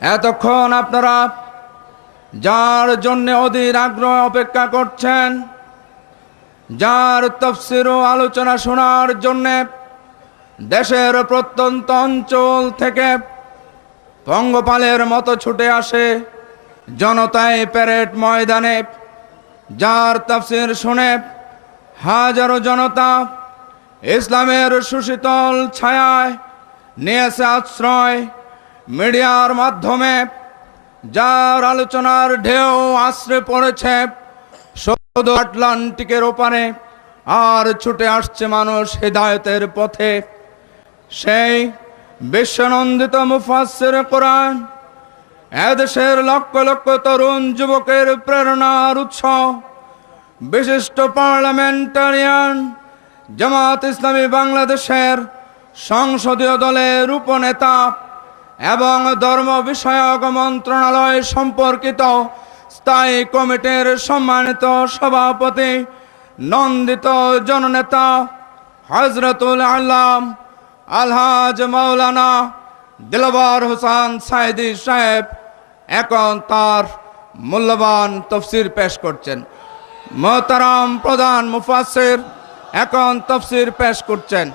এতক্ষণ আপনারা যার জন্য অধীর আগ্রহ অপেক্ষা করছেন, যার তাফসীর ও আলোচনা শোনার জন্য দেশের প্রত্যন্ত অঞ্চল থেকে পঙ্গপালের মতো ছুটে আসে জনতায় প্যারেড ময়দানে, যার তাফসীর শুনে হাজারো জনতা ইসলামের সুশীতল ছায়ায় নিয়েছে আশ্রয়, মিডিয়ার মাধ্যমে যার আলোচনার ঢেউ আশ্রে পড়েছে শুধু আটলান্টিকের ওপারে, আর ছুটে আসছে মানুষ হিদায়াতের পথে। সেই বিশ্বনন্দিত মুফাসসির কোরআন, এদেশের লক্ষ লক্ষ তরুণ যুবকের প্রেরণার উৎস, বিশিষ্ট পার্লামেন্টারিয়ান, জামাত ইসলামী বাংলাদেশের সংসদীয় দলের উপনেতা এবং ধর্ম বিষয়ক মন্ত্রণালয় সম্পর্কিত স্থায়ী কমিটির সম্মানিত সভাপতি, নন্দিত জননেতা হযরতুল আল্লাম আলহাজ মাওলানা দিলওয়ার হোসেন সাঈদী সাহেব এখন তার মূল্যবান তাফসীর পেশ করছেন। মোহতারাম প্রধান মুফাসসির এখন তাফসীর পেশ করছেন।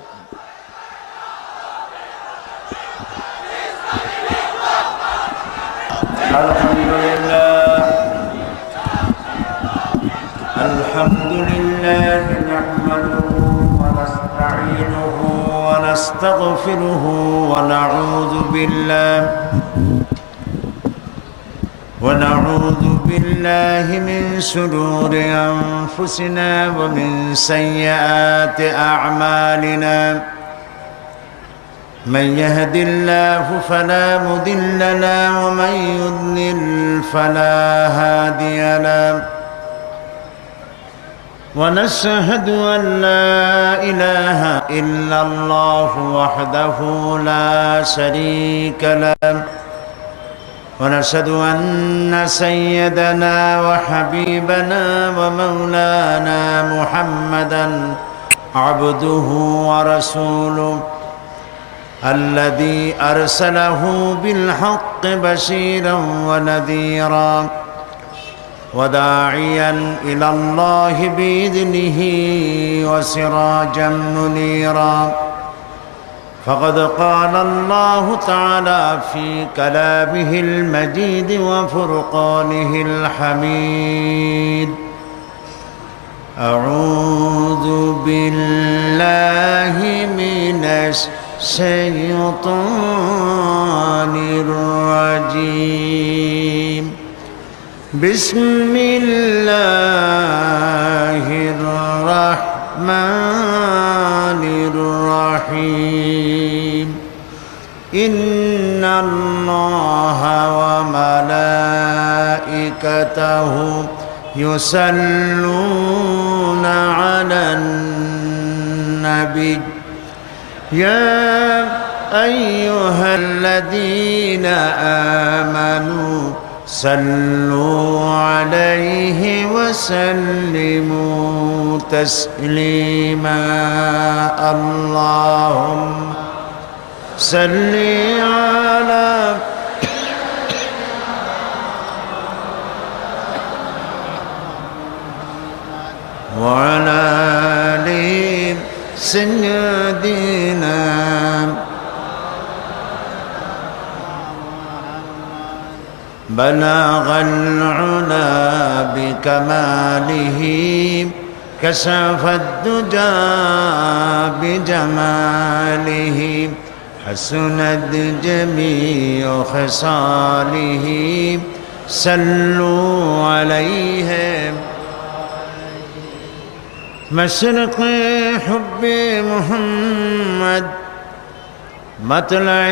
আলহামদুলিল্লাহ নাহমাদুহু ওয়া নাস্তাঈনুহু ওয়া নাস্তাগফিরুহু ওয়া নাউযু বিল্লাহি মিন শুরুরি আনফুসিনা ওয়া মিন সাইয়্যাতি আ'মালিনা। من يهد الله فلا مضل له ومن يضلل فلا هادي له ونشهد أن لا إله إلا الله وحده لا شريك له ونشهد أن سيدنا وحبيبنا ومولانا محمدا عبده ورسوله الذي أرسله بالحق بشيرا ونذيرا وداعيا إلى الله بإذنه وسراجا منيرا. فقد قال الله تعالى في كلامه المجيد وفرقانه الحميد: أعوذ بالله من الشيطان الرجيم. بسم الله الرحمن الرحيم. إن الله وملائكته يصلون على النبي يا أيها الذين آمنوا صلوا عليه وسلموا تسليما. اللهم صل على وعلى آل سيدنا بلغ العلا بكماله كشف الدجى بجماله حسنت جميع خصاله صلوا عليه. مشرق حب محمد مطلع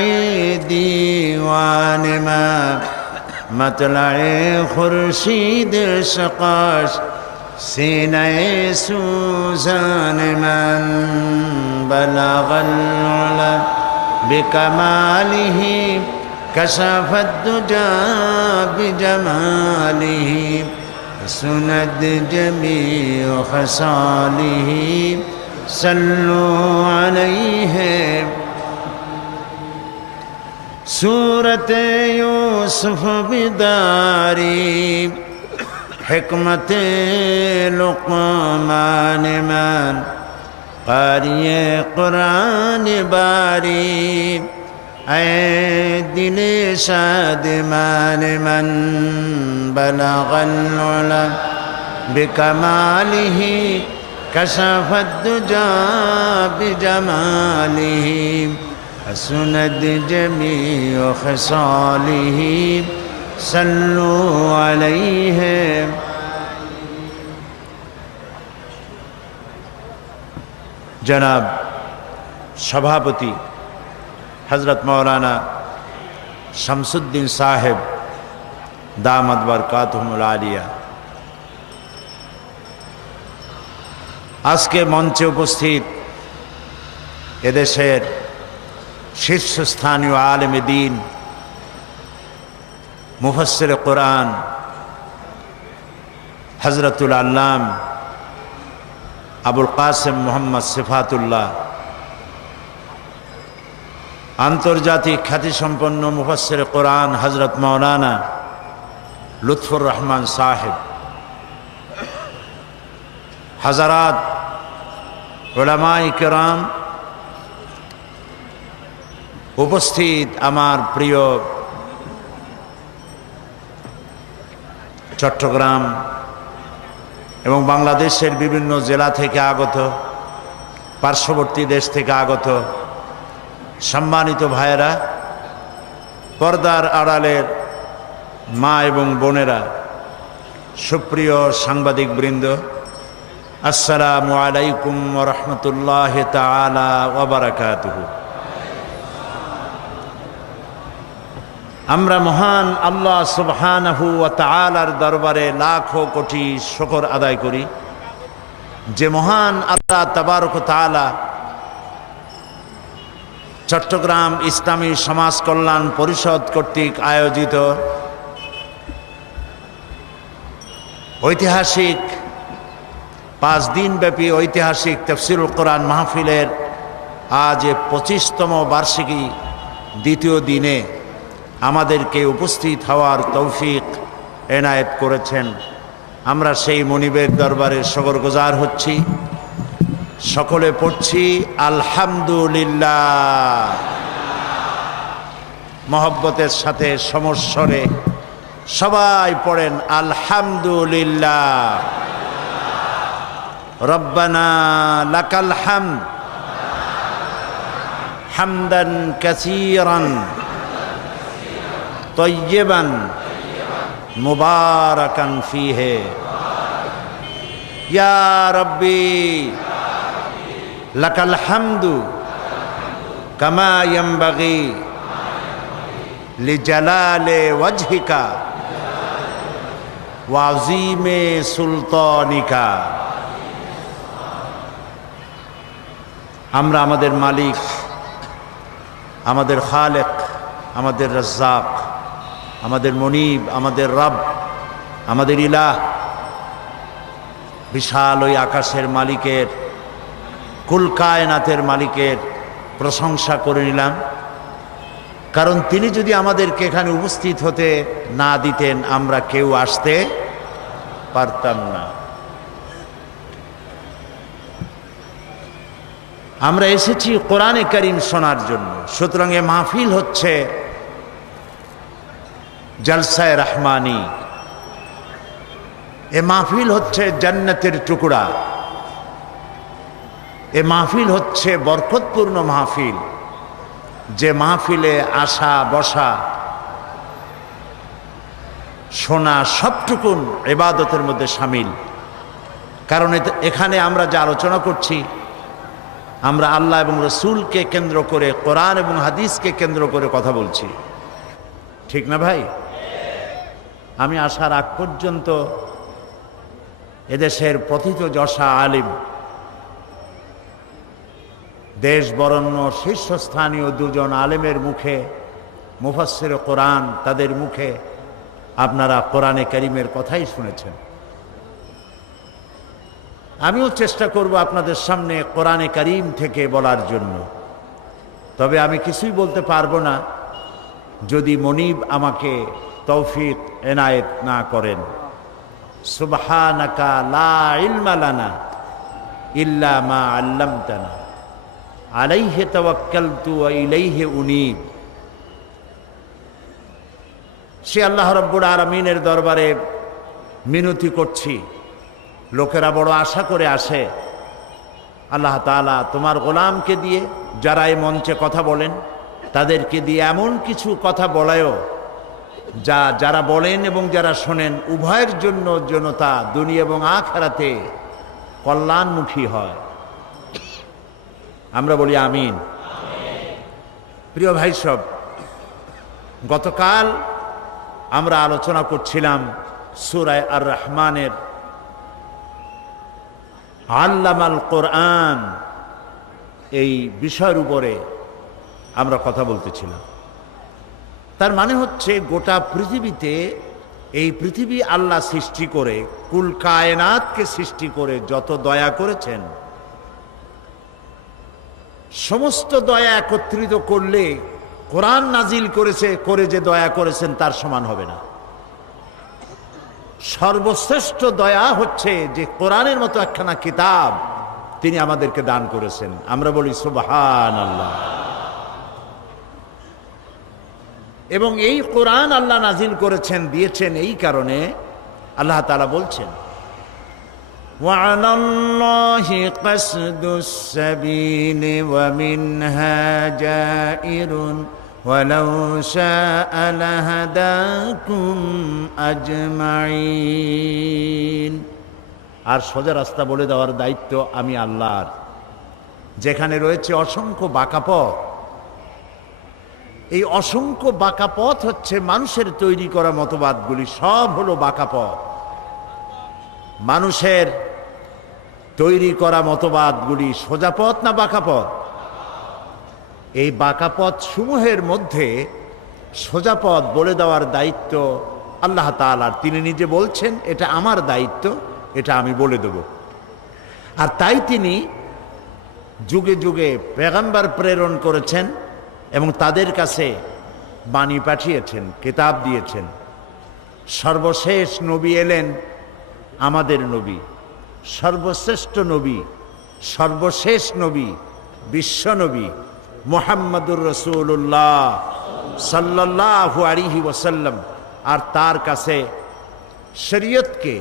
ديوان ما مطلع خورشید شقاش سینه سوزان من بلغ العلا بكماله كشف الدجى بجماله حسنت جميع خصاله صلوا عليه सूरत यूसुफ बिदारी हिकमत लुक़मान मन क़ारिए कुरान बारी ऐ दिल शादमान मन बलगल उला बिकमालिही कशफत दुजा बिजमालिही हसनत जमीअ खसालिही सल्लु अलैहि। जनाब सभापति हजरत मौलाना शमसुद्दीन साहेब दामद बरकातुहुमुल आलिया, আজকে মঞ্চে উপস্থিত এদেশের শীর্ষস্থানীয় আলেম দ্বীন, মুফাসসির কোরআন হযরতুল আল্লাম আবুল কাসেম মোহাম্মদ সিফাতুল্লাহ, আন্তর্জাতিক খ্যাতিসম্পন্ন মুফাসসির কোরআন হযরত মাওলানা লুৎফুর রহমান সাহেব, হাজারাত উলামায়ে কেরাম, উপস্থিত আমার প্রিয় চট্টগ্রাম এবং বাংলাদেশের বিভিন্ন জেলা থেকে আগত, পার্শ্ববর্তী দেশ থেকে আগত সম্মানিত ভাইয়েরা, পর্দার আড়ালের মা এবং বোনেরা, সুপ্রিয় সাংবাদিক বৃন্দ, আসসালামু আলাইকুম ওয়া রাহমাতুল্লাহি তাআলা ওয়া বারাকাতুহু। আমরা মহান আল্লাহ সুবহানাহু ওয়া তাআলার দরবারে লাখো কোটি শুকর আদায় করি যে মহান আল্লাহ তাবারক ওয়া তাআলা চট্টগ্রাম ইসলামী সমাজ কল্যাণ পরিষদ কর্তৃক আয়োজিত ঐতিহাসিক 5 দিনব্যাপী ঐতিহাসিক তাফসীরুল কোরআন মাহফিলের আজ 25তম বার্ষিকী দ্বিতীয় দিনে আমাদেরকে উপস্থিত হওয়ার তৌফিক এনায়েত করেছেন। আমরা সেই মনিবের দরবারে শুকরগুজার হচ্ছি। সকলে পড়ছি আলহামদুলিল্লাহ, মহব্বতের সাথে সমস্বরে সবাই পড়েন আলহামদুলিল্লাহ। রব্বানা লাকাল হামদ হামদান কাসীরান তয়্যিবান মুবারাকান ফীহি ইয়া রাব্বি লাকাল হামদু কামা ইয়ানবাগি লিজালালি ওয়াজহিকা ওয়া আযীমি সুলতানিকা। আমরা আমাদের মালিক, আমাদের খালেক, আমাদের রাজ্জাক, আমাদের মনিব, আমাদের রব, আমাদের ইলাহ, বিশাল ওই আকাশের মালিকের, কুল কায়নাতের মালিকের প্রশংসা করে নিলাম। কারণ তিনি যদি আমাদেরকে এখানে উপস্থিত হতে না দিতেন আমরা কেউ আসতে পারতাম না। আমরা এসেছি কোরআনে কারীম শোনার জন্য। সুতরাং এ মাহফিল হচ্ছে জলসায়ে রহমানি, এ মাহফিল হচ্ছে জান্নাতের টুকরা, এ মাহফিল হচ্ছে বরকতপূর্ণ মাহফিল, যে মাহফিলে আসা বসা শোনা সবটুকুন ইবাদতের মধ্যে শামিল। কারণ এখানে আমরা যে আলোচনা করছি আমরা আল্লাহ এবং রসুলকে কেন্দ্র করে, কোরআন এবং হাদিসকে কেন্দ্র করে কথা বলছি, ঠিক না ভাই? আমি আসার আগ পর্যন্ত এদেশের প্রথিত যশা আলিম, দেশ বরণ্য শীর্ষস্থানীয় 2 জন আলেমের মুখে, মুফাসসির কোরআন, তাদের মুখে আপনারা কোরআনে কারীমের কথাই শুনেছেন। আমিও চেষ্টা করব আপনাদের সামনে কোরআনে কারীম থেকে বলার জন্য। তবে আমি কিছুই বলতে পারবো না যদি মনিব আমাকে তৌফিক এনায়েত না করেন। সুবহানাকা লা ইলমা লানা ইল্লা মা আল্লামতানা আলাইহি তাওয়াক্কালতু ওয়া ইলাইহি উনীব। সে আল্লাহ রাব্বুল আলামিনের দরবারে মিনতি করছি। লোকেরা বড় আশা করে আসে, আল্লাহ তাআলা তোমার গোলামকে দিয়ে, যারা এই মঞ্চে কথা বলেন তাদেরকে দিয়ে এমন কিছু কথা বলায়ও যারা বলেন এবং যারা শোনেন উভয়ের জন্য জনতা দুনিয়া এবং আখিরাতে কল্যাণমুখী হয়। আমরা বলি আমিন। প্রিয় ভাই সব, গতকাল আমরা আলোচনা করছিলাম সূরা আর রহমানের আল্লামাল কোরআন এই বিষয়ের উপরে আমরা কথা বলতেছিলাম। তার মানে হচ্ছে গোটা পৃথিবীতে, এই পৃথিবী আল্লাহ সৃষ্টি করে, কুল কায়নাতকে সৃষ্টি করে যত দয়া করেছেন, সমস্ত দয়া একত্রিত করলে কোরআন নাজিল করে যে দয়া করেছেন তার সমান হবে না। সর্বশ্রেষ্ঠ দয়া হচ্ছে যে কোরআনের মতো একখানা কিতাব তিনি আমাদেরকে দান করেছেন। আমরা বলি সুবহানাল্লাহ। এবং এই কোরআন আল্লাহ নাজিল করেছেন, দিয়েছেন এই কারণে আল্লাহ তাআলা বলছেন, ওয়া'লাল্লাহি কাসদুস সাবিলি ওয়া মিনহা জাইরুন ওয়ালাউ শাআ লাহাদাকুম আজমাইন। আর সোজা রাস্তা বলে দেওয়ার দায়িত্ব আমি আল্লাহর। যেখানে রয়েছে অসংখ্য বাঁকা পথ, এই অসংখ্য বাঁকা পথ হচ্ছে মানুষের তৈরি করা মতবাদগুলি, সব হলো বাঁকা পথ। মানুষের তৈরি করা মতবাদগুলি সোজা পথ না বাঁকা পথ? এই বাঁকা পথ সমূহের মধ্যে সোজা পথ বলে দেওয়ার দায়িত্ব আল্লাহ তাআলার। তিনি নিজে বলছেন, এটা আমার দায়িত্ব, এটা আমি বলে দেব। আর তাই তিনি যুগে যুগে পেগম্বর প্রেরণ করেছেন এবং তাদের কাছে বাণী পাঠিয়েছেন, কিতাব দিয়েছেন। সর্বশেষ নবী এলেন আমাদের নবী, সর্বশ্রেষ্ঠ নবী, সর্বশেষ নবী, বিশ্ব নবী মুহাম্মদুর রাসূলুল্লাহ সাল্লাল্লাহু আলাইহি ওয়াসাল্লাম। আর তার কাছে শরীয়তকে,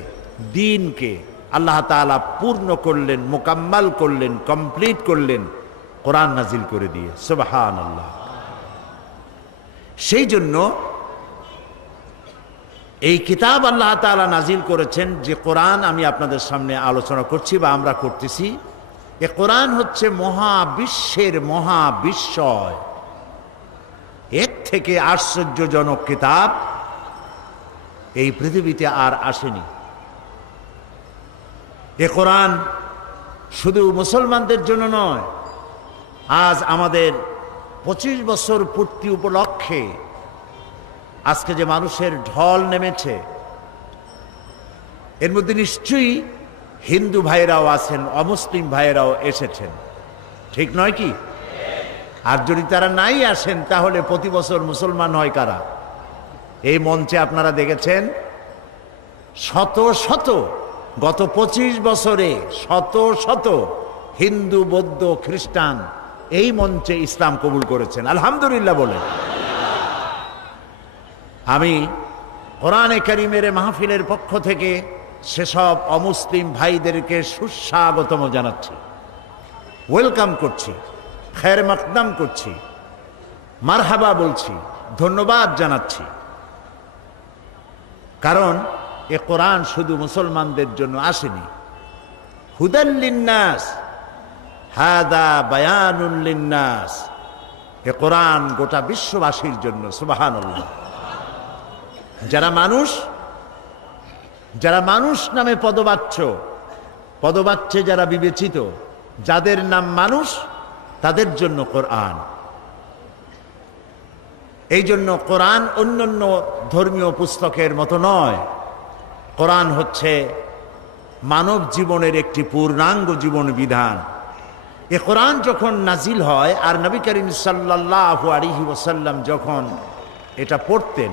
দ্বীনকে আল্লাহ তাআলা পূর্ণ করলেন, মোকাম্মাল করলেন, কমপ্লিট করলেন কোরআন নাজিল করে দিয়ে। সুবহানাল্লাহ। সেই জন্য এই কিতাব আল্লাহ তাআলা নাজিল করেছেন, যে কোরআন আমি আপনাদের সামনে আলোচনা করছি বা আমরা করতেছি, এ কোরআন হচ্ছে মহাবিশ্বের মহাবিস্ময়। এর থেকে আশ্চর্যজনক কিতাব এই পৃথিবীতে আর আসেনি। এ কোরআন শুধু মুসলমানদের জন্য নয়, আজ আমাদের 25 বছর পূর্তি উপলক্ষে আজকে যে মানুষের ঢল নেমেছে, এর মধ্যে নিশ্চয়ই হিন্দু ভাইরাও আছেন, অমুসলিম ভাইরাও এসেছেন, ঠিক নয় কি? আর যদি তারা নাই আসেন তাহলে প্রতি বছর মুসলমান হয় কারা? এই মঞ্চে আপনারা দেখেছেন শত শত, গত 25 বছরে শত শত হিন্দু, বৌদ্ধ, খ্রিস্টান এই মঞ্চে ইসলাম কবুল করেছেন। আলহামদুলিল্লাহ বলে আমি কোরআনে কারীমের মাহফিলের পক্ষ থেকে সেসব অমুসলিম ভাইদেরকে সুস্বাগতম জানাচ্ছি, ওয়েলকাম করছি, খের মাকদাম করছি, মারহাবা বলছি, ধন্যবাদ জানাচ্ছি। কারণ এ কোরআন শুধু মুসলমানদের জন্য আসেনি। হুদাল লিন্নাস, হাদা বায়ানুল লিন্নাস। এ কোরআন গোটা বিশ্ববাসীর জন্য। সুবহানাল্লাহ। যারা মানুষ নামে পদবাচ্য যারা বিবেচিত, যাদের নাম মানুষ, তাদের জন্য কোরআন। এই জন্য কোরআন অন্যান্য ধর্মীয় পুস্তকের মতো নয়। কোরআন হচ্ছে মানব জীবনের একটি পূর্ণাঙ্গ জীবন বিধান। এ কোরআন যখন নাজিল হয় আর নবী করিম সাল্লাল্লাহু আলাইহি ওয়াসাল্লাম যখন এটা পড়তেন,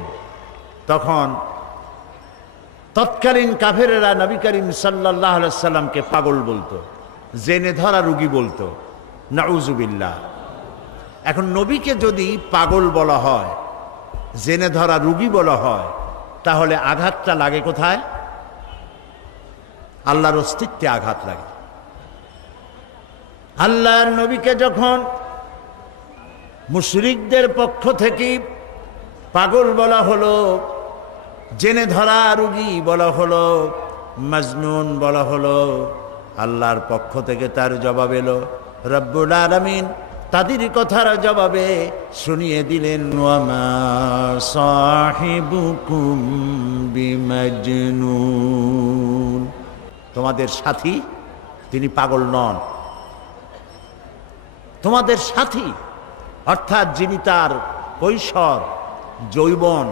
তখন তৎকালীন কাফেরেরা নবী করিম সাল্লাল্লাহু আলাইহি সাল্লামকে পাগল বলতো, জেনে ধরা রুগী বলতো, নাউজুবিল্লাহ। এখন নবীকে যদি পাগল বলা হয়, জেনে ধরা রুগী বলা হয়, তাহলে আঘাতটা লাগে কোথায়? আল্লাহর অস্তিত্বে আঘাত লাগে। আল্লাহর নবীকে যখন মুশরিকদের পক্ষ থেকে পাগল বলা হলো, জেনে ধরা রুগী বলা হলো, মাজনুন বলা হলো, আল্লাহর পক্ষ থেকে তার জবাব এলো, রব্বুল আলামিন তাদের কথার জবাবে শুনিয়ে দিলেন, ওয়ামা সাহিবুকুম বিমাজনুন, তোমাদের সাথী তিনি পাগল নন। তোমাদের সাথী অর্থাৎ যিনি তার কৈশোর যৌবন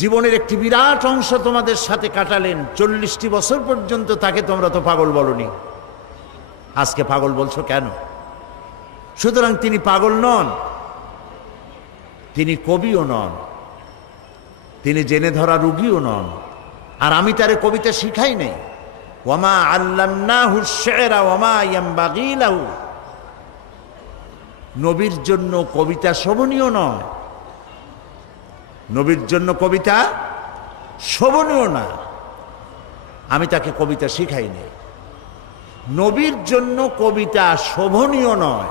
জীবনের একটি বিরাট অংশ তোমাদের সাথে কাটালেন, 40টি বছর পর্যন্ত, তাকে তোমরা তো পাগল বলনি, আজকে পাগল বলছো কেন? সুতরাং তিনি পাগল নন, তিনি কবিও নন, তিনি জেনে ধরা রুগীও নন। আর আমি তারে কবিতা শিখাই নাই, ওয়ামা আল্লামনাহু শি'রা ওয়ামা ইয়ামবাগী লাহু। নবীর জন্য কবিতা শোভনীয় নয়, নবীর জন্য কবিতা শোভনীয় না, আমি তাকে কবিতা শিখাই নাই। নবীর জন্য কবিতা শোভনীয় নয়,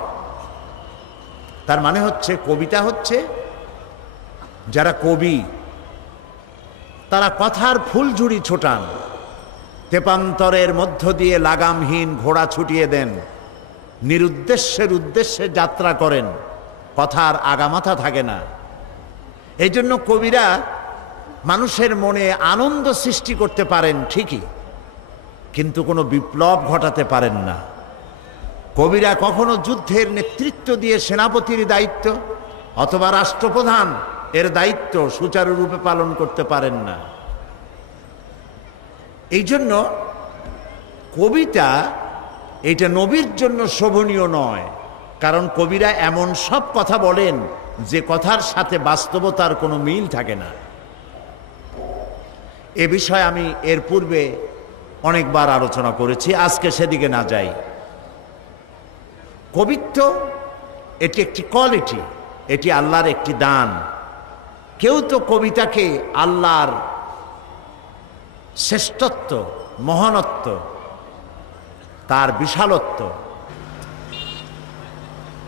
তার মানে হচ্ছে কবিতা হচ্ছে যারা কবি তারা কথার ফুলঝুরি ছোটান, তেপান্তরের মধ্য দিয়ে লাগামহীন ঘোড়া ছুটিয়ে দেন, নিরুদ্দেশ্যের উদ্দেশ্যে যাত্রা করেন, কথার আগামাথা থাকে না। এই জন্য কবিরা মানুষের মনে আনন্দ সৃষ্টি করতে পারেন ঠিকই, কিন্তু কোনো বিপ্লব ঘটাতে পারেন না। কবিরা কখনো যুদ্ধের নেতৃত্ব দিয়ে সেনাপতির দায়িত্ব অথবা রাষ্ট্রপ্রধান এর দায়িত্ব সুচারুরূপে পালন করতে পারেন না। এই জন্য কবিতা এটা নবীর জন্য শোভনীয় নয়, কারণ কবিরা এমন সব কথা বলেন যে কথার সাথে বাস্তবতার কোনো মিল থাকে না। এ বিষয়ে আমি এর পূর্বে অনেকবার আলোচনা করেছি, আজকে সেদিকে না যাই। কবিত্ব এটি একটি কোয়ালিটি, এটি আল্লাহর একটি দান। কেউ তো কবিতাকে আল্লাহর শ্রেষ্ঠত্ব, মহানত্ব, তার বিশালত্ব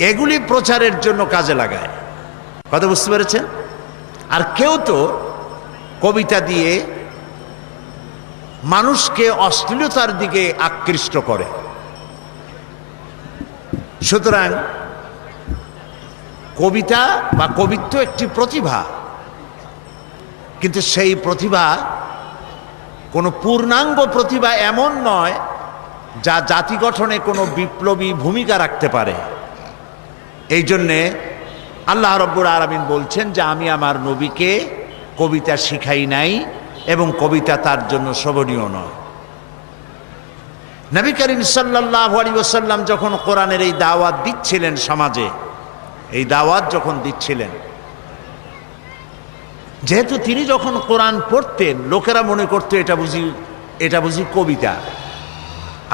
এগুলি প্রচারের জন্য কাজে লাগায়, কথা বুঝতে পেরেছেন? আর কেউ তো কবিতা দিয়ে মানুষকে অশ্লীলতার দিকে আকৃষ্ট করে। সুতরাং কবিতা বা কবিত্ব একটি প্রতিভা, কিন্তু সেই প্রতিভা কোনো পূর্ণাঙ্গ প্রতিভা এমন নয় যা জাতি গঠনে কোনো বিপ্লবী ভূমিকা রাখতে পারে। এই জন্যে আল্লাহ রাব্বুল আলামিন বলছেন যে আমি আমার নবীকে কবিতা শিখাই নাই এবং কবিতা তার জন্য শোভনীয় নয়। নবী করিম সাল্লাল্লাহু আলাইহি ওয়াসাল্লাম যখন কোরআনের এই দাওয়াত দিচ্ছিলেন, সমাজে এই দাওয়াত যখন দিচ্ছিলেন, যেহেতু তিনি যখন কোরআন পড়তেন লোকেরা মনে করতো এটা বুঝি কবিতা।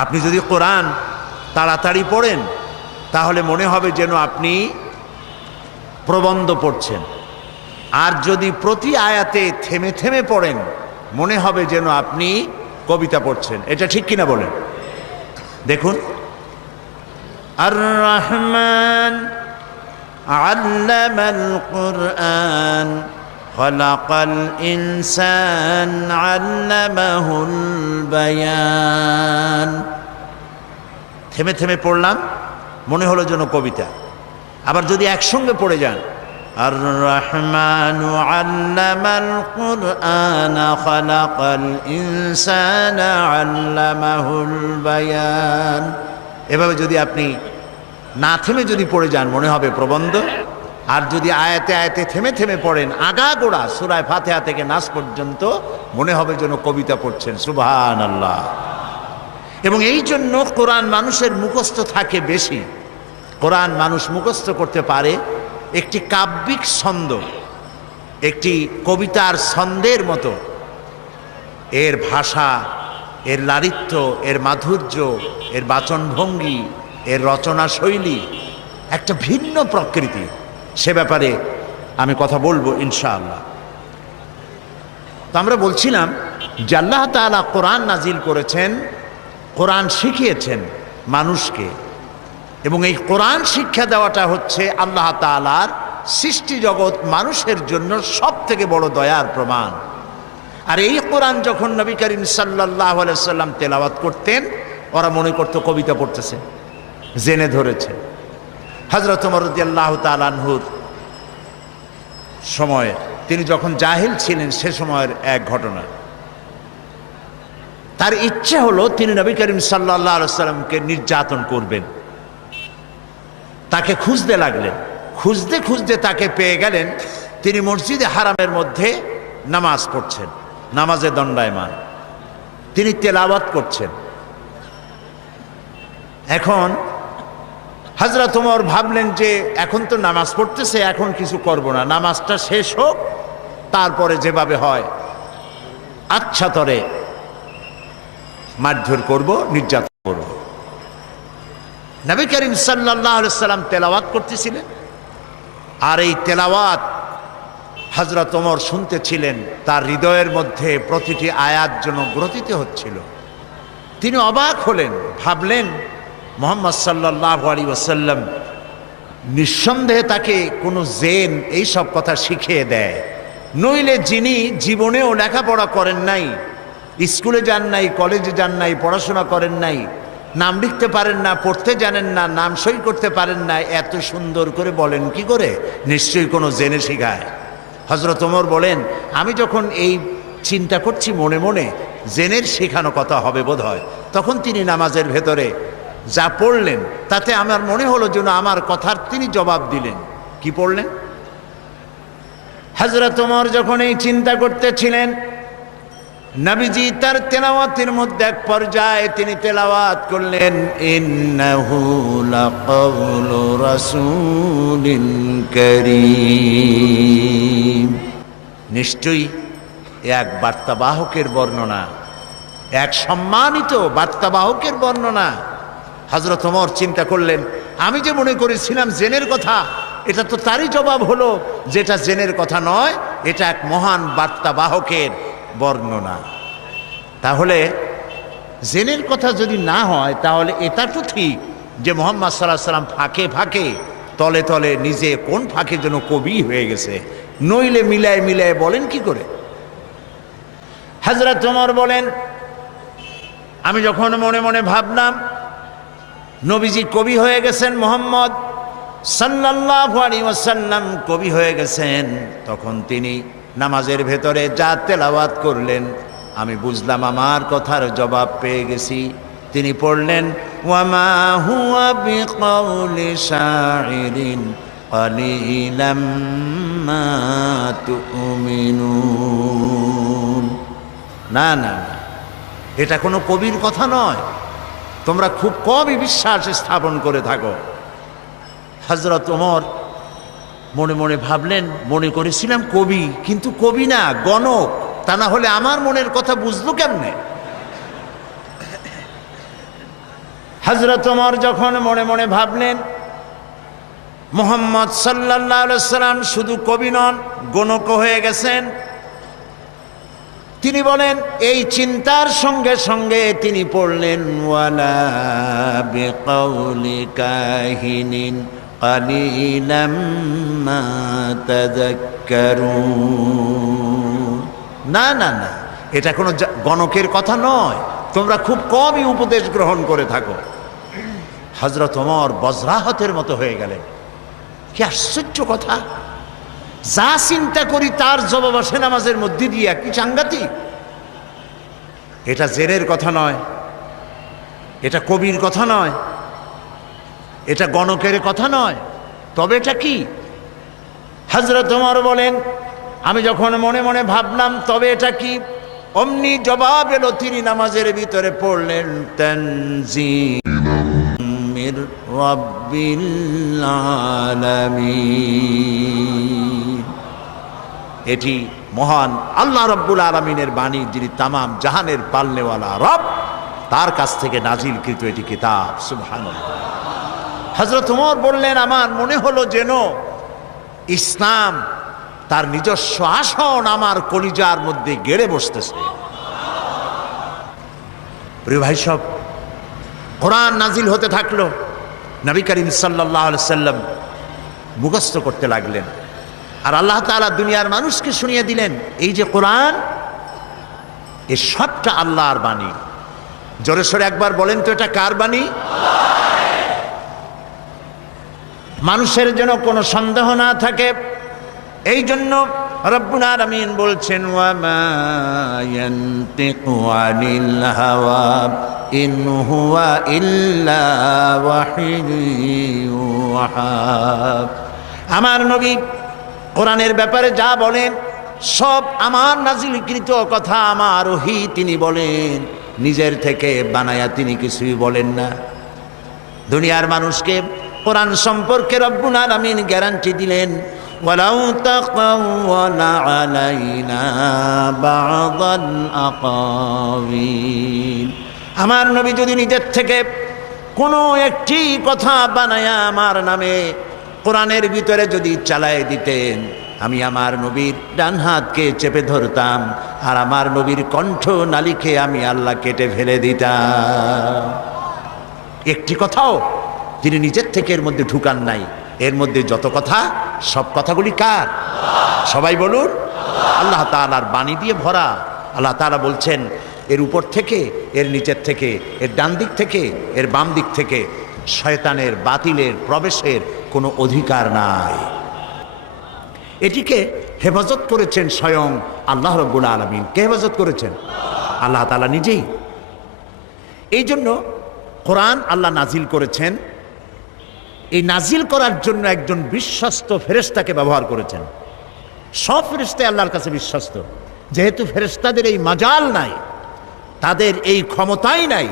আপনি যদি কোরআন তাড়াতাড়ি পড়েন তাহলে মনে হবে যেন আপনি প্রবন্ধ পড়ছেন, আর যদি প্রতি আয়াতে থেমে থেমে পড়েন মনে হবে যেন আপনি কবিতা পড়ছেন। এটা ঠিক কিনা বলেন? দেখুন, আর রহমান আল্লামাল কুরআন খলাকাল ইনসান আল্লামাহুল বায়ান। থেমে থেমে পড়লাম মনে হলো যেন কবিতা। আবার যদি একসঙ্গে পড়ে যান, আর রহমানু আল্লামাল কুরআন খলাকাল ইনসান আল্লামাহুল বায়ান, এভাবে যদি আপনি না থেমে যদি পড়ে যান মনে হবে প্রবন্ধ। আর যদি আয়াতে আয়াতে থেমে থেমে পড়েন আগাগোড়া সূরা ফাতিহা থেকে নাস পর্যন্ত মনে হবে যেন কবিতা পড়ছেন। সুবহানাল্লাহ। এবং এই জন্য কোরআন মানুষের মুখস্থ থাকে বেশি। কোরআন মানুষ মুখস্থ করতে পারে একটি কাব্যিক ছন্দ, একটি কবিতার ছন্দের মতো। এর ভাষা, এর লালিত্য, এর মাধুর্য, এর বাচনভঙ্গি, এর রচনা শৈলী একটা ভিন্ন প্রকৃতি। সে ব্যাপারে আমি কথা বলবো ইনশাআল্লাহ। তো আমরা বলছিলাম যে আল্লাহ তাআলা কোরআন নাজিল করেছেন, কোরআন শিখিয়েছেন মানুষকে, এবং এই কোরআন শিক্ষা দেওয়াটা হচ্ছে আল্লাহ তাআলার সৃষ্টি জগৎ মানুষের জন্য সব থেকে বড় দয়ার প্রমাণ। আর এই কোরআন যখন নবী করিম সাল্লাল্লাহু আলাইহি সাল্লাম তেলাওয়াত করতেন, ওরা মনে করত কবিতা পড়তেছে, জেনে ধরেছে। হযরত ওমর রাদিয়াল্লাহু তাআলা আনহুর সময়ে, তিনি যখন জাহিল ছিলেন সে সময়ের এক ঘটনা। তার ইচ্ছে হলো তিনি নবী করিম সাল্লাল্লাহু আলাইহি সাল্লামকে নির্যাতন করবেন। তাকে খুঁজতে লাগলেন, খুঁজতে খুঁজতে তাকে পেয়ে গেলেন। তিনি মসজিদে হারামের মধ্যে নামাজ পড়ছেন, নামাজে দণ্ডায়মান, তিনি তেলাওয়াত করছেন। এখন হযরত ওমর ভাবলেন যে এখন তো নামাজ পড়তেছে, এখন কিছু করব না, নামাজটা শেষ হোক, তারপরে যেভাবে হয় আচ্ছা তরে মারধর করব, নির্যাতন করব। নবী করিম সাল্লাল্লাহু আলাইহি সাল্লাম তেলাওয়াত করতেছিলেন, আর এই তেলাওয়াত হযরত ওমর শুনতেছিলেন। তার হৃদয়ের মধ্যে প্রতিটি আয়াত যেন গ্রথিত হচ্ছিল। তিনি অবাক হলেন, ভাবলেন মুহাম্মদ সাল্লাল্লাহু আলাইহি ওয়াসাল্লাম নিঃসন্দেহে তাকে কোনো জেন এই সব কথা শিখিয়ে দেয়, নইলে যিনি জীবনেও লেখাপড়া করেন নাই, স্কুলে যান নাই, কলেজে যান নাই, পড়াশোনা করেন নাই, নাম লিখতে পারেন না, পড়তে জানেন না, নাম সই করতে পারেন না, এত সুন্দর করে বলেন কি করে? নিশ্চয়ই কোনো জেনে শিখায়। হযরত ওমর বলেন, আমি যখন এই চিন্তা করছি মনে মনে, জেনের শেখানো কথা হবে বোধ হয়, তখন তিনি নামাজের ভেতরে যা পড়লেন তাতে আমার মনে হলো যেন আমার কথার তিনি জবাব দিলেন। কি পড়লেন? হযরত ওমর যখন এই চিন্তা করতেছিলেন, নবীজি তার তেলাওয়াতের মধ্যে এক পর্যায়ে তিনি তেলাওয়াত করলেন, ইন্নাহু লাকাউলু রাসূলিন কারীম। নিশ্চয়ই এক বার্তাবাহকের বর্ণনা, এক সম্মানিত বার্তাবাহকের বর্ণনা। হযরত ওমর চিন্তা করলেন, আমি যে মনে করেছিলাম জেনের কথা, এটা তো তারই জবাব হলো যেটা জেনের কথা নয়, এটা এক মহান বার্তাবাহকের বর্ণনা। তাহলে জেনের কথা যদি না হয়, তাহলে এটা তো ঠিক যে মুহাম্মদ সাল্লাল্লাহু আলাইহি সাল্লাম ফাঁকে ফাঁকে, তলে তলে নিজে কোন ফাঁকে যেন কবি হয়ে গেছে, নইলে মিলায় মিলায় বলেন কি করে? হযরত ওমর বলেন, আমি যখন মনে মনে ভাবলাম নবীজি কবি হয়ে গেছেন, মুহাম্মদ সাল্লাল্লাহু আলাইহি ওয়াসাল্লাম কবি হয়ে গেছেন, তখন তিনি নামাজের ভেতরে যা তেলাওয়াত করলেন আমি বুঝলাম আমার কথার জবাব পেয়ে গেছি। তিনি পড়লেন, ওয়ামা হুয়া বিকাউলি শাইরিন কালিলাম মা তুমিনুন। না না না, এটা কোনো কবির কথা নয়, তোমরা খুব কমই বিশ্বাস স্থাপন করে থাকো। হযরত ওমর মনে মনে ভাবলেন, মনে করেছিলাম কবি, কিন্তু কবি না, গণক। তা না হলে আমার মনের কথা বুঝলো কেমনে? হযরত ওমর যখন মনে মনে ভাবলেন মুহাম্মদ সাল্লাল্লাহু আলাইহি সাল্লাম শুধু কবি নন, গণক হয়ে গেছেন, তিনি বলেন, এই চিন্তার সঙ্গে সঙ্গে তিনি পড়লেন, ওয়ালা বিকাউলি কাহিনিন কালিলাম মা তাযাক্কারুন। না না না, এটা কোনো গণকের কথা নয়, তোমরা খুব কমই উপদেশ গ্রহণ করে থাকো। হযরত ওমর বজ্রাহতের মতো হয়ে গেলেন। কি আশ্চর্য কথা! যা চিন্তা করি তার জবাব আসে নামাজের মধ্যে দিয়ে, কি সাংঘাতিক! এটা জেনের কথা নয়, এটা কবির কথা নয়, এটা গণকের কথা নয়, তবে এটা কি? হযরত ওমর বলেন, আমি যখন মনে মনে ভাবলাম তবে এটা কি, অমনি জবাব এলো, তিনি নামাজের ভিতরে পড়লেন, তানজিলুম রব্বিল আলামিন। এটি মহান আল্লাহ রব্বুল আলামিনের বাণী, যিনি তামাম জাহানের পালনেওয়ালা রব, তার কাছ থেকে নাজিলকৃত এটি কিতাব। সুবহানাল্লাহ। হযরত ওমর বললেন, আমার মনে হলো যেন ইসলাম তার নিজস্ব আসন আমার কলিজার মধ্যে গেড়ে বসতেছে। প্রিয় ভাই সব, কোরআন নাজিল হতে থাকলো, নবী করিম সাল্লাল্লাহু আলাইহি সাল্লাম মুখস্থ করতে লাগলেন, আর আল্লাহ তাআলা দুনিয়ার মানুষকে শুনিয়ে দিলেন এই যে কোরআন, এ সবটা আল্লাহর বাণী। জোরে সোরে একবার বলেন তো, এটা কার বাণী? মানুষের যেন কোনো সন্দেহ না থাকে, এই জন্য রব্বুল আলামিন বলছেন, ওয়া মা ইয়ানতিকু আনিল হাওয়া ইন হুয়া ইল্লা ওয়াহিয়ুন ইউহা। আমার নবী কোরআনের ব্যাপারে যা বলেন সব আমার নাজিলকৃত কথা, আমার ওহী তিনি বলেন, নিজের থেকে বানায়া তিনি কিছুই বলেন না। দুনিয়ার মানুষকে কোরআন সম্পর্কে রব্বুল আলামিন গ্যারান্টি দিলেন, ওয়ালাউ তাকাওয়ালা আলাইনা বা'দাল আকাওয়িল। আমার নবী যদি নিজের থেকে কোনো একটি কথা বানায়া আমার নামে কোরআনের ভিতরে যদি চালায় দিতেন, আমি আমার নবীর ডান হাতকে চেপে ধরতাম, আর আমার নবীর কণ্ঠ নালীকে আমি আল্লাহ কেটে ফেলে দিতাম। একটি কথাও তিনি নিজের থেকে এর মধ্যে ঢুকান নাই। এর মধ্যে যত কথা, সব কথাগুলি কার? সবাই বলুন, আল্লাহ তাআলার বাণী দিয়ে ভরা। আল্লাহ তাআলা বলছেন, এর উপর থেকে, এর নিচের থেকে, এর ডান দিক থেকে, এর বাম দিক থেকে শয়তানের, বাতিলের প্রবেশের কোনো অধিকার নাই। এটিকে হেফাজত করেছেন স্বয়ং আল্লাহ রাব্বুল আলামিন। কে হেফাজত করেছেন? আল্লাহ তাআলা নিজেই। এই জন্য কোরআন আল্লাহ নাজিল করেছেন, এই নাজিল করার জন্য একজন বিশ্বস্ত ফেরেশতাকে ব্যবহার করেছেন। সব ফেরেশতাই আল্লাহর কাছে বিশ্বস্ত, যেহেতু ফেরেশতাদের এই মাজাল নাই, তাদের এই ক্ষমতাই নাই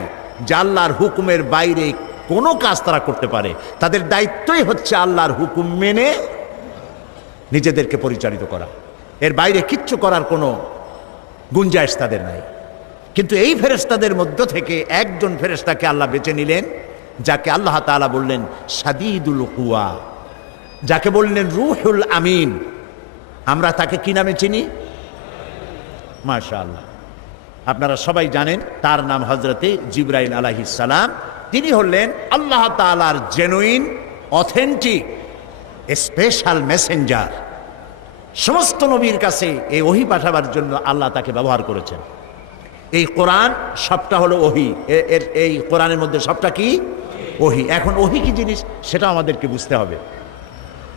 যে আল্লাহর হুকুমের বাইরে কোনো কাজ তারা করতে পারে। তাদের দায়িত্বই হচ্ছে আল্লাহর হুকুম মেনে নিজেদেরকে পরিচালিত করা, এর বাইরে কিচ্ছু করার কোনো গুঞ্জাইশ তাদের নাই। কিন্তু এই ফেরেশতাদের মধ্য থেকে একজন ফেরেশতাকে আল্লাহ বেছে নিলেন, যাকে আল্লাহ তাআলা বললেন শাদীদুল কুওয়া, যাকে বললেন রূহুল আমিন। আমরা তাকে কি নামে চিনি? মাশাআল্লাহ, আপনারা সবাই জানেন তার নাম হযরতে জিবরাইল আলাইহিস সালাম। তিনি হলেন আল্লাহ তাআলার জেনুইন, অথেন্টিক, স্পেশাল মেসেঞ্জার। সমস্ত নবীর কাছে এই ওহী পাঠাবার জন্য আল্লাহ তাকে ব্যবহার করেছেন। এই কোরআন সবটা হলো ওহী। এই কোরআনের মধ্যে সবটা কি? ওহী। এখন ওহী কি জিনিস সেটা আমাদেরকে বুঝতে হবে।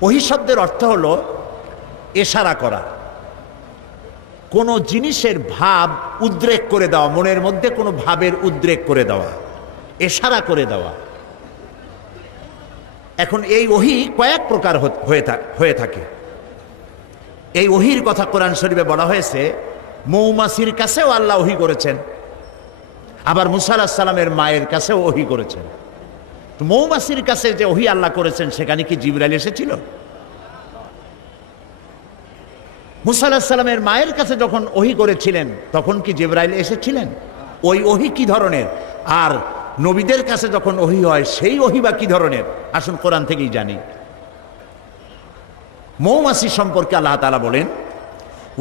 ওহী শব্দের অর্থ হলো ইশারা করা, কোনো জিনিসের ভাব উদ্রেক করে দেওয়া, মনের মধ্যে কোনো ভাবের উদ্রেক করে দেওয়া, ইশারা করে দেওয়া। এখন এই ওহী কয়েক প্রকার হয়ে থাকে। এই ওহীর কথা কোরআন শরীফে বলা হয়েছে, মৌমাছির কাছেও আল্লাহ ওহী করেছেন, আবার মুসা আলাইহিস সালামের মায়ের কাছেও ওহী করেছেন। তো মৌমাছির কাছে যে ওহী আল্লাহ করেছেন, সেখানে কি জিবরাইল এসেছিল? মুসা আলাইহিস সালামের মায়ের কাছে যখন ওহী করেছিলেন, তখন কি জিবরাইল এসেছিলেন? ওই ওহী কি ধরনের? আর নবীদের কাছে যখন ওহী হয়, সেই ওহী বা কি ধরনের? আসুন কোরআন থেকেই জানি। মৌমাছি সম্পর্কে আল্লাহ তাআলা বলেন,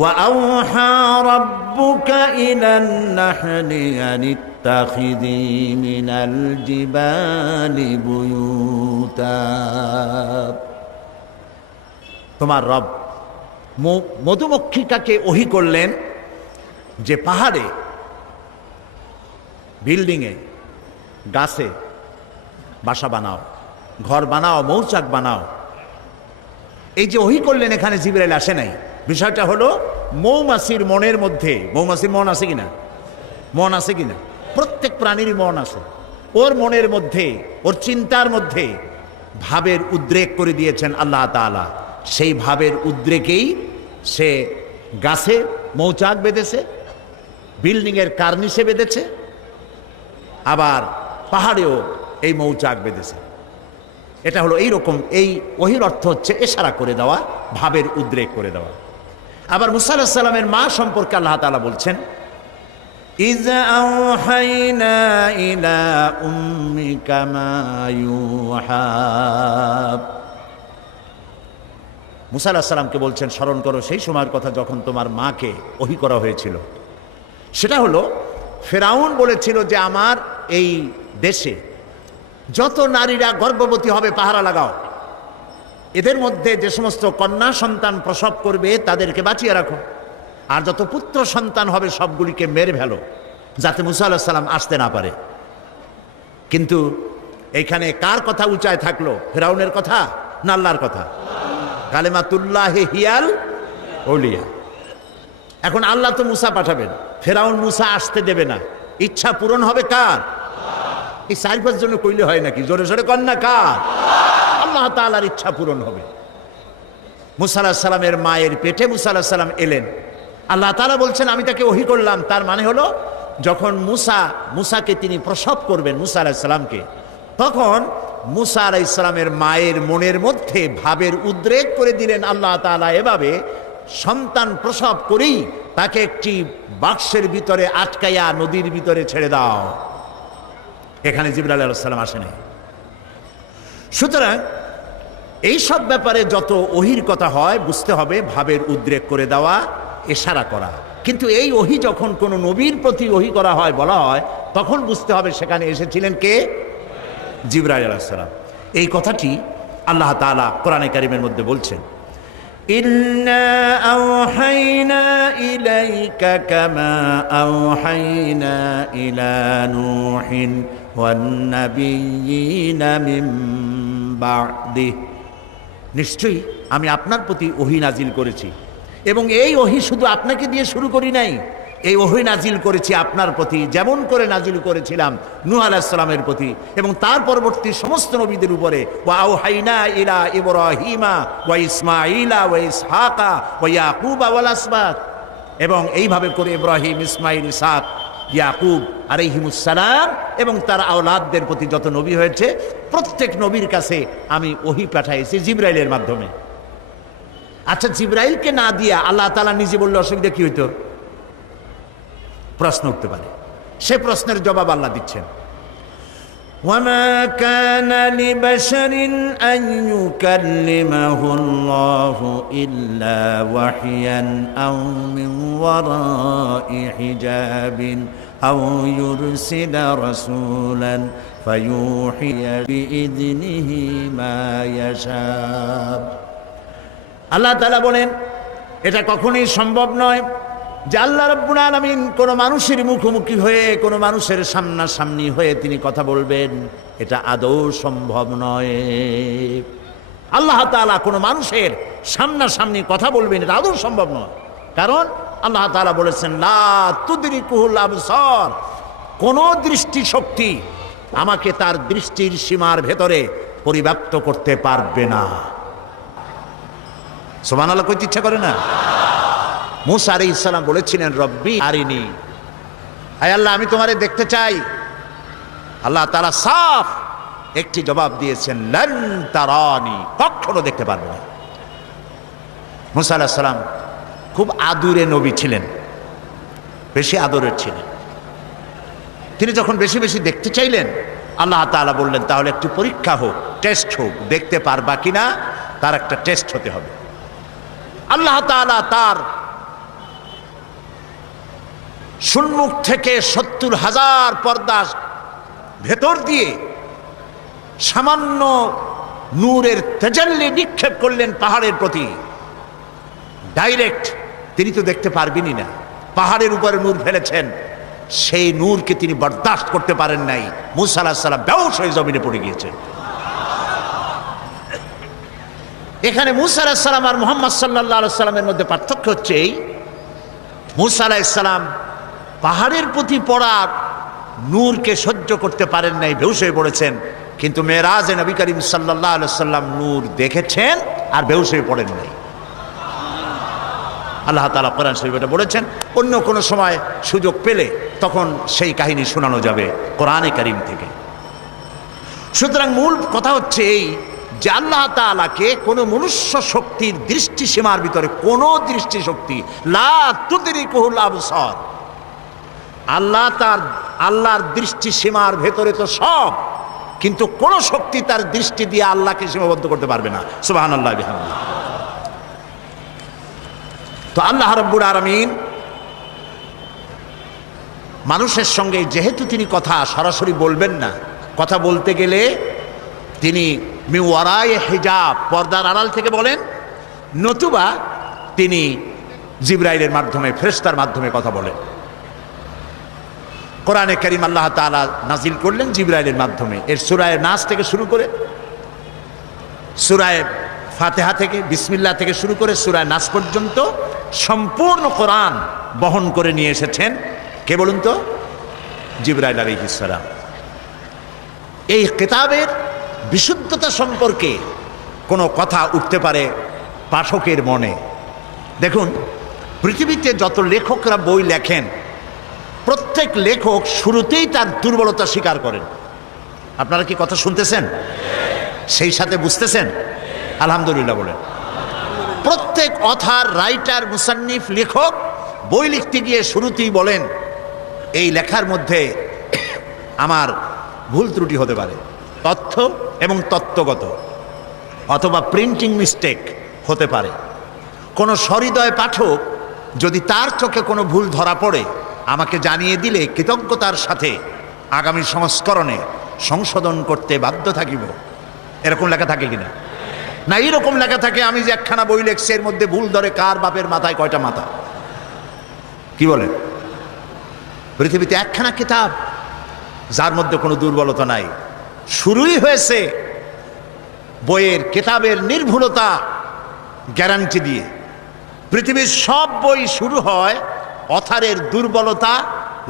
وَأَوْحَى رَبُّكَ إِلَى النَّحْلِ أَنِ اتَّخِذِي مِنَ الْجِبَالِ بُيُوتًا। তোমার রব মধুমক্ষিকাকে ওহী করলেন যে পাহাড়ে, বিল্ডিংয়ে, গাছে বাসা বানাও, ঘর বানাও, মৌচাক বানাও। এই যে ওহী করলেন, এখানে জিবরাইল আসে নাই। বিষয়টা হলো মৌমাছির মনের মধ্যে, মৌমাছির মন আছে কিনা? মন আছে কিনা? প্রত্যেক প্রাণীরই মন আছে। ওর মনের মধ্যে, ওর চিন্তার মধ্যে ভাবের উদ্রেক করে দিয়েছেন আল্লাহ তাআলা। সেই ভাবের উদ্রেকেই সে গাছে মৌচাক বেঁধেছে, বিল্ডিংয়ের কার্নিশে বেঁধেছে, আবার পাহাড়েও এই মৌচাক বেঁধেছে। এটা হলো এইরকম, এই ওহির অর্থ হচ্ছে ইশারা করে দেওয়া, ভাবের উদ্রেক করে দেওয়া। আবার মুসা আলাইহিস সালামের মা সম্পর্কে আল্লাহ তাআলা বলছেন, ইয আওহাইনা ইলা উম্মিকা মা ইউহা। মুসা আলাইহিস সালামকে বলছেন, স্মরণ করো সেই সময়ের কথা যখন তোমার মাকে ওহী করা হয়েছিল। সেটা হলো ফেরাউন বলেছিল যে আমার এই দেশে যত নারীরা গর্ভবতী হবে পাহারা লাগাও, এদের মধ্যে যে সমস্ত কন্যা সন্তান প্রসব করবে তাদেরকে বাঁচিয়ে রাখো, আর যত পুত্র সন্তান হবে সবগুলিকে মেরে ফেলো, যাতে মুসা আলাইহিস সালাম আসতে না পারে। কিন্তু এইখানে কার কথা উঁচায় থাকলো, ফেরাউনের কথা না আল্লাহর কথা? কালেমাতুল্লাহি হিয়াল আউলিয়া। এখন আল্লাহ তো মুসা পাঠাবেন, ফেরাউন মুসা আসতে দেবে না, ইচ্ছা পূরণ হবে কার? এই 4-5 জনে কইলে হয় নাকি? জোরে জোরে কন না, কার? আল্লাহ তাআলার ইচ্ছা পূরণ হবে। মুসা আলাইহিস সালামের মায়ের পেটে মুসা আলাইহিস সালাম এলেন, আল্লাহ তাআলা বলছেন আমি তাকে ওহী করলাম। তার মানে হলো যখন মুসাকে তিনি প্রসব করবেন, মুসা আলাইহিস সালামকে, তখন মুসা আলাইহিস সালামের মায়ের মনের মধ্যে ভাবের উদ্রেক করে দিলেন আল্লাহ তাআলা এভাবে, সন্তান প্রসব করেই তাকে একটি বাক্সের ভিতরে আটকাইয়া নদীর ভিতরে ছেড়ে দাও। এখানে জিবরাইল আলাইহিস সালাম আসেনি। সুতরাং এই সব ব্যাপারে যত ওহির কথা হয় বুঝতে হবে ভাবের উদ্রেক করে দেওয়া, ইশারা করা। কিন্তু এই ওহি যখন কোনো নবীর প্রতি ওহি করা হয়, বলা হয়, তখন বুঝতে হবে সেখানে এসেছিলেন কে? জিবরাইল আলাইহিস সালাম। এই কথাটি আল্লাহ তাআলা কোরআনে কারীমের মধ্যে বলছেন, ইন্না আওহাইনা ইলাইকা কামা আওহাইনা ইলা নূহিন ওয়ান নাবিয়্যিনা মিন বা'দি। নিশ্চয়ই আমি আপনার প্রতি ওহী নাজিল করেছি, এবং এই ওহী শুধু আপনাকে দিয়ে শুরু করি নাই, এই ওহী নাজিল করেছি আপনার প্রতি যেমন করে নাজিল করেছিলাম নূহ আলাইহিস সালামের প্রতি এবং তার পরবর্তী সমস্ত নবীদের উপরে। ওয়া আওহাইনা ইলা ইব্রাহিমা ওয়া ইসমাঈলা ওয়া ইসহাকা ওয়া ইয়াকুবা ওয়াল আসবাত। এবং এইভাবে করে ইব্রাহিম, ইসমাঈল, ইসহাক, ইয়াকুব আলাইহিমুস সালাম এবং তার আওলাদদের প্রতি যত নবী হয়েছে প্রত্যেক নবীর কাছে আমি ওহী পাঠাইছি জিবরাইলের মাধ্যমে। আচ্ছা, জিবরাইলকে না দিয়া আল্লাহ তাআলা নিজে বললে অসুবিধা কি হইতো? প্রশ্ন উঠতে পারে। সে প্রশ্নের জবাব আল্লাহ দিচ্ছেন, ওয়ামা কানা লিবাশারিন আন ইউকাল্লিমাহুল্লাহু ইল্লা ওয়াহইয়ান আও মিন ওয়ারাই হিজাবিন আও ইউরসিলা রাসূলান ফায়ুহিয়া বিইذনিহি মা ইয়াশা। আল্লাহ তাআলা বলেন, এটা কখনোই সম্ভব নয় যে আল্লাহ রাব্বুল আলামিন কোনো মানুষের মুখোমুখি হয়ে, কোনো মানুষের সামনাসামনি হয়ে তিনি কথা বলবেন। এটা আদৌ সম্ভব নয়। আল্লাহ তাআলা কোনো মানুষের সামনাসামনি কথা বলবেন, এটা আদৌ সম্ভব নয়। কারণ আল্লাহ তাআলা বলেছেন, লা তুদরিকুহুল আবসার, কোনো দৃষ্টিশক্তি আমাকে তার দৃষ্টির সীমার ভেতরে পরিব্যাপ্ত করতে পারবে না। সুবহানাল্লাহ কইতে ইচ্ছা করে না? মুসা আলাইহিস সালাম বলেছিলেন, রব্বি আরিনি, আয় আল্লাহ আমি তোমারে দেখতে চাই। আল্লাহ তাআলা সাফ একটি জবাব দিয়েছেন, লান তারানি, কখনো দেখতে পারবে না। মুসা আলাইহিস সালাম খুব আদুরে নবী ছিলেন, বেশি আদরের ছিলেন। তিনি যখন বেশি বেশি দেখতে চাইলেন, আল্লাহ তাআলা বললেন তাহলে একটু পরীক্ষা হোক, টেস্ট হোক, দেখতে পারবা কিনা তার একটা টেস্ট হতে হবে। আল্লাহ তাআলা তার সম্মুখ থেকে ৭০,০০০ পর্দা ভেতর দিয়ে সামান্য নূরের তেজাল্লি নিক্ষেপ করলেন পাহাড়ের প্রতি, ডাইরেক্ট। তিনি তো দেখতে পারবেনই না, পাহাড়ের উপরে নূর ফেলেছেন, সেই নূরকে তিনি বরদাস্ত করতে পারেন নাই। মুসা আলাইহিস সালাম বেহুশ হয়ে জমিনে পড়ে গিয়েছেন। এখানে মুসা আলাইহিস সালাম আর মুহাম্মদ সাল্লাল্লাহু আলাইহি সাল্লামের মধ্যে পার্থক্য হচ্ছে এই, মুসা আলাইহিস সালাম পাহাড়ের প্রতি পড়া নূরকে সহ্য করতে পারেন নাই, বেহুশ হয়ে পড়েছেন। কিন্তু মেরাজে নবী করিম সাল্লাল্লাহু আলাইহি সাল্লাম নূর দেখেছেন আর বেহুশ হয়ে পড়েন নাই। আল্লাহ তাআলা কোরআন শরীফে এটা বলেছেন। অন্য কোনো সময় সুযোগ পেলে তখন সেই কাহিনী শোনানো যাবে কোরআনে কারীম থেকে। সুতরাং মূল কথা হচ্ছে এই যে আল্লাহ তাআলাকে কোনো মনুষ্য শক্তির দৃষ্টি সীমার ভিতরে কোনো দৃষ্টি শক্তি লা তুদরিকুহুল আবসার, আল্লাহর দৃষ্টি সীমার ভেতরে তো সব, কিন্তু কোন শক্তি তার দৃষ্টি দিয়ে আল্লাহকে সীমাবদ্ধ করতে পারবে না। সুবহানাল্লাহ বিহামদিহি। তো আল্লাহ রাব্বুল আলামিন মানুষের সঙ্গে যেহেতু তিনি কথা সরাসরি বলবেন না, কথা বলতে গেলে তিনি মিওয়ারায়ে হিজাব, পর্দার আড়াল থেকে বলেন, নতুবা তিনি জিবরাইলের মাধ্যমে, ফেরেশতার মাধ্যমে কথা বলেন। কোরআনে কারীম আল্লাহ তাআলা নাজিল করলেন জিবরাইলের মাধ্যমে। এর সূরা নাস থেকে শুরু করে, সূরা ফাতিহা থেকে, বিসমিল্লাহ থেকে শুরু করে সূরা নাস পর্যন্ত সম্পূর্ণ কোরআন বহন করে নিয়ে এসেছেন কে বলুন তো? জিবরাইল আলাইহিস সালাম। এই কিতাবের বিশুদ্ধতা সম্পর্কে কোনো কথা উঠতে পারে পাঠকের মনে। দেখুন, পৃথিবীতে যত লেখকরা বই লেখেন, প্রত্যেক লেখক শুরুতেই তার দুর্বলতা স্বীকার করেন। আপনারা কি কথা শুনতেছেন? সেই সাথে বুঝতেছেন? আলহামদুলিল্লাহ বলেন। প্রত্যেক অথার, রাইটার, মুসান্নিফ, লেখক বই লিখতে গিয়ে শুরুতেই বলেন, এই লেখার মধ্যে আমার ভুল ত্রুটি হতে পারে, তথ্য এবং তত্ত্বগত, অথবা প্রিন্টিং মিস্টেক হতে পারে। কোনো সহৃদয় পাঠক যদি তার চোখে কোনো ভুল ধরা পড়ে আমাকে জানিয়ে দিলে কৃতজ্ঞতার সাথে আগামী সংস্করণে সংশোধন করতে বাধ্য থাকিব। এরকম লেখা থাকে কিনা? না, এইরকম লেখা থাকে, আমি যে একখানা বই লেখছি এর মধ্যে ভুল ধরে কার বাপের মাথায় কয়টা মাথা। কি বলেন? পৃথিবীতে একখানা কিতাব যার মধ্যে কোনো দুর্বলতা নাই। শুরুই হয়েছে বইয়ের, কিতাবের নির্ভুলতা গ্যারান্টি দিয়ে। পৃথিবীর সব বই শুরু হয় অথারের দুর্বলতা,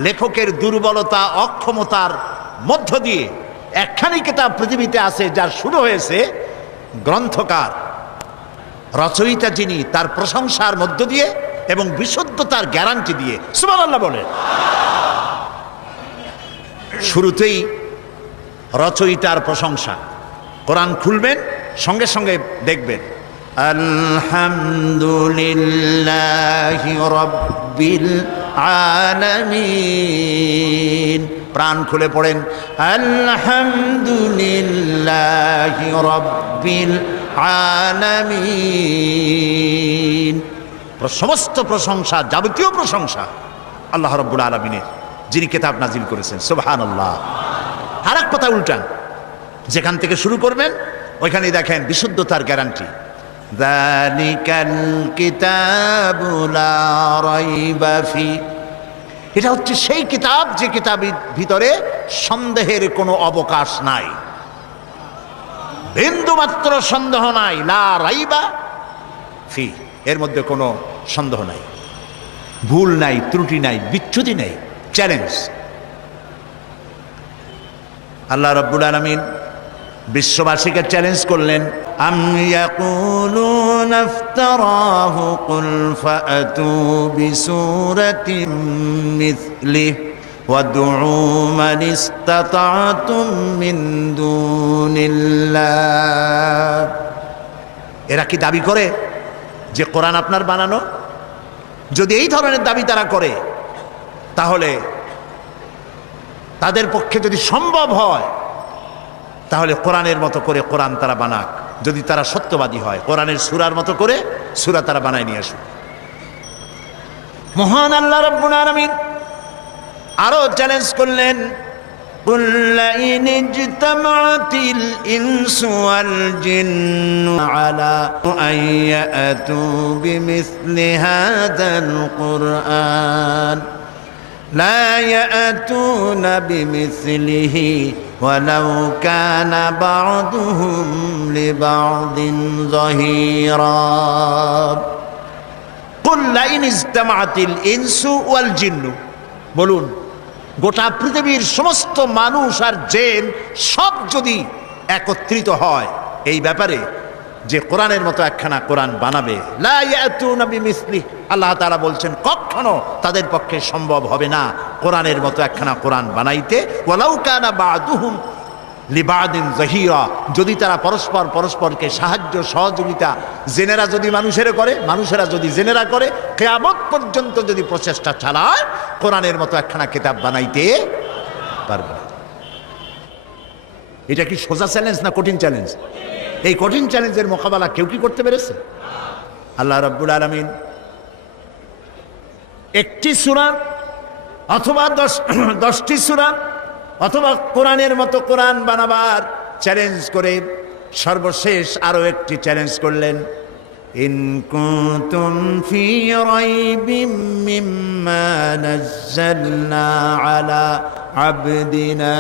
লেখকের দুর্বলতা, অক্ষমতার মধ্য দিয়ে। একখানি কিতাব পৃথিবীতে আছে যার শুরু হয়েছে গ্রন্থকার, রচয়িতা যিনি, তার প্রশংসার মধ্য দিয়ে এবং বিশুদ্ধতার গ্যারান্টি দিয়ে। সুবহানাল্লাহ বলেন। শুরুতেই রচয়িতার প্রশংসা। কোরআন খুলবেন, সঙ্গে সঙ্গে দেখবেন আলহামদুলিল্লাহি রাব্বিল আলামিন। প্রাণ খুলে পড়েন আলহামদুলিল্লাহি রাব্বিল আলামিন। সমস্ত প্রশংসা, যাবতীয় প্রশংসা আল্লাহ রাব্বুল আলামিনের, যিনি কিতাব নাজিল করেছেন। সুবহানাল্লাহ। আর এক কথা উল্টান, যেখান থেকে শুরু করবেন ওইখানেই দেখেন বিশুদ্ধতার গ্যারান্টি। যালিকাল কিতাবু লা রাইবা ফি। এটা হচ্ছে সেই কিতাব যে কিতাবের ভিতরে সন্দেহের কোনো অবকাশ নাই, বিন্দুমাত্র সন্দেহ নাই। লা রাইবা ফি, এর মধ্যে কোনো সন্দেহ নাই, ভুল নাই, ত্রুটি নাই, বিচ্যুতি নাই। চ্যালেঞ্জ। আল্লাহ রাব্বুল আলামিন বিশ্ববাসীকে চ্যালেঞ্জ করলেন, আম ইয়াকুলুনা ইফতারাহু কুল ফাআতু বিসূরাতিন মিছলিহি ওয়াদউ মান ইসতাতা'তুম মিন দুনিল্লাহ। এরা কি দাবি করে যে কোরআন আপনার বানানো? যদি এই ধরনের দাবি তারা করে, তাহলে তাদের পক্ষে যদি সম্ভব হয় তাহলে কোরআনের মতো করে কোরআন তারা বানাক। যদি তারা সত্যবাদী হয়, কোরআনের সূরার মতো করে সূরা তারা বানায় নিয়ে আসুক। মহান আল্লাহ রাব্বুল আলামিন আরো চ্যালেঞ্জ করলেন, কুল লাইন ইজতামা'তিল ইনসু ওয়াল জিন্নু আলা আন ইয়াতু বিমিসলি হাযাল কুরআন লা ইয়াতুনা বিমিসলিহি ওয়ালাউ কানা বা'দুহুম লিবা'দিন যাহিরা। কুল লাইন ইজতামা'তিল ইনসু ওয়াল জিন্নু, বলুন গোটা পৃথিবীর সমস্ত মানুষ আর জিন সব যদি একত্রিত হয় এই ব্যাপারে যে কোরআনের মতো একখানা কোরআন বানাবে, লা ইয়াতুনা বিমিসলিহি, আল্লাহ তাআলা বলছেন কখনো তাদের পক্ষে সম্ভব হবে না কোরআনের মতো একখানা কোরআন বানাইতে। ওয়ালাউ কানা বা'দুহুম লিবাদিন জহিরা, যদি তারা পরস্পরকে সাহায্য সহযোগিতা জেনেরা যদি মানুষেরা করে, মানুষেরা যদি জেনেরা করে, কিয়ামত পর্যন্ত যদি প্রচেষ্টা চালায়, কোরআনের মতো একখানা কিতাব বানাইতে পারবে না। এটা কি সোজা চ্যালেঞ্জ না কঠিন চ্যালেঞ্জ? এই কঠিন চ্যালেঞ্জের মোকাবেলা কেউ কি করতে পেরেছে? আল্লাহ রাব্বুল আলামিন একটি সূরা অথবা 10টি সূরা অথবা কোরআনের মতো কোরআন বানাবার চ্যালেঞ্জ করে সর্বশেষ আরো একটি চ্যালেঞ্জ করলেন, ইন কুনতুম ফি রাইবিম মিম্মা নাযালনা আলা আবদিনা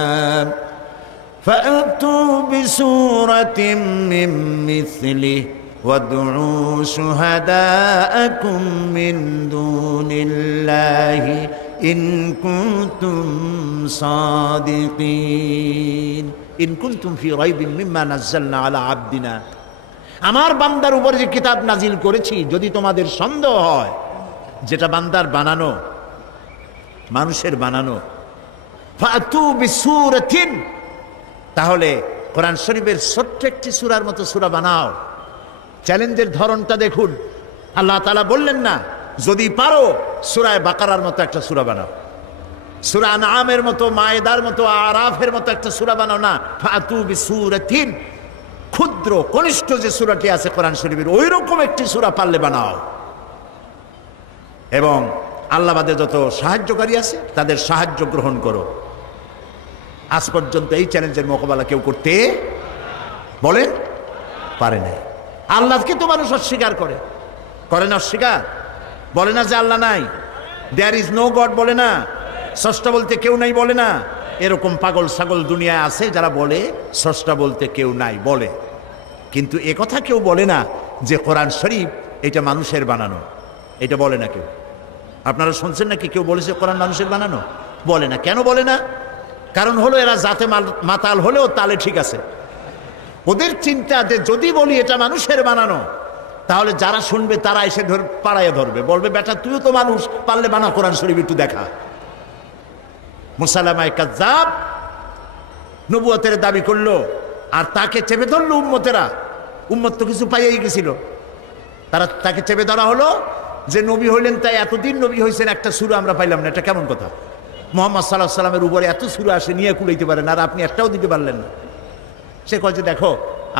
ফাআতু বিসূরাতিন মিন মিসলিহি ওয়াদউ শুহাদাআকুম মিন দুনিল্লাহি ইন কুনতুম সাদিকিন। ইন কুনতুম ফি রাইবিন মিম্মা নাযালনা আলা আবদিনা, আমার বান্দার উপর যে কিতাব নাজিল করেছি যদি তোমাদের সন্দেহ হয়, যেটা বান্দার বানানো, মানুষের বানানো, ফাতু বিসূরাতিন, তাহলে কোরআন শরীফের ছোট্ট একটি সূরার মতো সূরা বানাও। চ্যালেঞ্জের ধরনটা দেখুন, আল্লাহ তাআলা বললেন না যদি পারো সূরা বাকারার মতো একটা সূরা বানাও, সূরা আনআমের মতো, মায়েদার মতো, আরাফের মতো একটা সূরা বানাও না, ফাতু বিসূরাতিন, ক্ষুদ্র কনিষ্ঠ যে সূরাটি আছে কোরআন শরীফের ওই রকম একটি সূরা পারলে বানাও, এবং আল্লাহবাদে যত সাহায্যকারী আছে তাদের সাহায্য গ্রহণ করো। আজ পর্যন্ত এই চ্যালেঞ্জের মোকাবেলা কেউ করতে বলেন পারে নাই। আল্লাহকে তো মানুষ অস্বীকার করে না, অস্বীকার বলে না যে আল্লাহ নাই, দেয়ার ইজ নো গড বলে না, স্রষ্টা বলতে কেউ নাই বলে না। এরকম পাগল ছাগল দুনিয়ায় আছে যারা বলে স্রষ্টা বলতে কেউ নাই বলে, কিন্তু একথা কেউ বলে না যে কোরআন শরীফ এটা মানুষের বানানো, এটা বলে না কেউ। আপনারা শুনছেন নাকি কেউ বলেছে কোরআন মানুষের বানানো? বলে না। কেন বলে না? কারণ হলো এরা জাতে মাতাল হলেও তালে ঠিক আছে। ওদের চিন্তা যে যদি বলি এটা মানুষের বানানো, তাহলে যারা শুনবে তারা এসে পাড়ায় ধরবে, বলবে বেটা তুইও তো মানুষ, পারলে বানা কোরআন শরীফ একটু দেখা। মুসালামায়ে কাজ্জাব নবুয়তের দাবি করলো, আর তাকে চেপে ধরলো উম্মতেরা। উম্মত তো কিছু পাইয়াই গেছিল, তাকে চেপে ধরা হলো যে নবী হইলেন তাই এতদিন নবী হয়েছেন, একটা সূরা আমরা পাইলাম না, এটা কেমন কথা? মুহাম্মদ সাল্লাল্লাহু আলাইহি সাল্লামের উপরে এত সূরা আসে নিয়ে কুলাইতে পারেন আর আপনি একটাও দিতে পারলেন না। সে কয় যে দেখো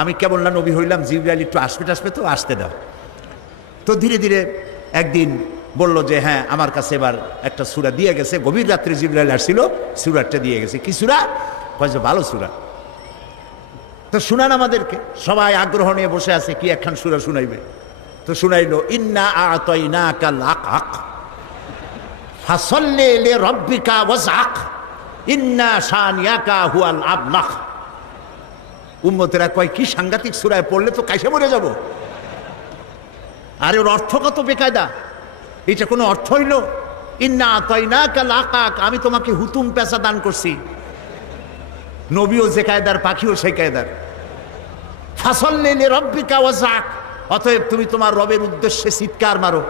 আমি কেবল না নবী হইলাম, জিবরাইল একটু আসবে তো আসতে দাও। তো ধীরে ধীরে একদিন বলল যে হ্যাঁ আমার কাছে এবার একটা সূরা দিয়ে গেছে, গভীর রাত্রে জিবরাইল আসছিল, সূরাটা দিয়ে গেছে। কি সূরা? কয় যে ভালো সূরা। তো শুনান আমাদেরকে। সবাই আগ্রহ নিয়ে বসে আছে কি একখান সূরা শুনাইবে। তো শুনাইলো, ইন্না আ'তাইনাকাল আক ফাসাল্লি লিরাব্বিকা ওয়াজআক ইন্না শানিয়াকা হুয়াল আবলাহ। উম্মতেরা কয় কি সাংঘাতিক সূরায় পড়লে তো কাইসে মরে যাব। আর ওর অর্থ কত বেকায়দা, এটা কোনো অর্থ হইল? ইন্না আ'তাইনাকাল আক, আমি তোমাকে হুতুম পেঁচা দান করছি। নবীও যে কায়দার, পাখিও সেই কায়দার। ফাসাল্লি লিরাব্বিকা ওয়াজআক, অতএব তুমি তোমার রবের উদ্দেশ্যে চিৎকার মারো।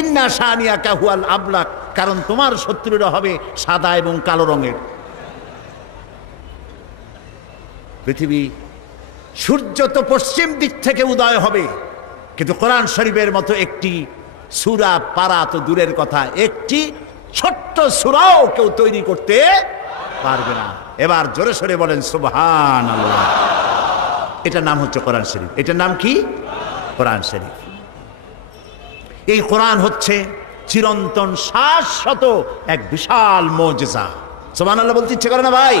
ইন্না শানিয়াকা হুয়াল আবলাক, কারণ তোমার শত্রুরা হবে সাদা এবং কালো রঙের। পৃথিবী সূর্য তো পশ্চিম দিক থেকে উদয় হবে, কিন্তু কোরআন শরীফের মতো একটি সূরা পারা তো দূরের কথা, একটি ছোট্ট সূরাও কেউ তৈরি করতে পারবে না। এবার জোরে সোরে বলেন সুবহানাল্লাহ। এটার নাম হচ্ছে কোরআন শরীফ। এটার নাম কি? কোরআন শরীফ। এই কোরআন হচ্ছে চিরন্তন শাশ্বত এক বিশাল মুজিজা। সুবহানাল্লাহ বলতে ইচ্ছে করে না ভাই?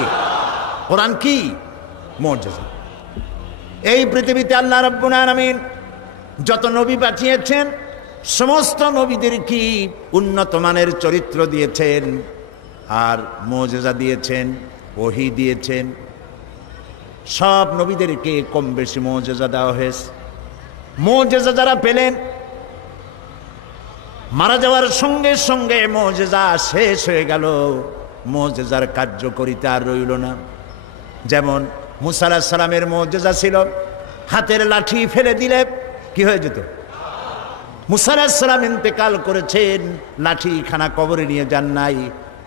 কোরআন কি মুজিজা। এই পৃথিবীতে আল্লাহ রাব্বুল আলামিন যত নবী পাঠিয়েছেন, সমস্ত নবীদের কি উন্নত মানের চরিত্র দিয়েছেন, আর মুজিজা দিয়েছেন, ওহী দিয়েছেন। সব নবীদেরকে কম বেশি মুজিজা দেওয়া হয়েছে। মুজিজা যারা পেলেন, মারা যাওয়ার সঙ্গে সঙ্গে মুজিজা শেষ হয়ে গেল, মুজিজার কার্যকারিতা আর রইল না। যেমন মুসা আলাইহিস সালামের মুজিজা ছিল হাতের লাঠি ফেলে দিলে কি হয়ে যেত। মুসা আলাইহিস সালাম ইন্তেকাল করেছেন, লাঠি খানা কবরে নিয়ে যান নাই,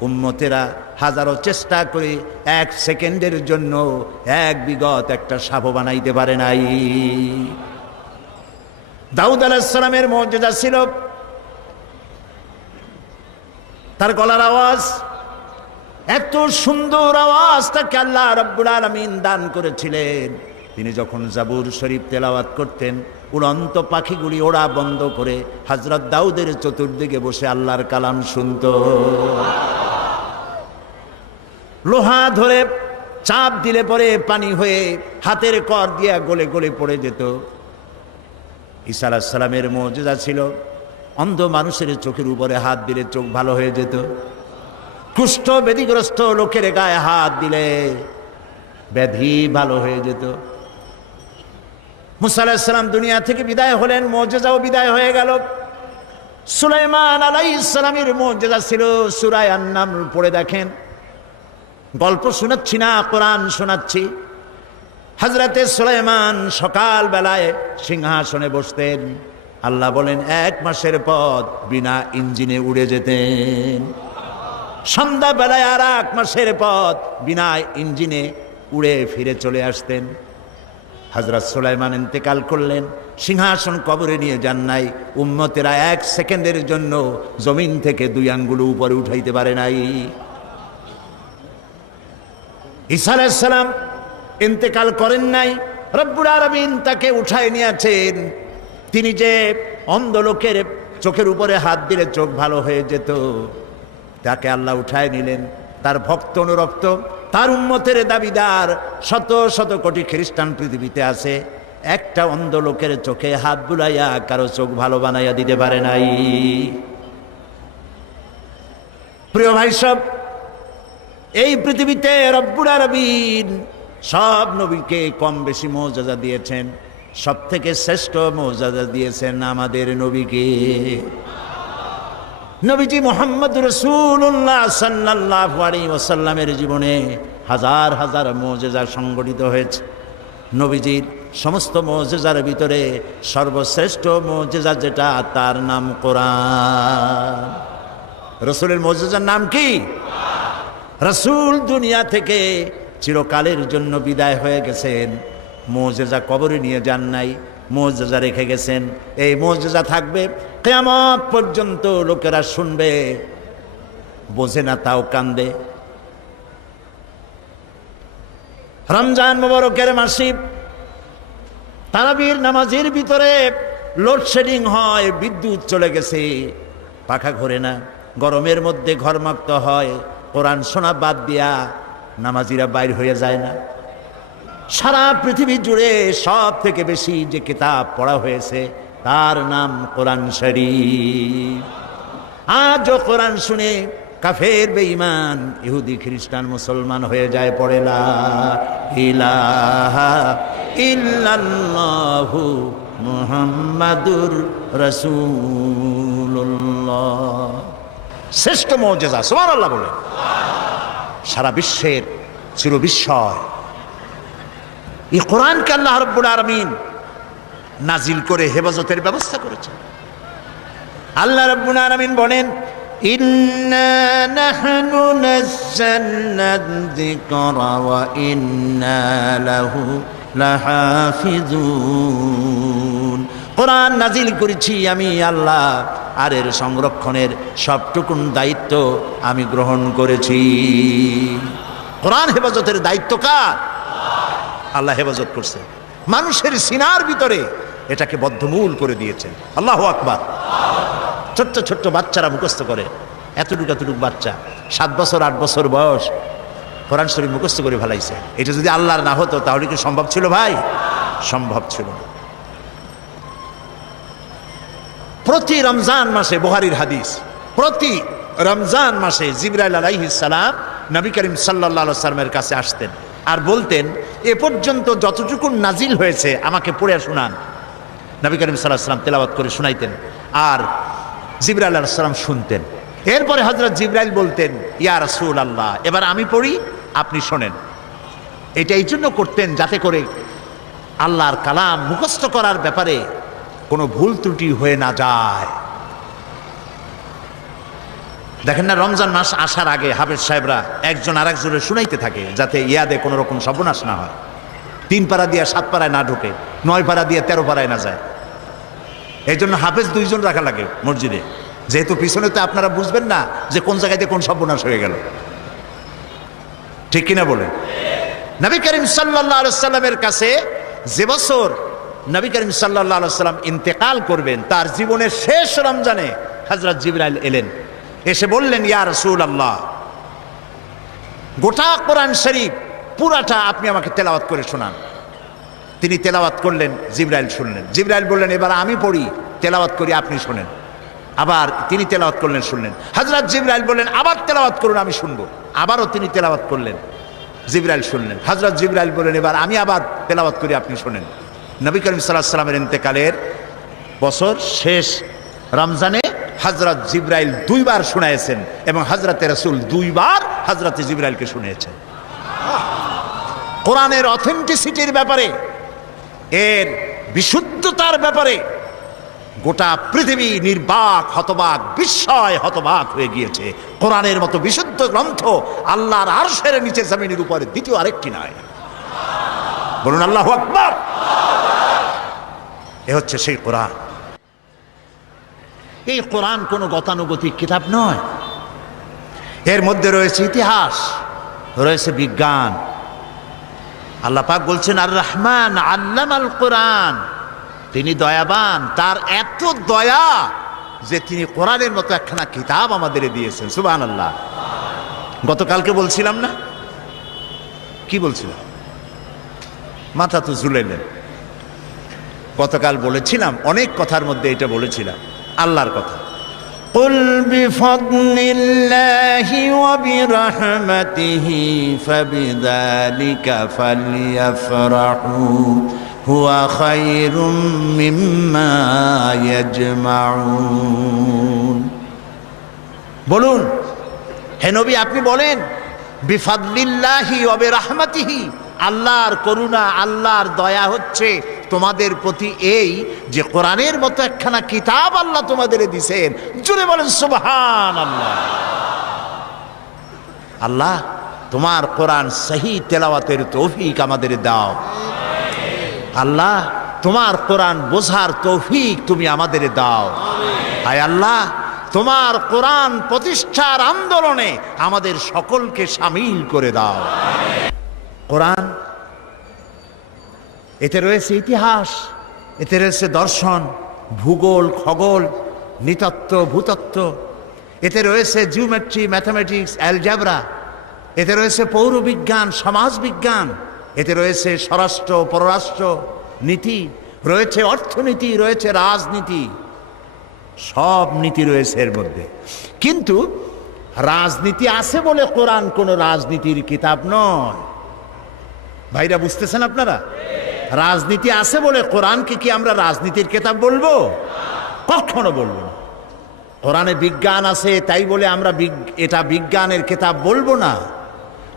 উম্মতেরা হাজারো চেষ্টা করে 1 সেকেন্ডের জন্য 1 বিগত একটা সাপ বানাইতে পারে নাই। দাউদ আলাইহিস সালামের মুজিজা ছিল তার গলার আওয়াজ। এত সুন্দর আওয়াজ তাকে আল্লাহ রাব্বুল আলামিন দান করেছিলেন। তিনি যখন জাবুর শরীফ তেলাওয়াত করতেন, উড়ন্ত পাখিগুলি ওড়া বন্ধ করে হযরত দাউদের চতুর্দিকে বসে আল্লাহর কালাম শুনত। লোহা ধরে চাপ দিলে পরে পানি হয়ে হাতের কর দিয়া গলে গলে পড়ে যেত। ঈসা আলাইহিস সালামের মুজিজা ছিল অন্ধ মানুষের চোখের উপরে হাত দিলে চোখ ভালো হয়ে যেত। কুষ্ঠ ব্যাধিগ্রস্ত লোকের গায়ে হাত দিলে ব্যাধি ভালো হয়ে যেত। মুসা আলাইহিস সালাম দুনিয়া থেকে বিদায় হলেন, মুজিজাও বিদায় হয়ে গেল। সুলাইমান আলাইহিস সালামের মুজিজা ছিল সূরা আন-নামল পড়ে দেখেন। গল্প শোনাচ্ছি না, কোরআন শোনাচ্ছি। হযরতে সুলাইমান সকাল বেলায় সিংহাসনে বসতেন। আল্লাহ বলেন 1 মাসের পথ বিনা ইঞ্জিনে উড়ে যেতেন। সন্ধ্যা বেলায় আর 1 মাসের পথ বিনা ইঞ্জিনে উড়ে ফিরে চলে আসতেন। হযরত সুলাইমান ইন্তেকাল করলেন, সিংহাসন কবরে নিয়ে যান নাই। উম্মতেরা 1 সেকেন্ডের জন্য জমিন থেকে 2 আঙ্গুল উপরে উঠাইতে পারে নাই। ঈসা আলাইহিস সালাম ইন্তেকাল করেন নাই, রব্বুল আলামিন তাকে উঠায় নিয়েছেন। তিনি যে অন্ধ লোকের চোখের উপরে হাত দিলে চোখ ভালো হয়ে যেত, তাকে আল্লাহ উঠায় নিলেন। তার ভক্ত অনুরক্ত, তার উম্মতের দাবিদার শত শত কোটি খ্রিস্টান পৃথিবীতে আছে। একটা অন্ধ লোকের চোখে হাত বুলাইয়া কারো চোখ ভালো বানাইয়া দিতে পারে নাই। প্রিয় ভাই সব, এই পৃথিবীতে রব্বুল আলামিন সব নবীকে কম বেশি মুজিজা দিয়েছেন। সব থেকে শ্রেষ্ঠ মুজিজা দিয়েছেন আমাদের নবীকে। নবীজি মুহাম্মদ রাসূলুল্লাহ সাল্লাল্লাহু আলাইহি ওয়াসাল্লামের জীবনে হাজার হাজার মুজিজা সংঘটিত হয়েছে। নবীজির সমস্ত মুজিজার ভিতরে সর্বশ্রেষ্ঠ মুজিজা যেটা, তার নাম কোরআন। রাসূলের মুজিজার নাম কি? রাসূল দুনিয়া থেকে চিরকালের জন্য বিদায় হয়ে গেছেন। মুজিজা কবরে নিয়ে যান নাই, মুজিজা রেখে গেছেন। এই মুজিজা থাকবে কিয়ামত পর্যন্ত। লোকেরা শুনবে, বোঝে না তাও কান্দে। রমজান মুবারকের মাসে তারাবির নামাজের ভিতরে লোডশেডিং হয়, বিদ্যুৎ চলে গেছে, পাখা ঘোরে না, গরমের মধ্যে ঘরমাক্ত হয়। কোরআন শোনা বাদ দিয়া নামাজিরা বাইর হয়ে যায় না। সারা পৃথিবী জুড়ে সব থেকে বেশি যে কিতাব পড়া হয়েছে তার নাম কোরআন শরীফ। আজও কোরআন শুনে কাফের বেঈমান ইহুদি খ্রিস্টান মুসলমান হয়ে যায়, পড়ে লা ইলাহা ইল্লাল্লাহু মুহাম্মাদুর রাসূলুল্লাহ। শ্রেষ্ঠ মুজিজা, সুবহানাল্লাহ বলে। সারা বিশ্বের চিরবিস্ময় এই কোরআনকে আল্লাহ রাব্বুল আলামিন নাজিল করে হেফাজতের ব্যবস্থা করেছেন। আল্লাহ রাব্বুল আলামিন বলেন, ইন্না নাহনু নাযালনা যিকরা ওয়া ইন্না লাহু লাহাফিজুন। কোরআন নাজিল করেছি আমি আল্লাহ, আর এর সংরক্ষণের সবটুকুন দায়িত্ব আমি গ্রহণ করেছি। কোরআন হেফাজতের দায়িত্ব কার? আল্লাহ হেফাজত করছে। মানুষের সিনার ভিতরে এটাকে বদ্ধমূল করে দিয়েছেন। আল্লাহু আকবার। ছোট্ট ছোট্ট বাচ্চারা মুখস্থ করে, এতটুকু এতটুকু বাচ্চা 7 বছর 8 বছর বয়স কোরআন শরীফ মুখস্থ করে ফেলাইছে। এটা যদি আল্লাহর না হতো তাহলে কি সম্ভব ছিল ভাই? সম্ভব ছিল না। প্রতি রমজান মাসে, বুখারীর হাদিস, প্রতি রমজান মাসে জিবরাইল আলাইহিস সালাম নবী করিম সাল্লাল্লাহু আলাইহি ওয়াসাল্লামের কাছে আসতেন আর বলতেন, এ পর্যন্ত যতটুকু নাজিল হয়েছে আমাকে পড়ে শোনান। নবী করিম সাল্লাল্লাহু আলাইহি ওয়াসাল্লাম তেলাওয়াত করে শোনাইতেন আর জিবরাইল আলাইহিস সালাম শুনতেন। এরপরে হযরত জিবরাইল বলতেন, ইয়া রাসূলুল্লাহ, এবার আমি পড়ি, আপনি শোনেন। এটা এই জন্য করতেন যাতে করে আল্লাহর কালাম মুখস্থ করার ব্যাপারে কোনো ভুল ত্রুটি হয়ে না যায়। দেখেন না, রমজান মাস আসার আগে হাফেজ সাহেবরা একজন আর একজনের শুনাইতে থাকে যাতে ইয়াদে কোনো রকম সর্বনাশ না হয়, 3 পারা দিয়া 7 পারায় না ঢোকে, 9 পারা দিয়া 13 পারায় না যায়। এই জন্য হাফেজ 2 জন রাখা লাগে মসজিদে, যেহেতু পিছনে তো আপনারা বুঝবেন না যে কোন জায়গাতে কোন সর্বনাশ হয়ে গেল, ঠিক কিনা বলেন? নবী করিম সাল্লাল্লাহু আলাইহি সাল্লামের কাছে যে বছর নবী করিম সাল্লাল্লাহু আলাইহি সাল্লাম ইন্তেকাল করবেন, তার জীবনের শেষ রমজানে হযরত জিবরাইল এলেন, এসে বললেন, ইয়া রাসূলুল্লাহ, গোটা কোরআন শরীফ পুরাটা আপনি আমাকে তেলাওয়াত করে শোনান। তিনি তেলাওয়াত করলেন, জিবরাইল শুনলেন। জিবরাইল বললেন, এবার আমি পড়ি, তেলাওয়াত করি, আপনি শোনেন। আবার তিনি তেলাওয়াত করলেন, শুনলেন। হযরত জিবরাইল বললেন, আবার তেলাওয়াত করুন, আমি শুনবো। আবারও তিনি তেলাওয়াত করলেন, জিবরাইল শুনলেন। হযরত জিবরাইল বললেন, এবার আমি আবার তেলাওয়াত করি, আপনি শোনেন। নবী করিম সাল্লাল্লাহু আলাইহি সাল্লামের ইন্তেকালের বছর শেষ রমজানে হযরত জিবরাইল 2 বার শুনাইছেন এবং হযরত রাসূল 2 বার হযরত জিবরাইলকে শুনিয়েছেন। কোরআনের অথেন্টিসিটির ব্যাপারে, এর বিশুদ্ধতার ব্যাপারে গোটা পৃথিবী নির্বাক, হতবাক, বিস্ময় হতবাক হয়ে গিয়েছে। কোরআনের মতো বিশুদ্ধ গ্রন্থ আল্লাহর আরশের নিচে জমিনের উপরে দ্বিতীয় আরেকটি নাই। বলুন আল্লাহু আকবার। এ হচ্ছে সেই কোরআন। এই কোরআন কোনো গতানুগতিক কিতাব নয়, এর মধ্যে রয়েছে ইতিহাস, রয়েছে বিজ্ঞান। আল্লাহ পাক বলছেন, আর রহমান আল্লামাল কোরআন, তিনি দয়াবান, তার এত দয়া যে তিনি কোরআনের মতো একখানা কিতাব আমাদের দিয়েছেন। সুবহানাল্লাহ। গতকালকে বলছিলাম না, কি বলছিলাম? মাথা তো ঝুলাইলেন। গতকাল বলেছিলাম, অনেক কথার মধ্যে এটা বলেছিলাম আল্লাহর কথা। কুল বিফাদলিল্লাহি ওয়া বিরহমাতিহি ফাবিযালিকা ফালইফরাহু হুয়া খায়রুম মিম্মা ইয়াজমাউন। বলুন হে নবী, আপনি বলেন, বিফাদলিল্লাহি ওয়া বিরহমাতিহি, আল্লাহর করুণা, আল্লাহর দয়া হচ্ছে তোমাদের প্রতি এই যে কোরআনের মতো একখানা কিতাব আল্লাহ তোমাদের দিয়েছেন। জুড়ে বলেন সুবহানাল্লাহ। আল্লাহ, তোমার কোরআন সহি তেলাওয়াতের তৌফিক আমাদের দাও। আল্লাহ, তোমার কোরআন বোঝার তৌফিক তুমি আমাদের দাও। আয় আল্লাহ, তোমার কোরআন প্রতিষ্ঠার আন্দোলনে আমাদের সকলকে শামিল করে দাও। কোরআন, এতে রয়েছে ইতিহাস, এতে রয়েছে দর্শন, ভূগোল, খগোল, নৃতত্ত্ব, ভূতত্ত্ব, এতে রয়েছে জিওমেট্রি, ম্যাথামেটিক্স, অ্যালজেব্রা, এতে রয়েছে পৌরবিজ্ঞান, সমাজবিজ্ঞান, এতে রয়েছে স্বরাষ্ট্র, পররাষ্ট্র নীতি, রয়েছে অর্থনীতি, রয়েছে রাজনীতি, সব নীতি রয়েছে এর মধ্যে। কিন্তু রাজনীতি আছে বলে কোরআন কোনো রাজনীতির কিতাব নয়। ভাইরা বুঝতেছেন আপনারা? রাজনীতি আছে বলে কোরআনকে কি আমরা রাজনীতির কিতাব বলবো? কখনো বলবো না। কোরআনে বিজ্ঞান আছে তাই বলে আমরা এটা বিজ্ঞানের কিতাব বলবো না।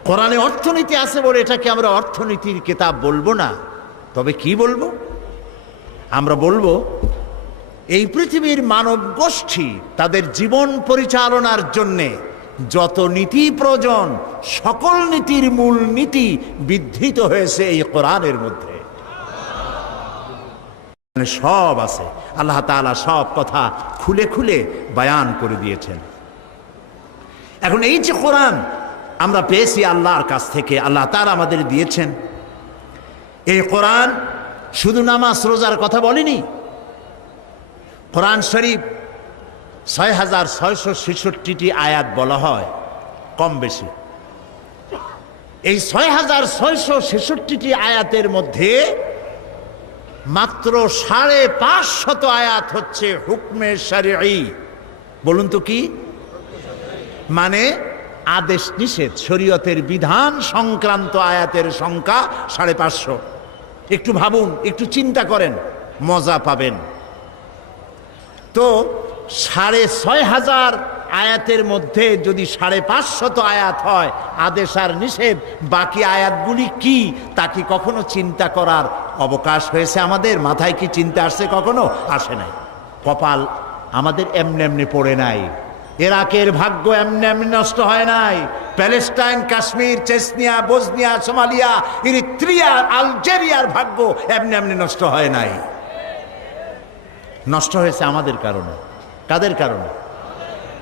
কোরআনে অর্থনীতি আছে বলে এটাকে আমরা অর্থনীতির কিতাব বলবো না। তবে কি বলবো? আমরা বলবো, এই পৃথিবীর মানব গোষ্ঠী তাদের জীবন পরিচালনার জন্যে যত নীতি প্রয়োজন, সকল নীতির মূল নীতি বিধৃত হয়েছে এই কোরআনের মধ্যে। সব আছে, আল্লাহ তাআলা সব কথা খুলে খুলে বয়ান করে দিয়েছেন। এখন এই যে কোরআন আমরা পেয়েছি আল্লাহর কাছ থেকে, আল্লাহ তাআলা আমাদের দিয়েছেন, এই কোরআন শুধু নামাজ রোজার কথা বলেনি। কোরআন শরীফ ৬৬৬৬টি আয়াত বলা হয় কম বেশি। এই ৬৬৬৬টি আয়াতের মধ্যে মাত্র ৫৫০ আয়াত হচ্ছে হুকমে শরঈ। বলুন তো কি মানে? আদেশ নিষেধ, শরীয়তের বিধান সংক্রান্ত আয়াতের সংখ্যা ৫৫০। একটু ভাবুন, একটু চিন্তা করেন, মজা পাবেন। তো ৬৫০০ আয়াতের মধ্যে যদি ৫৫০ আয়াত হয় আদেশ আর নিষেধ, বাকি আয়াতগুলি কি তা কি কখনো চিন্তা করার অবকাশ হয়েছে আমাদের? মাথায় কি চিন্তা আসছে? কখনো আসে নাই। কপাল আমাদের এমনি এমনি পড়ে নাই, ইরাকের ভাগ্য এমনি এমনি নষ্ট হয় নাই। Palestine, Kashmir, Chechnya, Bosnia, Somalia, Eritrea, আলজেরিয়ার ভাগ্য এমনি এমনি নষ্ট হয় নাই। নষ্ট হয়েছে আমাদের কারণে। কাদের কারণে?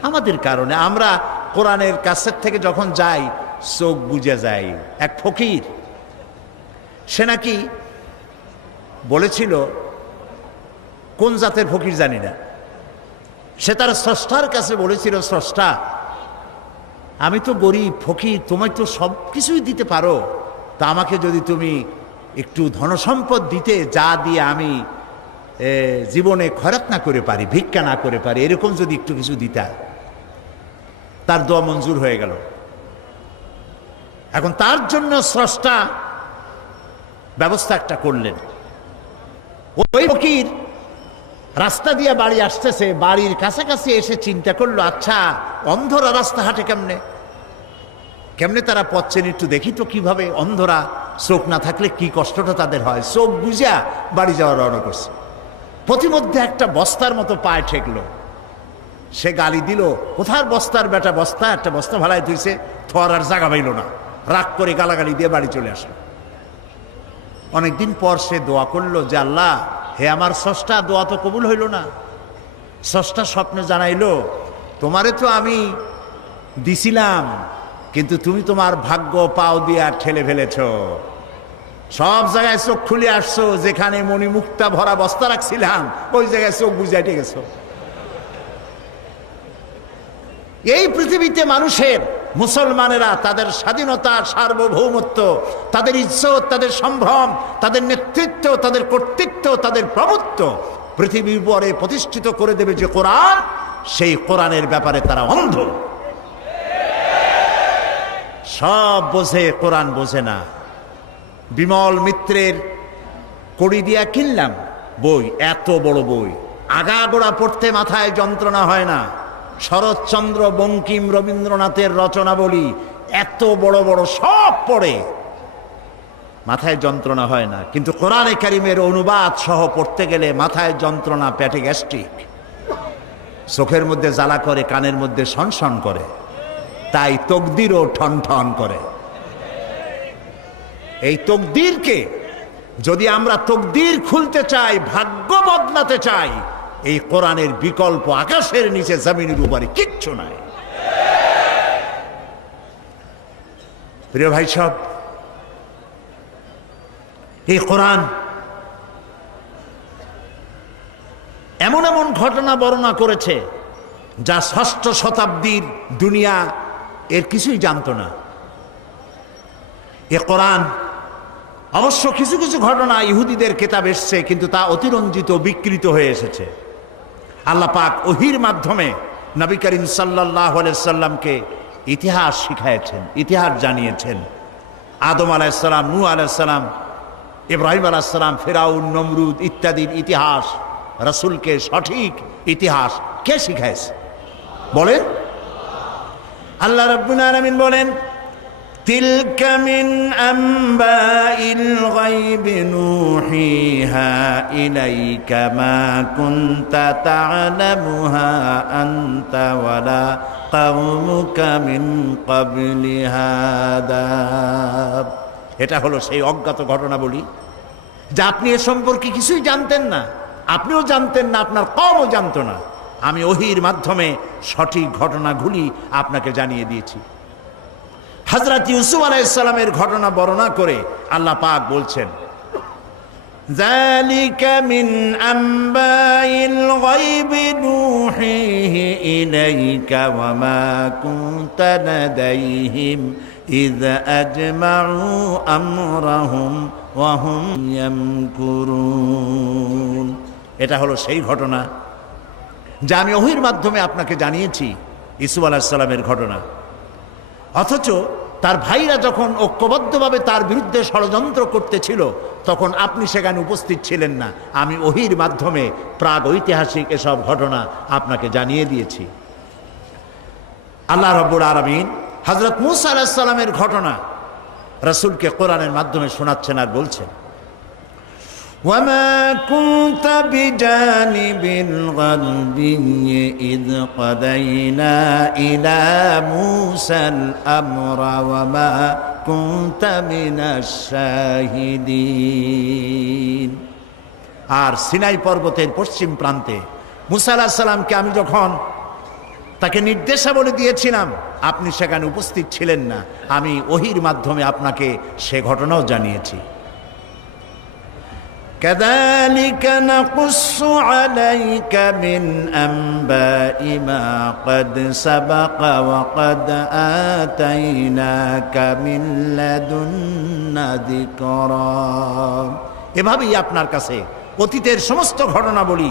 আমাদের কারণে। আমরা কোরআনের কাছের থেকে যখন যাই চোখ বুঝে যাই। এক ফকির, সে নাকি বলেছিল, কোন জাতের ফকির জানি না, সে তার স্রষ্টার কাছে বলেছিল, স্রষ্টা, আমি তো গরিব ফকির, তোমায় তো সব কিছুই দিতে পারো, তা আমাকে যদি তুমি একটু ধনসম্পদ দিতে, যা দিয়ে আমি জীবনে খয়রাত না করে পারি, ভিক্ষা না করে পারি, এরকম যদি একটু কিছু দিতা। তার দোয়া মঞ্জুর হয়ে গেল। এখন তার জন্য স্রষ্টা ব্যবস্থা একটা করলেন। ওই ফকির রাস্তা দিয়ে বাড়ি আসতেছে, বাড়ির কাছাকাছি এসে চিন্তা করলো, আচ্ছা অন্ধরা রাস্তা হাঁটে কেমনে, কেমনে তারা পথ চেনে, একটু দেখি তো কিভাবে। অন্ধরা চোখ না থাকলে কি কষ্টটা তাদের হয়। চোখ বুঝা বাড়ি যাওয়ার রওনা করছে। প্রতিমধ্যে একটা বস্তার মতো পায়ে ঠেকলো। সে গালি দিল, কোথার বস্তার বেটা, বস্তা, একটা বস্তা ভাড়ায় ধুইছে, থর আর জাগা পাইল না, রাগ করে গালাগালি দিয়ে বাড়ি চলে আসলো। অনেকদিন পর সে দোয়া করলো যে, আল্লাহ, হে আমার স্রষ্টা, দোয়া তো কবুল হইল না। স্রষ্টা স্বপ্নে জানাইলো, তোমারে তো আমি দিছিলাম, কিন্তু তুমি তোমার ভাগ্য পাও দিয়ে আর ঠেলে ফেলেছ। সব জায়গায় চোখ খুলে আসছো, যেখানে মণিমুক্তা ভরা বস্তা রাখছিলাম ওই জায়গায় চোখ বুঝাইতে গেছো। এই পৃথিবীতে মানুষের, মুসলমানেরা তাদের স্বাধীনতা, সার্বভৌমত্ব, তাদের ইজ্জত, তাদের সম্ভ্রম, তাদের নেতৃত্ব, তাদের কর্তৃত্ব, তাদের প্রভুত্ব পৃথিবীর উপরে প্রতিষ্ঠিত করে দেবে যে কোরআন, সেই কোরআনের ব্যাপারে তারা অন্ধ। সব বোঝে, কোরআন বোঝে না। বিমল মিত্রের কড়ি দিয়া কিনলাম বই, এত বড় বই, আগাগোড়া পড়তে মাথায় যন্ত্রণা হয় না। শরৎচন্দ্র, বঙ্কিম, রবীন্দ্রনাথের রচনাবলী এত বড় বড়, সব পড়ে, মাথায় যন্ত্রণা হয় না। কিন্তু কোরআনে কারিমের অনুবাদ সহ পড়তে গেলে মাথায় যন্ত্রণা, পেটে গ্যাস্ট্রিক, চোখের মধ্যে জ্বালা করে, কানের মধ্যে সনসন করে, তাই তকদিরও ঠন ঠন করে। এই তকদিরকে যদি আমরা তকদির খুলতে চাই, ভাগ্য বদলাতে চাই, এই কোরআনের বিকল্প আকাশের নিচে জমিনের উপরে কিচ্ছু নাই। প্রিয় ভাই সব, এই কোরআন এমন এমন ঘটনা বর্ণনা করেছে যা ষষ্ঠ শতাব্দীর দুনিয়া এর কিছুই জানতো না। এ কোরআন অবশ্য কিছু কিছু ঘটনা ইহুদিদের কিতাব এসছে, কিন্তু তা অতিরঞ্জিত, বিকৃত হয়ে এসেছে। আল্লাহ পাক ওহির মাধ্যমে নবী করিম সাল্লাল্লাহু আলাইহি সাল্লামকে ইতিহাস শিখাইছেন, ইতিহাস জানিয়েছেন। আদম আলাইহিস সালাম, নূহ আলাইহিস সালাম, ইব্রাহিম আলাইহিস সালাম, ফিরাউন, নমরুদ ইত্যাদির ইতিহাস, রাসূলকে সঠিক ইতিহাস কে শিখাইছে বলেন? আল্লাহ রাব্বুল আলামিন বলেন, তিলক মিন আম্বাইল গায়বি নূহিহা ইলাইকা মা কুনতা তা'লামুহা আনতা ওয়ালা কওমুকা মিন ক্বাবলি হাদা। এটা হলো সেই অজ্ঞাত ঘটনা বলি, যা আপনি এ সম্পর্কে কিছুই জানতেন না, আপনিও জানতেন না, আপনার কওমও জানতো না। আমি ওহির মাধ্যমে সঠিক ঘটনাগুলি আপনাকে জানিয়ে দিয়েছি। হযরত ইউসুফ আলাইহিস সালামের ঘটনা বর্ণনা করে আল্লাহ পাক বলছেন, যালিকা মিন আম্বাইল গায়বি নূহিহি ইলাইকা ওয়া মা কুনতা লাদাইহিম ইয আজমাউ আমরাহুম ওয়া হুম ইয়ামকুরুন। এটা হলো সেই ঘটনা যা আমি ওহির মাধ্যমে আপনাকে জানিয়েছি, ইউসুফ আলাইহিস সালামের ঘটনা। অথচ তার ভাইরা যখন ঐক্যবদ্ধভাবে তার বিরুদ্ধে ষড়যন্ত্র করতেছিল, তখন আপনি সেখানে উপস্থিত ছিলেন না। আমি ওহির মাধ্যমে প্রাগ ঐতিহাসিক এসব ঘটনা আপনাকে জানিয়ে দিয়েছি। আল্লাহ রাব্বুল আলামিন হযরত মূসা আলাইহিস সালামের ঘটনা রাসূলকে কোরআনের মাধ্যমে শোনাচ্ছেন আর বলছেন, وما كنت بجانب الغربي إذ قضينا إلى موسى الأمر وما كنت من الشاهدين। আর সিনাই পর্বতের পশ্চিম প্রান্তে মুসা আলাইহিস সালামকে আমি যখন তাকে নির্দেশাবলী দিয়েছিলাম, আপনি সেখানে উপস্থিত ছিলেন না। আমি ওহীর মাধ্যমে আপনাকে সে ঘটনাও জানিয়েছি। كذلك نقص عليك من أنباء ما قد سبق وقد آتيناك من لدنا ذكرا। এভাবেই আপনার কাছে অতীতের সমস্ত ঘটনা বলি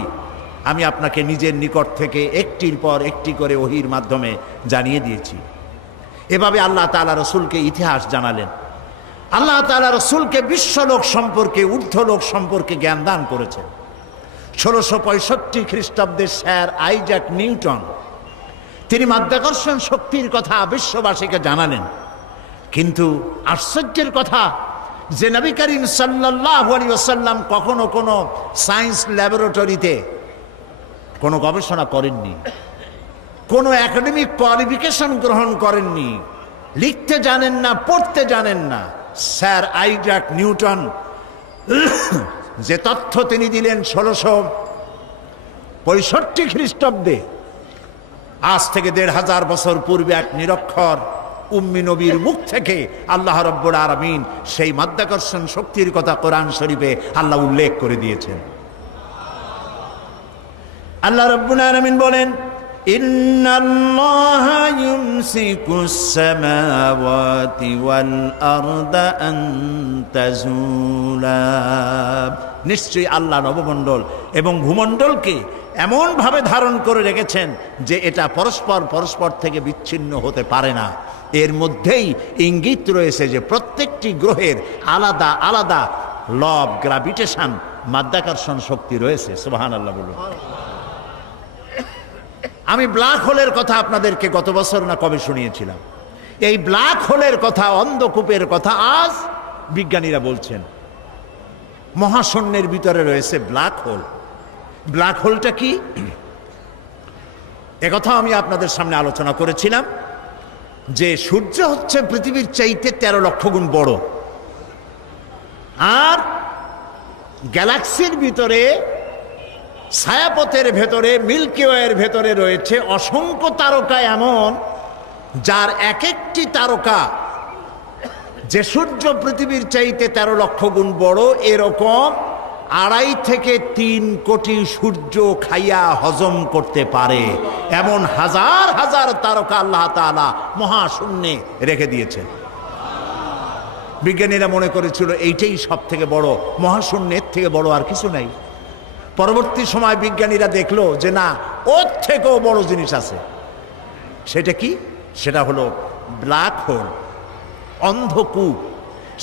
আমি আপনাকে নিজের নিকট থেকে একটির পর একটি করে ওহীর মাধ্যমে জানিয়ে দিয়েছি। এভাবে আল্লাহ তাআলা রসুলকে ইতিহাস জানালেন। আল্লাহ তাআলা রসুলকে বিশ্বলোক সম্পর্কে, ঊর্ধ্বলোক সম্পর্কে জ্ঞান দান করেছেন। 1665 খ্রিস্টাব্দে স্যার আইজাক নিউটন তিনি মাধ্যাকর্ষণ শক্তির কথা বিশ্ববাসীকে জানালেন। কিন্তু আশ্চর্যের কথা যে নবী করিম সাল্লাল্লাহু আলাইহি ওয়াসাল্লাম কখনো কোনো সায়েন্স ল্যাবরেটরিতে কোনো গবেষণা করেননি, কোনো একাডেমিক কোয়ালিফিকেশন গ্রহণ করেননি, লিখতে জানেন না, পড়তে জানেন না। স্যার আইজাক নিউটন যে তথ্য তিনি দিলেন 1665 খ্রিস্টাব্দে, আজ থেকে 1500 বছর পূর্বে এক নিরক্ষর উম্মি নবীর মুখ থেকে আল্লাহ রাব্বুল আলামিন সেই মাধ্যাকর্ষণ শক্তির কথা কোরআন শরীফে আল্লাহ উল্লেখ করে দিয়েছেন। আল্লাহ রাব্বুল আলামিন বলেন, ইন্নাল্লাহা ইউমসিকুস সামাওয়াতি ওয়াল আরদা আন তাজুলা। নিশ্চয়ই আল্লাহ নবমণ্ডল এবং ভূমণ্ডলকে এমনভাবে ধারণ করে রেখেছেন যে এটা পরস্পর থেকে বিচ্ছিন্ন হতে পারে না। এর মধ্যেই ইঙ্গিত রয়েছে যে প্রত্যেকটি গ্রহের আলাদা আলাদা ল অফ গ্র্যাভিটেশন, মাধ্যাকর্ষণ শক্তি রয়েছে। সুবহানাল্লাহ বলুন। আমি ব্ল্যাক হোলের কথা আপনাদেরকে গত বছর না কবে শুনিয়েছিলাম। এই ব্ল্যাক হোলের কথা, অন্ধকূপের কথা আজ বিজ্ঞানীরা বলছেন। মহাশূন্যের ভিতরে রয়েছে ব্ল্যাক হোল। ব্ল্যাক হোলটা কি একথা আমি আপনাদের সামনে আলোচনা করেছিলাম যে সূর্য হচ্ছে পৃথিবীর চাইতে 13 লক্ষ গুণ বড়, আর গ্যালাক্সির ভিতরে, ছায়াপথের ভেতরে, মিল্কি ওয়ের ভেতরে রয়েছে অসংখ্য তারকা এমন, যার এক একটি তারকা যে সূর্য পৃথিবীর চাইতে 13 লক্ষ গুণ বড়, এরকম 2.5 থেকে 3 কোটি সূর্য খাইয়া হজম করতে পারে এমন হাজার হাজার তারকা আল্লাহ তাআলা মহাশূন্যে রেখে দিয়েছেন। বিজ্ঞানীরা মনে করেছিল এইটাই সব থেকে বড়, মহাশূন্যের থেকে বড় আর কিছু নাই। পরবর্তী সময় বিজ্ঞানীরা দেখলো যে না, ওর থেকেও বড় জিনিস আছে। সেটা কি? সেটা হলো ব্ল্যাক হোল, অন্ধকূপ।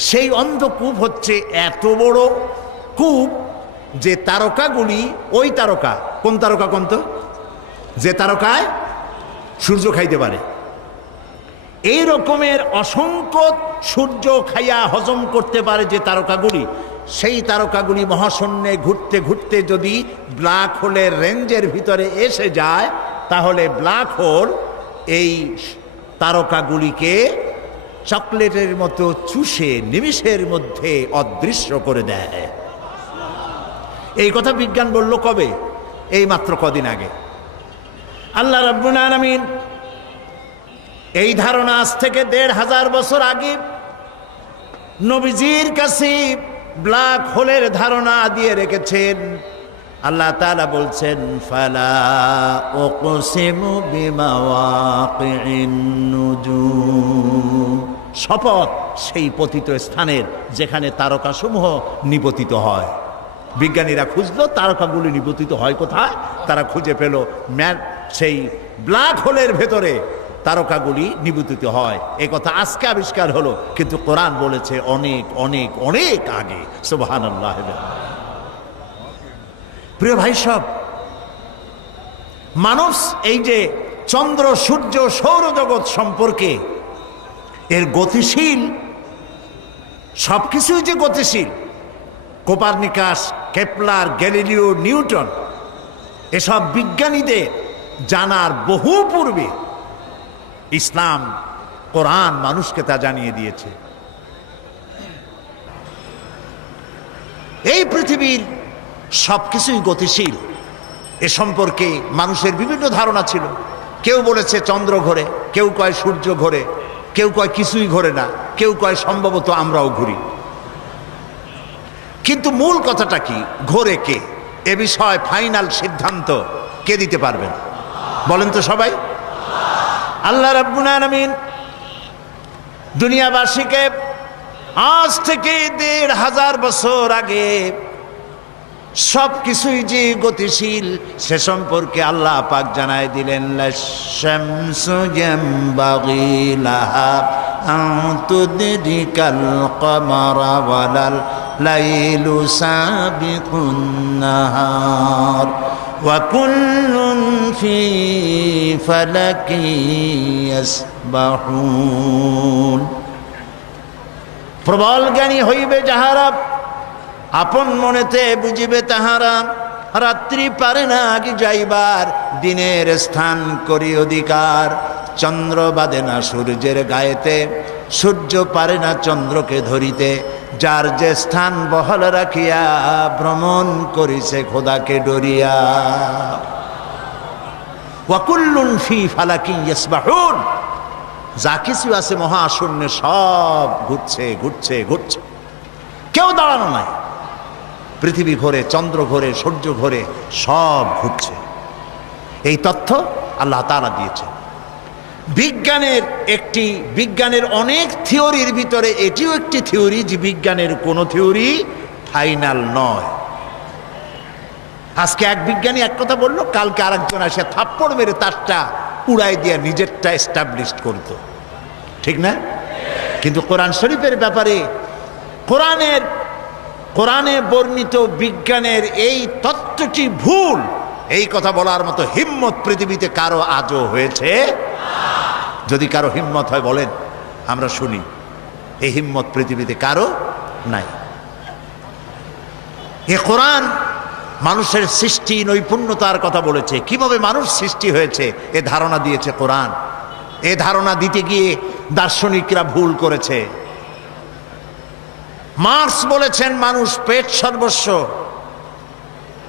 সেই অন্ধকূপ হচ্ছে এত বড় কূপ যে তারকাগুলি, ওই তারকা, কোন তারকা কোন তো, যে তারকায় সূর্য খাইতে পারে, এই রকমের অসংখ্য সূর্য খাইয়া হজম করতে পারে যে তারকাগুলি, সেই তারকাগুলি মহাশূন্যে ঘুরতে ঘুরতে যদি ব্ল্যাক হোলের রেঞ্জের ভিতরে এসে যায়, তাহলে ব্ল্যাক হোল এই তারকাগুলিকে চকলেটের মতো চুষে নিমিষের মধ্যে অদৃশ্য করে দেয়। এই কথা বিজ্ঞান বলল কবে? এই মাত্র কদিন আগে। আল্লাহ রাব্বুল আলামিন এই ধারণা আজ থেকে 1500 বছর আগে নবীজির কাছে ব্ল্যাক হোলের ধারণা দিয়ে রেখেছেন। আল্লাহ তাআলা বলছেন, ফালা উকসিমু বিমাওয়াকিন নুজুম, শপথ সেই পতিত স্থানের যেখানে তারকাসমূহ নিপতিত হয়। বিজ্ঞানীরা খুঁজলো তারকাগুলি নিপতিত হয় কোথায়, তারা খুঁজে পেল সেই ব্ল্যাক হোলের ভেতরে তারকাগুলি নিপতিত হয়। এই কথা আজকে আবিষ্কার হলো, কিন্তু কোরআন বলেছে অনেক অনেক অনেক আগে। সুবহানাল্লাহ। প্রিয় ভাই সব, মানুষ এই যে চন্দ্র, সূর্য, সৌরজগৎ সম্পর্কে এর গতিশীল, সবকিছুই যে গতিশীল, কোপারনিকাস কেপলার, গ্যালিলিও, নিউটন এসব বিজ্ঞানীদের জানার বহু পূর্বে ইসলাম, কোরআন মানুষকে তা জানিয়ে দিয়েছে। এই পৃথিবীর সবকিছুই গতিশীল, এ সম্পর্কে মানুষের বিভিন্ন ধারণা ছিল। কেউ বলেছে চন্দ্র ঘোরে, কেউ কয় সূর্য ঘোরে, কেউ কয় কিছুই ঘোরে না, কেউ কয় সম্ভবত আমরাও ঘুরি। কিন্তু মূল কথাটা কি, ঘোরে কে, এ বিষয়ে ফাইনাল সিদ্ধান্ত কে দিতে পারবেন বলেন তো সবাই? আল্লাহ রাব্বুল আলামিন দুনিয়াবাসীকে আজ থেকে ১৫০০ বছর আগে সব কিছুই যে গতিশীল সে সম্পর্কে আল্লাহ পাক জানায় দিলেন, লাশ-শামসু ইয়ানবাগি লাহা আন তুদরিকাল কমারা ওয়ালাল লাইলু সাবিকুন নাহার ওয়া কুল্লুন ফি ফালাকি ইয়াসবাহুন। প্রবল জ্ঞানী হইবে যাহারা, আপন মনেতে বুঝিবে তাহারা, রাত্রি পারে না আগে যাইবার, দিনের স্থান করি অধিকার। চন্দ্র বাঁধে না সূর্যের গায়েতে, সূর্য পারে না চন্দ্রকে ধরিতে, যার যে স্থান বহাল রাখিয়া ভ্রমণ করিছে খোদাকে ডরিয়া। ওয়া কুল্লুন ফি ফালাকি ইয়াসবাহুন, যা কিছু আছে মহাশূন্যে সব ঘুরছে ঘুরছে ঘুরছে, কেউ দাঁড়ানো নাই। পৃথিবী ঘোরে, চন্দ্র ঘোরে, সূর্য ঘোরে, সব ঘুরছে। এই তথ্য আল্লাহ তাআলা দিয়েছেন। বিজ্ঞানের অনেক থিওরির ভিতরে এটিও একটি থিওরি যে বিজ্ঞানের কোনো থিওরি ফাইনাল নয়। আজকে এক বিজ্ঞানী এক কথা বললো, কালকে আরেকজন আসে থাপ্পড় মেরে তারটা উড়াই দিয়ে নিজেরটা এস্টাবলিশ করতো, ঠিক না? কিন্তু কোরআন শরীফের ব্যাপারে কোরআনে বর্ণিত বিজ্ঞানের এই তত্ত্বটি ভুল, এই কথা বলার মতো হিম্মত পৃথিবীতে কারো আজও হয়েছে? যদি কারো হিম্মত হয় বলেন, আমরা শুনি। এই হিম্মত পৃথিবীতে কারো নাই। এ কোরআন মানুষের সৃষ্টি নৈপুণ্যতার কথা বলেছে, কিভাবে মানুষ সৃষ্টি হয়েছে এ ধারণা দিয়েছে কোরআন। এ ধারণা দিতে গিয়ে দার্শনিকরা ভুল করেছে। মার্কস বলেছেন মানুষ পেট সর্বস্ব,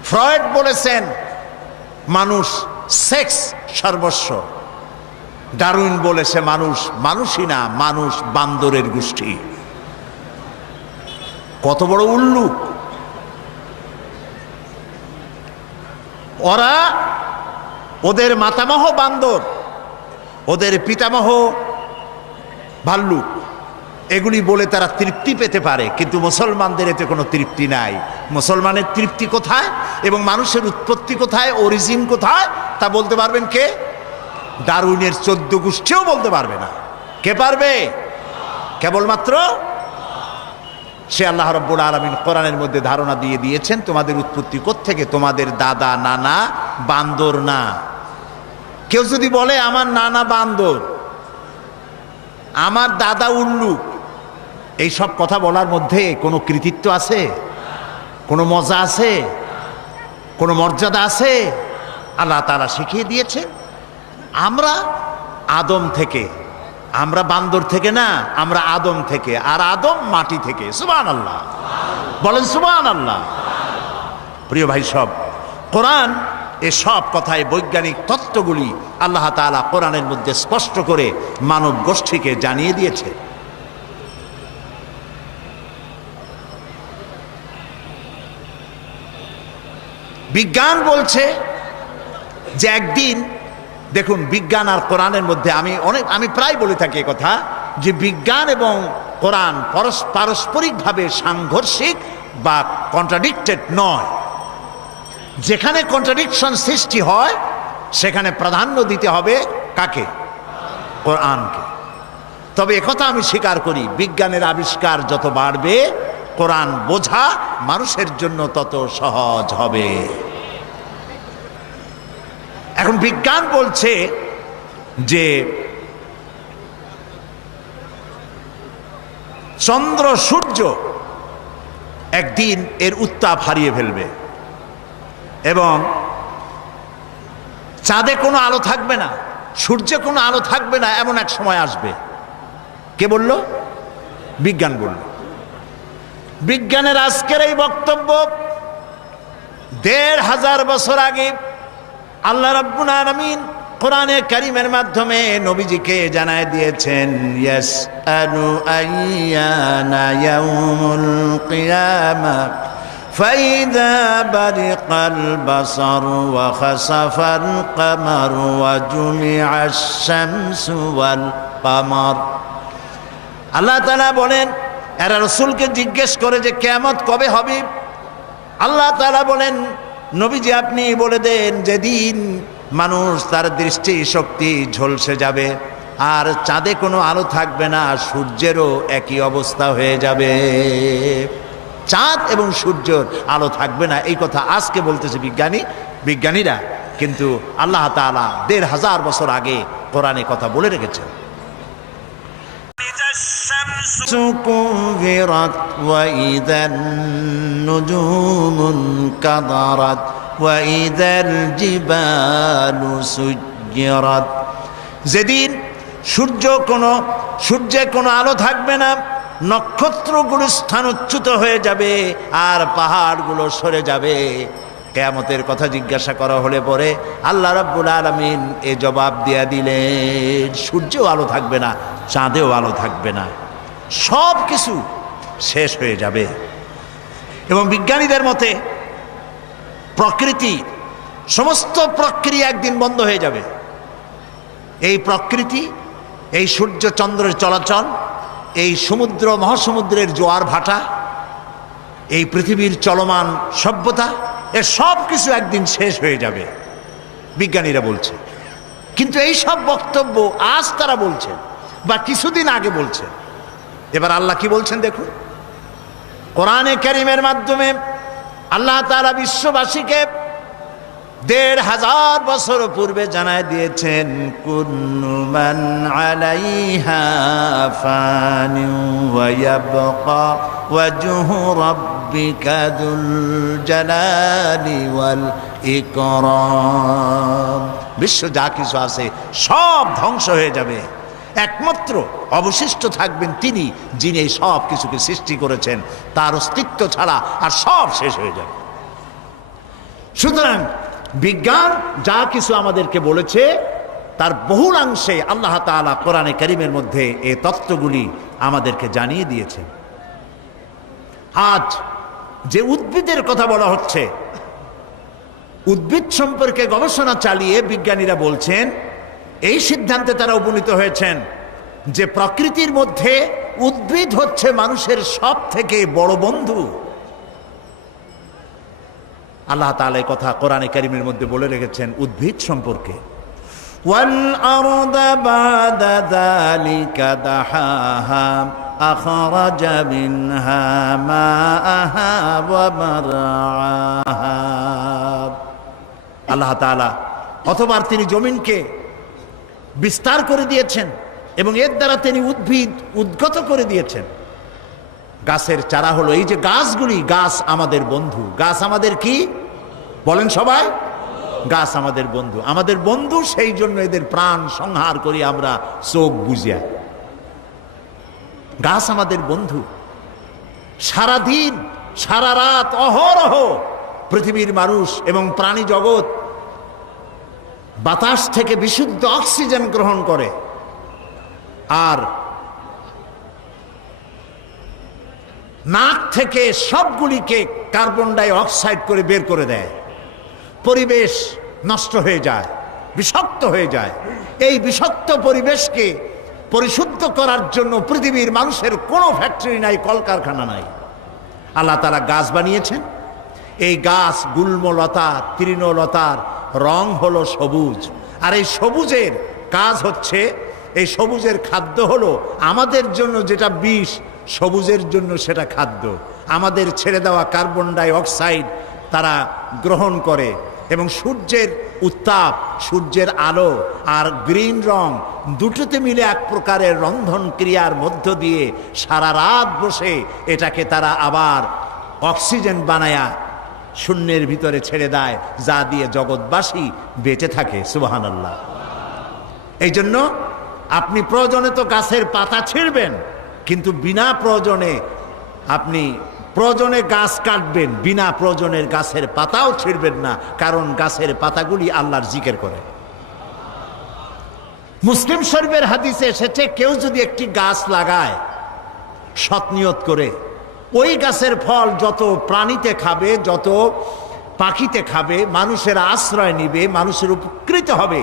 ফ্রয়েড বলেছেন মানুষ সেক্স সর্বস্ব, ডারউইন বলেছে মানুষ মানুষই না, মানুষ বান্দরের গোষ্ঠী। কত বড় উল্লুক! ওদের মাতামহ বান্দর, ওদের পিতামহ ভাল্লুক, এগুলি বলে তারা তৃপ্তি পেতে পারে, কিন্তু মুসলমানদের এতে কোনো তৃপ্তি নাই। মুসলমানের তৃপ্তি কোথায় এবং মানুষের উৎপত্তি কোথায়, অরিজিন কোথায়, তা বলতে পারবেন কে? ডারউইনের 14 গোষ্ঠীও বলতে পারবে না। কে পারবে? কেবলমাত্র সে আল্লাহ রাব্বুল আলামিন কোরআনের মধ্যে ধারণা দিয়ে দিয়েছেন তোমাদের উৎপত্তি কোত্থেকে, তোমাদের দাদা নানা বান্দর না। কেউ যদি বলে আমার নানা বান্দর, আমার দাদা উল্লুক, এই সব কথা বলার মধ্যে কোনো কৃতিত্ব আছে? কোনো মজা আছে? কোনো মর্যাদা আছে? আল্লাহ তাআলা শিখিয়ে দিয়েছে আমরা আদম থেকে, আমরা বান্দর থেকে না, আমরা আদম থেকে, আর আদম মাটি থেকে। সুবহানাল্লাহ বলেন, সুবহানাল্লাহ। প্রিয় ভাই সব, কোরআন এসব কথায় বৈজ্ঞানিক তত্ত্বগুলি আল্লাহ তাআলা কোরআনের মধ্যে স্পষ্ট করে মানব গোষ্ঠীকে জানিয়ে দিয়েছে। বিজ্ঞান বলছে যে একদিন, দেখুন বিজ্ঞান আর কোরআনের মধ্যে আমি প্রায় বলে থাকি কথা, যে বিজ্ঞান এবং কোরআন পারস্পরিকভাবে সাংঘর্ষিক বা কন্ট্রাডিক্টেড নয়। যেখানে কন্ট্রাডিকশন সৃষ্টি হয় সেখানে প্রাধান্য দিতে হবে কাকে? কোরআনকে। তবে একথা আমি স্বীকার করি, বিজ্ঞানের আবিষ্কার যত বাড়বে কোরআন বোঝা মানুষের জন্য তত সহজ হবে। এখন বিজ্ঞান বলছে যে চন্দ্র সূর্য একদিন এর উত্তাপ হারিয়ে ফেলবে এবং চাঁদে কোনো আলো থাকবে না, সূর্যে কোনো আলো থাকবে না, এমন এক সময় আসবে। কে বলল? বিজ্ঞান বলল। বিজ্ঞানের আজকের এই বক্তব্য ১৫০০ বছর আগে আল্লাহ রাব্বুল আলামিন কোরআনে কারীমের মাধ্যমে নবীজিকে জানায় দিয়েছেন, ইয়াসআলু আইয়ানা ইয়াউমুল কিয়ামা ফাইদা বারিকাল বাসার ওয়া খাসাফাল কামার ওয়া জুমিআশ শামসু ওয়াল কামার। আল্লাহ তাআলা বলেন, এরা রাসূলকে জিজ্ঞেস করে যে কিয়ামত কবে হবে। আল্লাহ তাআলা বলেন, নবীজি আপনি বলে দেন যেদিন মানুষ তার দৃষ্টি শক্তি ঝলসে যাবে আর চাঁদে কোনো আলো থাকবে না, সূর্যেরও একই অবস্থা হয়ে যাবে। চাঁদ এবং সূর্যের আলো থাকবে না, এই কথা আজকে বলতেছে বিজ্ঞানীরা, কিন্তু আল্লাহ তাআলা ১৫০০ বছর আগে কোরআনে কথা বলে রেখেছেন। كُوِّرَتْ وَإِذَا النُّجُومُ انكَدَرَتْ وَإِذَا الْجِبَالُ سُيِّرَتْ। যেদিন সূর্যে কোনো আলো থাকবে না, নক্ষত্রগুলো স্থানচ্যুত হয়ে যাবে আর পাহাড়গুলো সরে যাবে। কিয়ামতের কথা জিজ্ঞাসা করা হলে পরে আল্লাহ রাব্বুল আলামিন এ জবাব দিয়া দিলেন, সূর্যেও আলো থাকবে না, চাঁদেও আলো থাকবে না, সব কিছু শেষ হয়ে যাবে। এবং বিজ্ঞানীদের মতে সমস্ত প্রক্রিয়া একদিন বন্ধ হয়ে যাবে। এই প্রকৃতি, এই সূর্য চন্দ্রের চলাচল, এই সমুদ্র মহাসমুদ্রের জোয়ার ভাটা, এই পৃথিবীর চলমান সভ্যতা, এর সব কিছু একদিন শেষ হয়ে যাবে, বিজ্ঞানীরা বলছে। কিন্তু এই সব বক্তব্য আজ তারা বলছেন বা কিছুদিন আগে বলছেন। এবার আল্লাহ কি বলছেন দেখুন, কোরআনে কারীমের মাধ্যমে আল্লাহ তাআলা বিশ্ববাসীকে ১৫০০ বছর পূর্বে জানায় দিয়েছেন, কুল্লু মান আলাইহা ফানিন ওয়া ইয়াবকা ওয়াজহু রাব্বিকা যুল জালালি ওয়াল ইকরাম। বিশ্ব যা কিছু আছে সব ধ্বংস হয়ে যাবে, একমাত্র অবশিষ্ট থাকবেন তিনি, যিনি এই সব কিছুকে সৃষ্টি করেছেন। তার অস্তিত্ব ছাড়া আর সব শেষ হয়ে যাবে। সুতরাং বিজ্ঞান যা কিছু আমাদেরকে বলেছে তার বহুলাংশে আল্লাহ তাআলা কোরআনে কারীমের মধ্যে এই তত্ত্বগুলি আমাদেরকে জানিয়ে দিয়েছেন। আজ যে উদ্ভিদের কথা বলা হচ্ছে, উদ্ভিদ সম্পর্কে গবেষণা চালিয়ে বিজ্ঞানীরা বলছেন, এই সিদ্ধান্তে তারা উপনীত হয়েছেন যে প্রকৃতির মধ্যে উদ্ভিদ হচ্ছে মানুষের সব থেকে বড় বন্ধু। আল্লাহ তাআলা এই কথা কোরআনে কারীমের মধ্যে বলে রেখেছেন উদ্ভিদ সম্পর্কে। ওয়াল আরদা বাদা যালিকা দাহাহা আখরাজা মিনহা মাআহা ওয়া মারআহা। আল্লাহ তাআলা অতঃপর তিনি জমিনকে বিস্তার করে দিয়েছেন এবং এর দ্বারা তিনি উদ্ভিদ উদ্গত করে দিয়েছেন। গাছের চারা হলো এই যে গাছগুলি, গাছ আমাদের বন্ধু। গাছ আমাদের কি বলেন সবাই? গাছ আমাদের বন্ধু। আমাদের বন্ধু, সেই জন্য এদের প্রাণ সংহার করি আমরা চোখ বুজিয়া। গাছ আমাদের বন্ধু। সারাদিন সারা রাত অহরহ পৃথিবীর মানুষ এবং প্রাণী জগৎ বাতাস থেকে বিশুদ্ধ অক্সিজেন গ্রহণ করে আর নাক থেকে সবগুলিকে কার্বন ডাই অক্সাইড করে বের করে দেয়। পরিবেশ নষ্ট হয়ে যায়, বিষাক্ত হয়ে যায়। এই বিষাক্ত পরিবেশকে পরিশুদ্ধ করার জন্য পৃথিবীর মানুষের কোনো ফ্যাক্টরি নাই, কলকারখানা নাই। আল্লাহ তাআলা গাছ বানিয়েছেন। এই গাছ গুল্মলতা, তৃণলতার রং হলো সবুজ। আর এই সবুজের কাজ হচ্ছে, এই সবুজের খাদ্য হলো আমাদের জন্য যেটা বিষ, সবুজের জন্য সেটা খাদ্য। আমাদের ছেড়ে দেওয়া কার্বন ডাই অক্সাইড তারা গ্রহণ করে এবং সূর্যের উত্তাপ, সূর্যের আলো আর গ্রিন রং দুটোতে মিলে এক প্রকারের রন্ধন ক্রিয়ার মধ্য দিয়ে সারা রাত বসে এটাকে তারা আবার অক্সিজেন বানায়া শূন্যের ভিতরে ছেড়ে দেয়, যা দিয়ে জগৎবাসী বেঁচে থাকে। সুবহানাল্লাহ। এই জন্য আপনি প্রয়োজনে তো গাছের পাতা ছিঁড়বেন, কিন্তু বিনা প্রয়োজনে আপনি প্রয়োজনে গাছ কাটবেন, বিনা প্রয়োজনের গাছের পাতাও ছিঁড়বেন না, কারণ গাছের পাতাগুলি আল্লাহর জিকির করে। মুসলিম শরীফের হাদিসে এসেছে, কেউ যদি একটি গাছ লাগায় সৎ নিয়ত করে, ওই গাছের ফল যত প্রাণীতে খাবে, যত পাখিতে খাবে, মানুষের আশ্রয় নিবে, মানুষের উপকৃত হবে,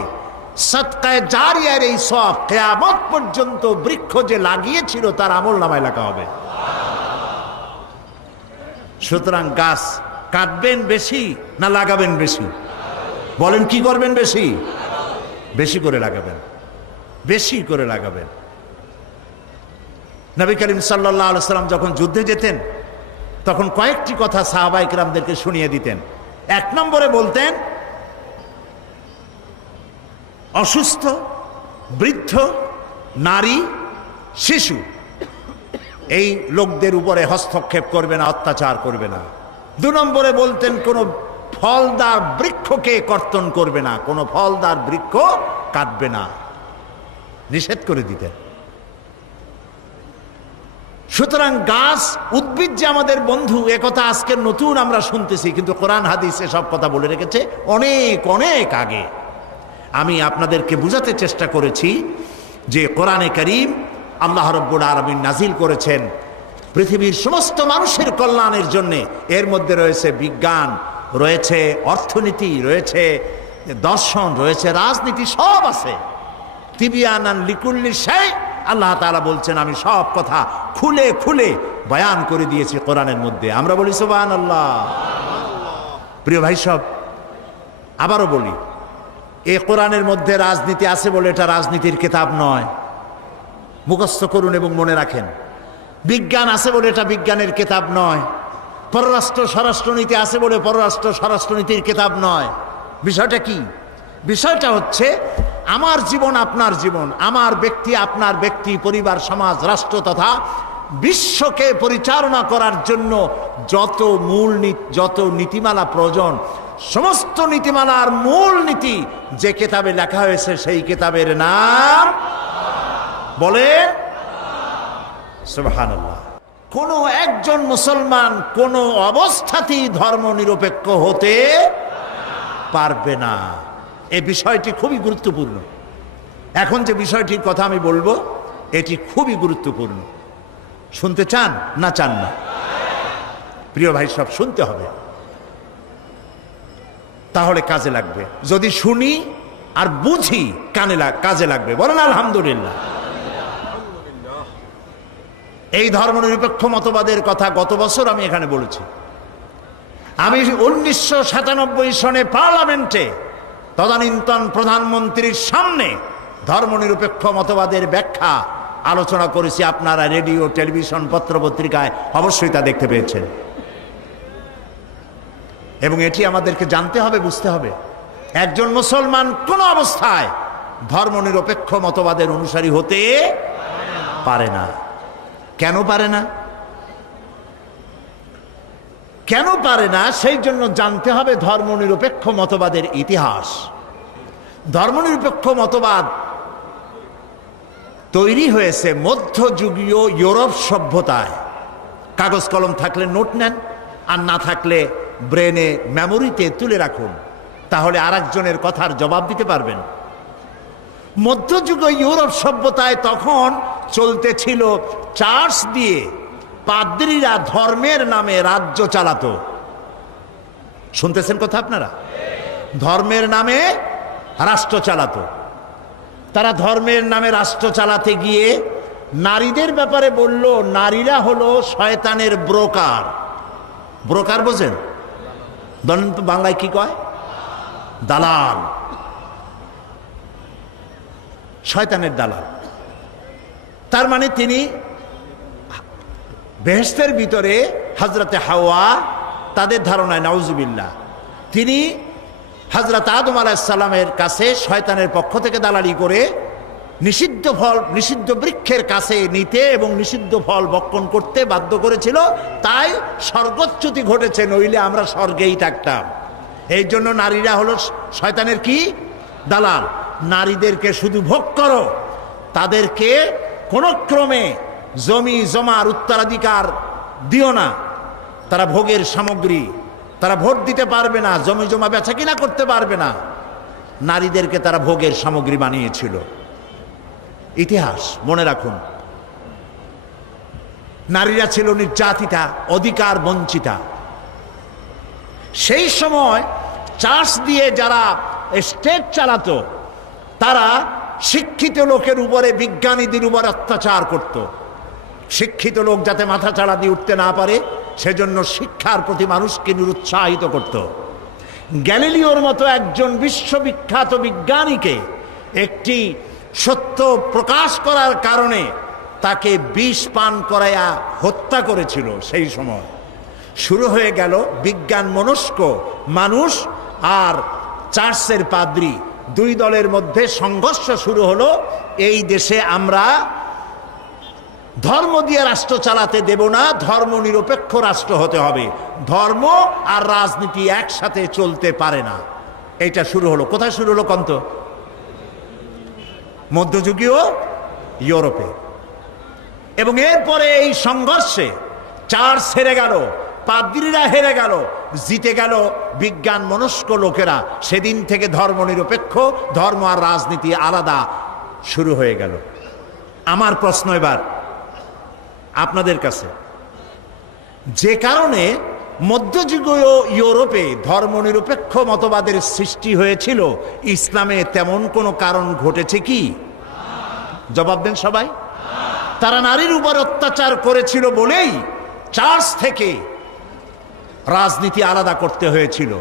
সদকায়ে জারিয়ার এই সব কিয়ামত পর্যন্ত বৃক্ষ যে লাগিয়েছিল তার আমলনামায় লেখা হবে। সুতরাং গাছ কাটবেন বেশি না লাগাবেন বেশি? বলেন কি করবেন বেশি? বেশি করে লাগাবেন, বেশি করে লাগাবেন। নবী করিম সাল্লাল্লাহু আলাইহি সাল্লাম যখন যুদ্ধে যেতেন তখন কয়েকটি কথা সাহাবায়ে কিরামদেরকে শুনিয়ে দিতেন। এক নম্বরে বলতেন, অসুস্থ, বৃদ্ধ, নারী, শিশু এই লোকদের উপরে হস্তক্ষেপ করবে না, অত্যাচার করবে না। দু নম্বরে বলতেন, কোনো ফলদার বৃক্ষকে কর্তন করবে না, কোনো ফলদার বৃক্ষ কাটবে না, নিষেধ করে দিতেন। সুতরাং গাছ, উদ্ভিদ যে আমাদের বন্ধু, একথা আজকে নতুন আমরা শুনতেছি, কিন্তু কোরআন হাদিসে সব কথা বলে রেখেছে অনেক অনেক আগে। আমি আপনাদেরকে বুঝাতে চেষ্টা করেছি যে কোরআনে কারীম আল্লাহ রাব্বুল আলামিন নাজিল করেছেন পৃথিবীর সমস্ত মানুষের কল্যাণের জন্যে। এর মধ্যে রয়েছে বিজ্ঞান, রয়েছে অর্থনীতি, রয়েছে দর্শন, রয়েছে রাজনীতি, সব আছে। তিবিয়ানান লিকুল্লি শাই, আল্লাহ তাআলা বলছেন আমি সব কথা খুলে খুলে বয়ান করে দিয়েছি কোরআনের মধ্যে। আমরা বলি সুবহানাল্লাহ। প্রিয় ভাই সব, আবারও বলি, এই কোরআনের মধ্যে রাজনীতি আছে বলে এটা রাজনীতির কিতাব নয়, মুখস্থ করুন এবং মনে রাখেন। বিজ্ঞান আছে বলে এটা বিজ্ঞানের কিতাব নয়। পররাষ্ট্র স্বরাষ্ট্রনীতি আছে বলে পররাষ্ট্র স্বরাষ্ট্রনীতির কিতাব নয়। বিষয়টা কি? বিষয়টা হচ্ছে আমার জীবন আপনার জীবন, আমার ব্যক্তি আপনার ব্যক্তি, পরিবার, সমাজ, রাষ্ট্র তথা বিশ্বকে পরিচালনা করার জন্য যত নীতিমালা প্রয়োজন, সমস্ত নীতিমালার মূল নীতি যে কিতাবে লেখা হয়েছে সেই কিতাবের নাম বলেন সুবহানাল্লাহ। কোন একজন মুসলমান কোন অবস্থাতেই ধর্ম নিরপেক্ষ হতে পারবে না। এই বিষয়টি খুবই গুরুত্বপূর্ণ। এখন যে বিষয়টির কথা আমি বলবো এটি খুবই গুরুত্বপূর্ণ। শুনতে চান না চান না? প্রিয় ভাই সব, শুনতে হবে, তাহলে কাজে লাগবে। যদি শুনি আর বুঝি কাজে লাগবে। বলেন আলহামদুলিল্লাহ। এই ধর্মনিরপেক্ষ মতবাদের কথা গত বছর আমি এখানে বলেছি। আমি 1997 সনে পার্লামেন্টে তদানীন্তন প্রধানমন্ত্রীর সামনে ধর্মনিরপেক্ষ মতবাদের ব্যাখ্যা আলোচনা করেছি। আপনারা রেডিও, টেলিভিশন, পত্রপত্রিকায় অবশ্যই তা দেখতে পেয়েছেন। এবং এটি আমাদেরকে জানতে হবে, বুঝতে হবে, একজন মুসলমান কোন অবস্থায় ধর্মনিরপেক্ষ মতবাদের অনুসারী হতে পারে না। কেন পারে না? কেন পারে না সেই জন্য জানতে হবে ধর্মনিরপেক্ষ মতবাদের ইতিহাস। ধর্মনিরপেক্ষ মতবাদ তৈরি হয়েছে মধ্যযুগীয় ইউরোপ সভ্যতায়। কাগজ কলম থাকলে নোট নেন, আর না থাকলে ব্রেনে, মেমোরিতে তুলে রাখুন, তাহলে আরেকজনের কথার জবাব দিতে পারবেন। মধ্যযুগীয় ইউরোপ সভ্যতায় তখন চলতেছিল চার্চ দিয়ে পাদ্রীরা ধর্মের নামে রাজ্য চালাতো। শুনতেছেন কথা আপনারা? ধর্মের নামে রাষ্ট্র চালাতো। তারা ধর্মের নামে রাষ্ট্র চালাতে গিয়ে নারীদের ব্যাপারে বলল, নারীরা হলো শয়তানের ব্রোকার। ব্রোকার বোঝেন? বলেন তো বাংলায় কি কয়? দালাল, শয়তানের দালাল। তার মানে তিনি বেহেশতের ভিতরে হযরতে হাওয়া, তাদের ধারণায় নাউজুবিল্লাহ, তিনি হযরত আদম আলাইহিস সালামের কাছে শয়তানের পক্ষ থেকে দালালি করে নিষিদ্ধ ফল, নিষিদ্ধ বৃক্ষের কাছে নিতে এবং নিষিদ্ধ ফল ভক্ষণ করতে বাধ্য করেছিল, তাই স্বর্গচ্যুতি ঘটেছে, নইলে আমরা স্বর্গেই থাকতাম। এই জন্য নারীরা হলো শয়তানের কি দালাল। নারীদেরকে শুধু ভোগ করো, তাদেরকে কোনো ক্রমে জমি জমার উত্তরাধিকার দিও না। তারা ভোগের সামগ্রী, তারা ভোট দিতে পারবে না, জমি জমা বেচা কিনা করতে পারবে না। নারীদেরকে তারা ভোগের সামগ্রী বানিয়েছিল। ইতিহাস মনে রাখুন, নারীরা ছিল নির্যাতিতা, অধিকার বঞ্চিতা। সেই সময় চার্চ দিয়ে যারা স্টেট চালাতো, তারা শিক্ষিত লোকের উপরে, বিজ্ঞানীদের উপর অত্যাচার করত। শিক্ষিত লোক যাতে মাথা চাড়া দিয়ে উঠতে না পারে, সেজন্য শিক্ষার প্রতি মানুষকে নিরুৎসাহিত করত। গ্যালিলিওর মতো একজন বিশ্ববিখ্যাত বিজ্ঞানীকে একটি সত্য প্রকাশ করার কারণে তাকে বিষ পান করাইয়া হত্যা করেছিল। সেই সময় শুরু হয়ে গেল বিজ্ঞান মনস্ক মানুষ আর চার্চের পাদ্রী, দুই দলের মধ্যে সংঘর্ষ শুরু হলো। এই দেশে আমরা ধর্ম দিয়ে রাষ্ট্র চালাতে দেব না, ধর্ম নিরপেক্ষ রাষ্ট্র হতে হবে, ধর্ম আর রাজনীতি একসাথে চলতে পারে না। এটা শুরু হলো কোথায়? শুরু হলো কন্ত মধ্যযুগীয় ইউরোপে। এবং এরপরে এই সংঘর্ষে চার্চ হেরে গেল, পাদ্রীরা হেরে গেল, জিতে গেল বিজ্ঞান মনস্ক লোকেরা। সেদিন থেকে ধর্ম নিরপেক্ষ, ধর্ম আর রাজনীতি আলাদা শুরু হয়ে গেল। আমার প্রশ্ন এবার আপনাদের কাছে, যে কারণে মধ্যযুগীয় ইউরোপে ধর্মনিরপেক্ষ মতবাদের সৃষ্টি হয়েছিল, ইসলামে তেমন কোনো কারণ ঘটেছে কি? জবাব দেন সবাই। তারা নারীর উপর অত্যাচার করেছিল বলেই চার্চ থেকে রাজনীতি আলাদা করতে হয়েছিল।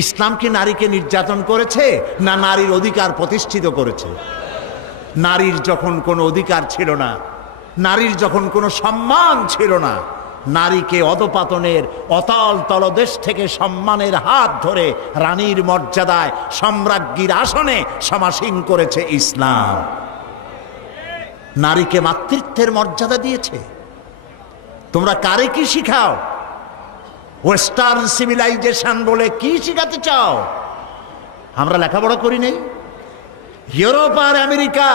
ইসলাম কি নারীকে নির্যাতন করেছে, না নারীর অধিকার প্রতিষ্ঠিত করেছে? নারীর যখন কোনো অধিকার ছিল না, নারীর যখন কোনো সম্মান ছিল না, নারীকে অধপতনের অতল তলদেশ থেকে সম্মানের হাত ধরে রানীর মর্যাদায় সম্রাজ্ঞীর আসনে সমাসীন করেছে ইসলাম। নারীকে মাতৃত্বের মর্যাদা দিয়েছে। তোমরা কারে কি শিখাও? ওয়েস্টার্ন সিভিলাইজেশন বলে কি শিখাতে চাও? আমরা লেখাপড়া করি নাই? ইউরোপ আর আমেরিকা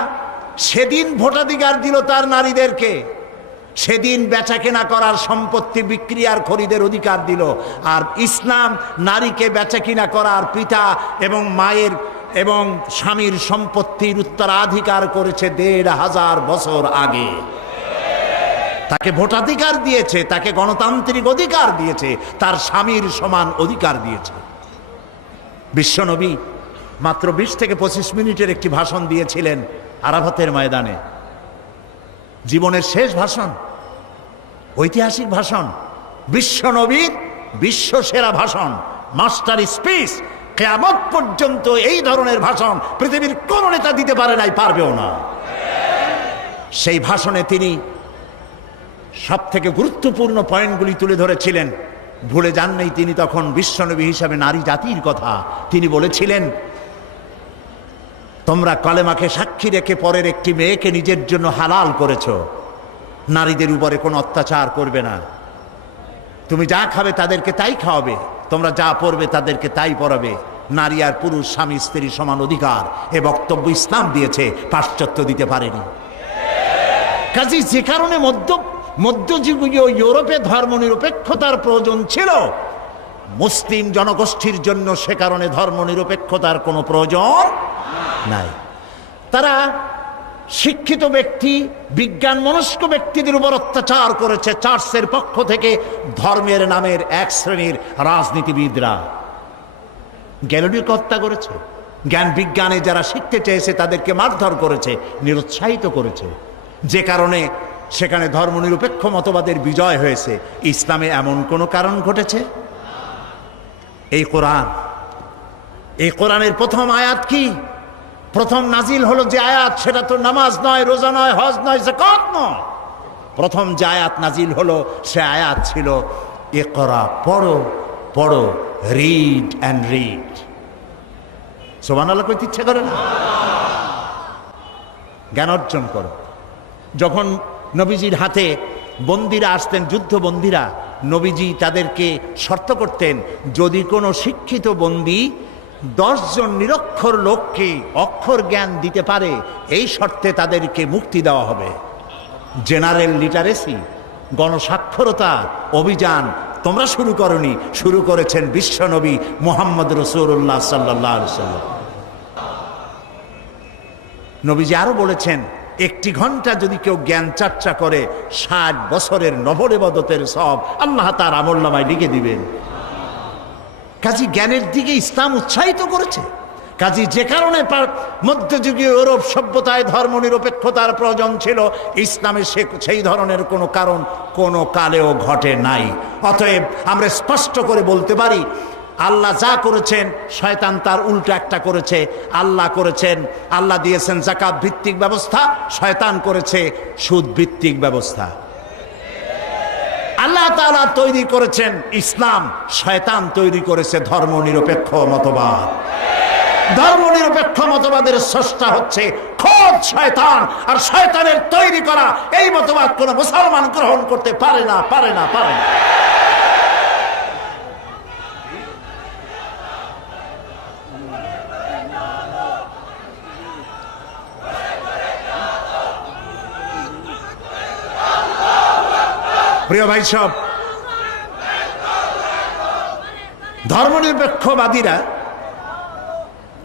সেদিন ভোটাধিকার দিল তার নারীদেরকে, সেদিন বেচা কেনা করার, সম্পত্তি বিক্রি আর খরিদের অধিকার দিল। আর ইসলাম নারীকে বেচা কিনা করার, পিতা এবং মায়ের এবং স্বামীর সম্পত্তির উত্তরাধিকার করেছে ১৫০০ বছর আগে। তাকে ভোটাধিকার দিয়েছে, তাকে গণতান্ত্রিক অধিকার দিয়েছে, তার স্বামীর সমান অধিকার দিয়েছে। বিশ্বনবী মাত্র ২০ থেকে ২৫ মিনিটের একটি ভাষণ দিয়েছিলেন আরাফাতের ময়দানে। জীবনের শেষ ভাষণ, ঐতিহাসিক ভাষণ, বিশ্বনবীর বিশ্বসেরা ভাষণ, মাস্টার স্পিচ। কিয়ামত পর্যন্ত এই ধরনের ভাষণ পৃথিবীর কোন নেতা দিতে পারে নাই, পারবেও না। সেই ভাষণে তিনি সব থেকে গুরুত্বপূর্ণ পয়েন্টগুলি তুলে ধরেছিলেন। ভুলে যান নাই তিনি তখন বিশ্বনবী হিসাবে নারী জাতির কথা। তিনি বলেছিলেন, তোমরা কলেমাকে সাক্ষী রেখে পরের একটি মেয়েকে নিজের জন্য হালাল করেছ। নারীদের উপরে কোনো অত্যাচার করবে না। তুমি যা খাবে তাদেরকে তাই খাওয়াবে, তোমরা যা পড়বে তাদেরকে তাই পড়াবে। নারী আর পুরুষ স্বামী স্ত্রী সমান অধিকার, এ বক্তব্য ইসলাম দিয়েছে, পাশ্চাত্য দিতে পারেনি। কাজে যে কারণে মধ্যযুগীয় ইউরোপে ধর্মনিরপেক্ষতার প্রয়োজন ছিল, মুসলিম জনগোষ্ঠীর জন্য সে কারণে ধর্মনিরপেক্ষতার কোনো প্রয়োজন নাই। তারা শিক্ষিত ব্যক্তি, বিজ্ঞান মনস্ক ব্যক্তিদের উপর অত্যাচার করেছে চার্চের পক্ষ থেকে ধর্মের নামের এক শ্রেণীর রাজনীতিবিদরা। গ্যালিলিওকে হত্যা করেছে, জ্ঞান বিজ্ঞানে যারা শিখতে চেয়েছে তাদেরকে মারধর করেছে, নিরুৎসাহিত করেছে। যে কারণে সেখানে ধর্মনিরপেক্ষ মতবাদের বিজয় হয়েছে। ইসলামে এমন কোনো কারণ ঘটেছে? এই কোরআন, এই কোরআনের প্রথম আয়াত কি? প্রথম নাজিল হলো যে আয়াত, সেটা তো নামাজ নয়, রোজা নয়, হজ নয়, যাকাত নয়। প্রথম যে আয়াত নাজিল হলো সে আয়াত ছিল ইকরা, পড়ো পড়ো, রিড অ্যান্ড রিড। সুবহানাল্লাহ কইতে ইচ্ছে করে না? জ্ঞান অর্জন করো। যখন নবীজির হাতে বন্দিরা আসতেন, যুদ্ধবন্দিরা, নবীজি তাদেরকে শর্ত করতেন, যদি কোনো শিক্ষিত বন্দী 10 জন নিরক্ষর লোককে অক্ষর জ্ঞান দিতে পারে, এই শর্তে তাদেরকে মুক্তি দেওয়া হবে। জেনারেল লিটারেসি, গণসাক্ষরতা অভিযান তোমরা শুরু করনি, শুরু করেছেন বিশ্বনবী মুহাম্মদ রাসূলুল্লাহ সাল্লাল্লাহু আলাইহি ওয়াসাল্লাম। নবীজি আরো বলেছেন, 1 ঘন্টা যদি কেউ জ্ঞান চর্চা করে 60 বছরের নফল ইবাদতের সওয়াব আল্লাহ তার আমলনামায় লিখে দিবেন। কাজী জ্ঞানের দিকে ইসলাম উৎসাহিত করেছে। কাজী যে কারণে মধ্যযুগীয় ইউরোপ সভ্যতায় ধর্মনিরপেক্ষতার প্রয়োজন ছিল, ইসলামে সেই ধরনের কোনো কারণ কোনো কালেও ঘটে নাই। অতএব আমরা স্পষ্ট করে বলতে পারি, আল্লাহ যা করেছেন শয়তান তার উল্টো একটা করেছে। আল্লাহ করেছেন, আল্লাহ দিয়েছেন যাকাত ভিত্তিক ব্যবস্থা, শয়তান করেছে সুদ ভিত্তিক ব্যবস্থা। আল্লাহ তাআলা তৈরি করেছেন ইসলাম, শয়তান তৈরি করেছে ধর্মনিরপেক্ষ মতবাদ। ধর্মনিরপেক্ষ মতবাদের স্রষ্টা হচ্ছে খোদ শয়তান, আর শয়তানের তৈরি করা এই মতবাদ কোন মুসলমান গ্রহণ করতে পারে না, পারে না, পারে না। প্রিয় ভাই সব, ধর্মনিরপেক্ষবাদীরা,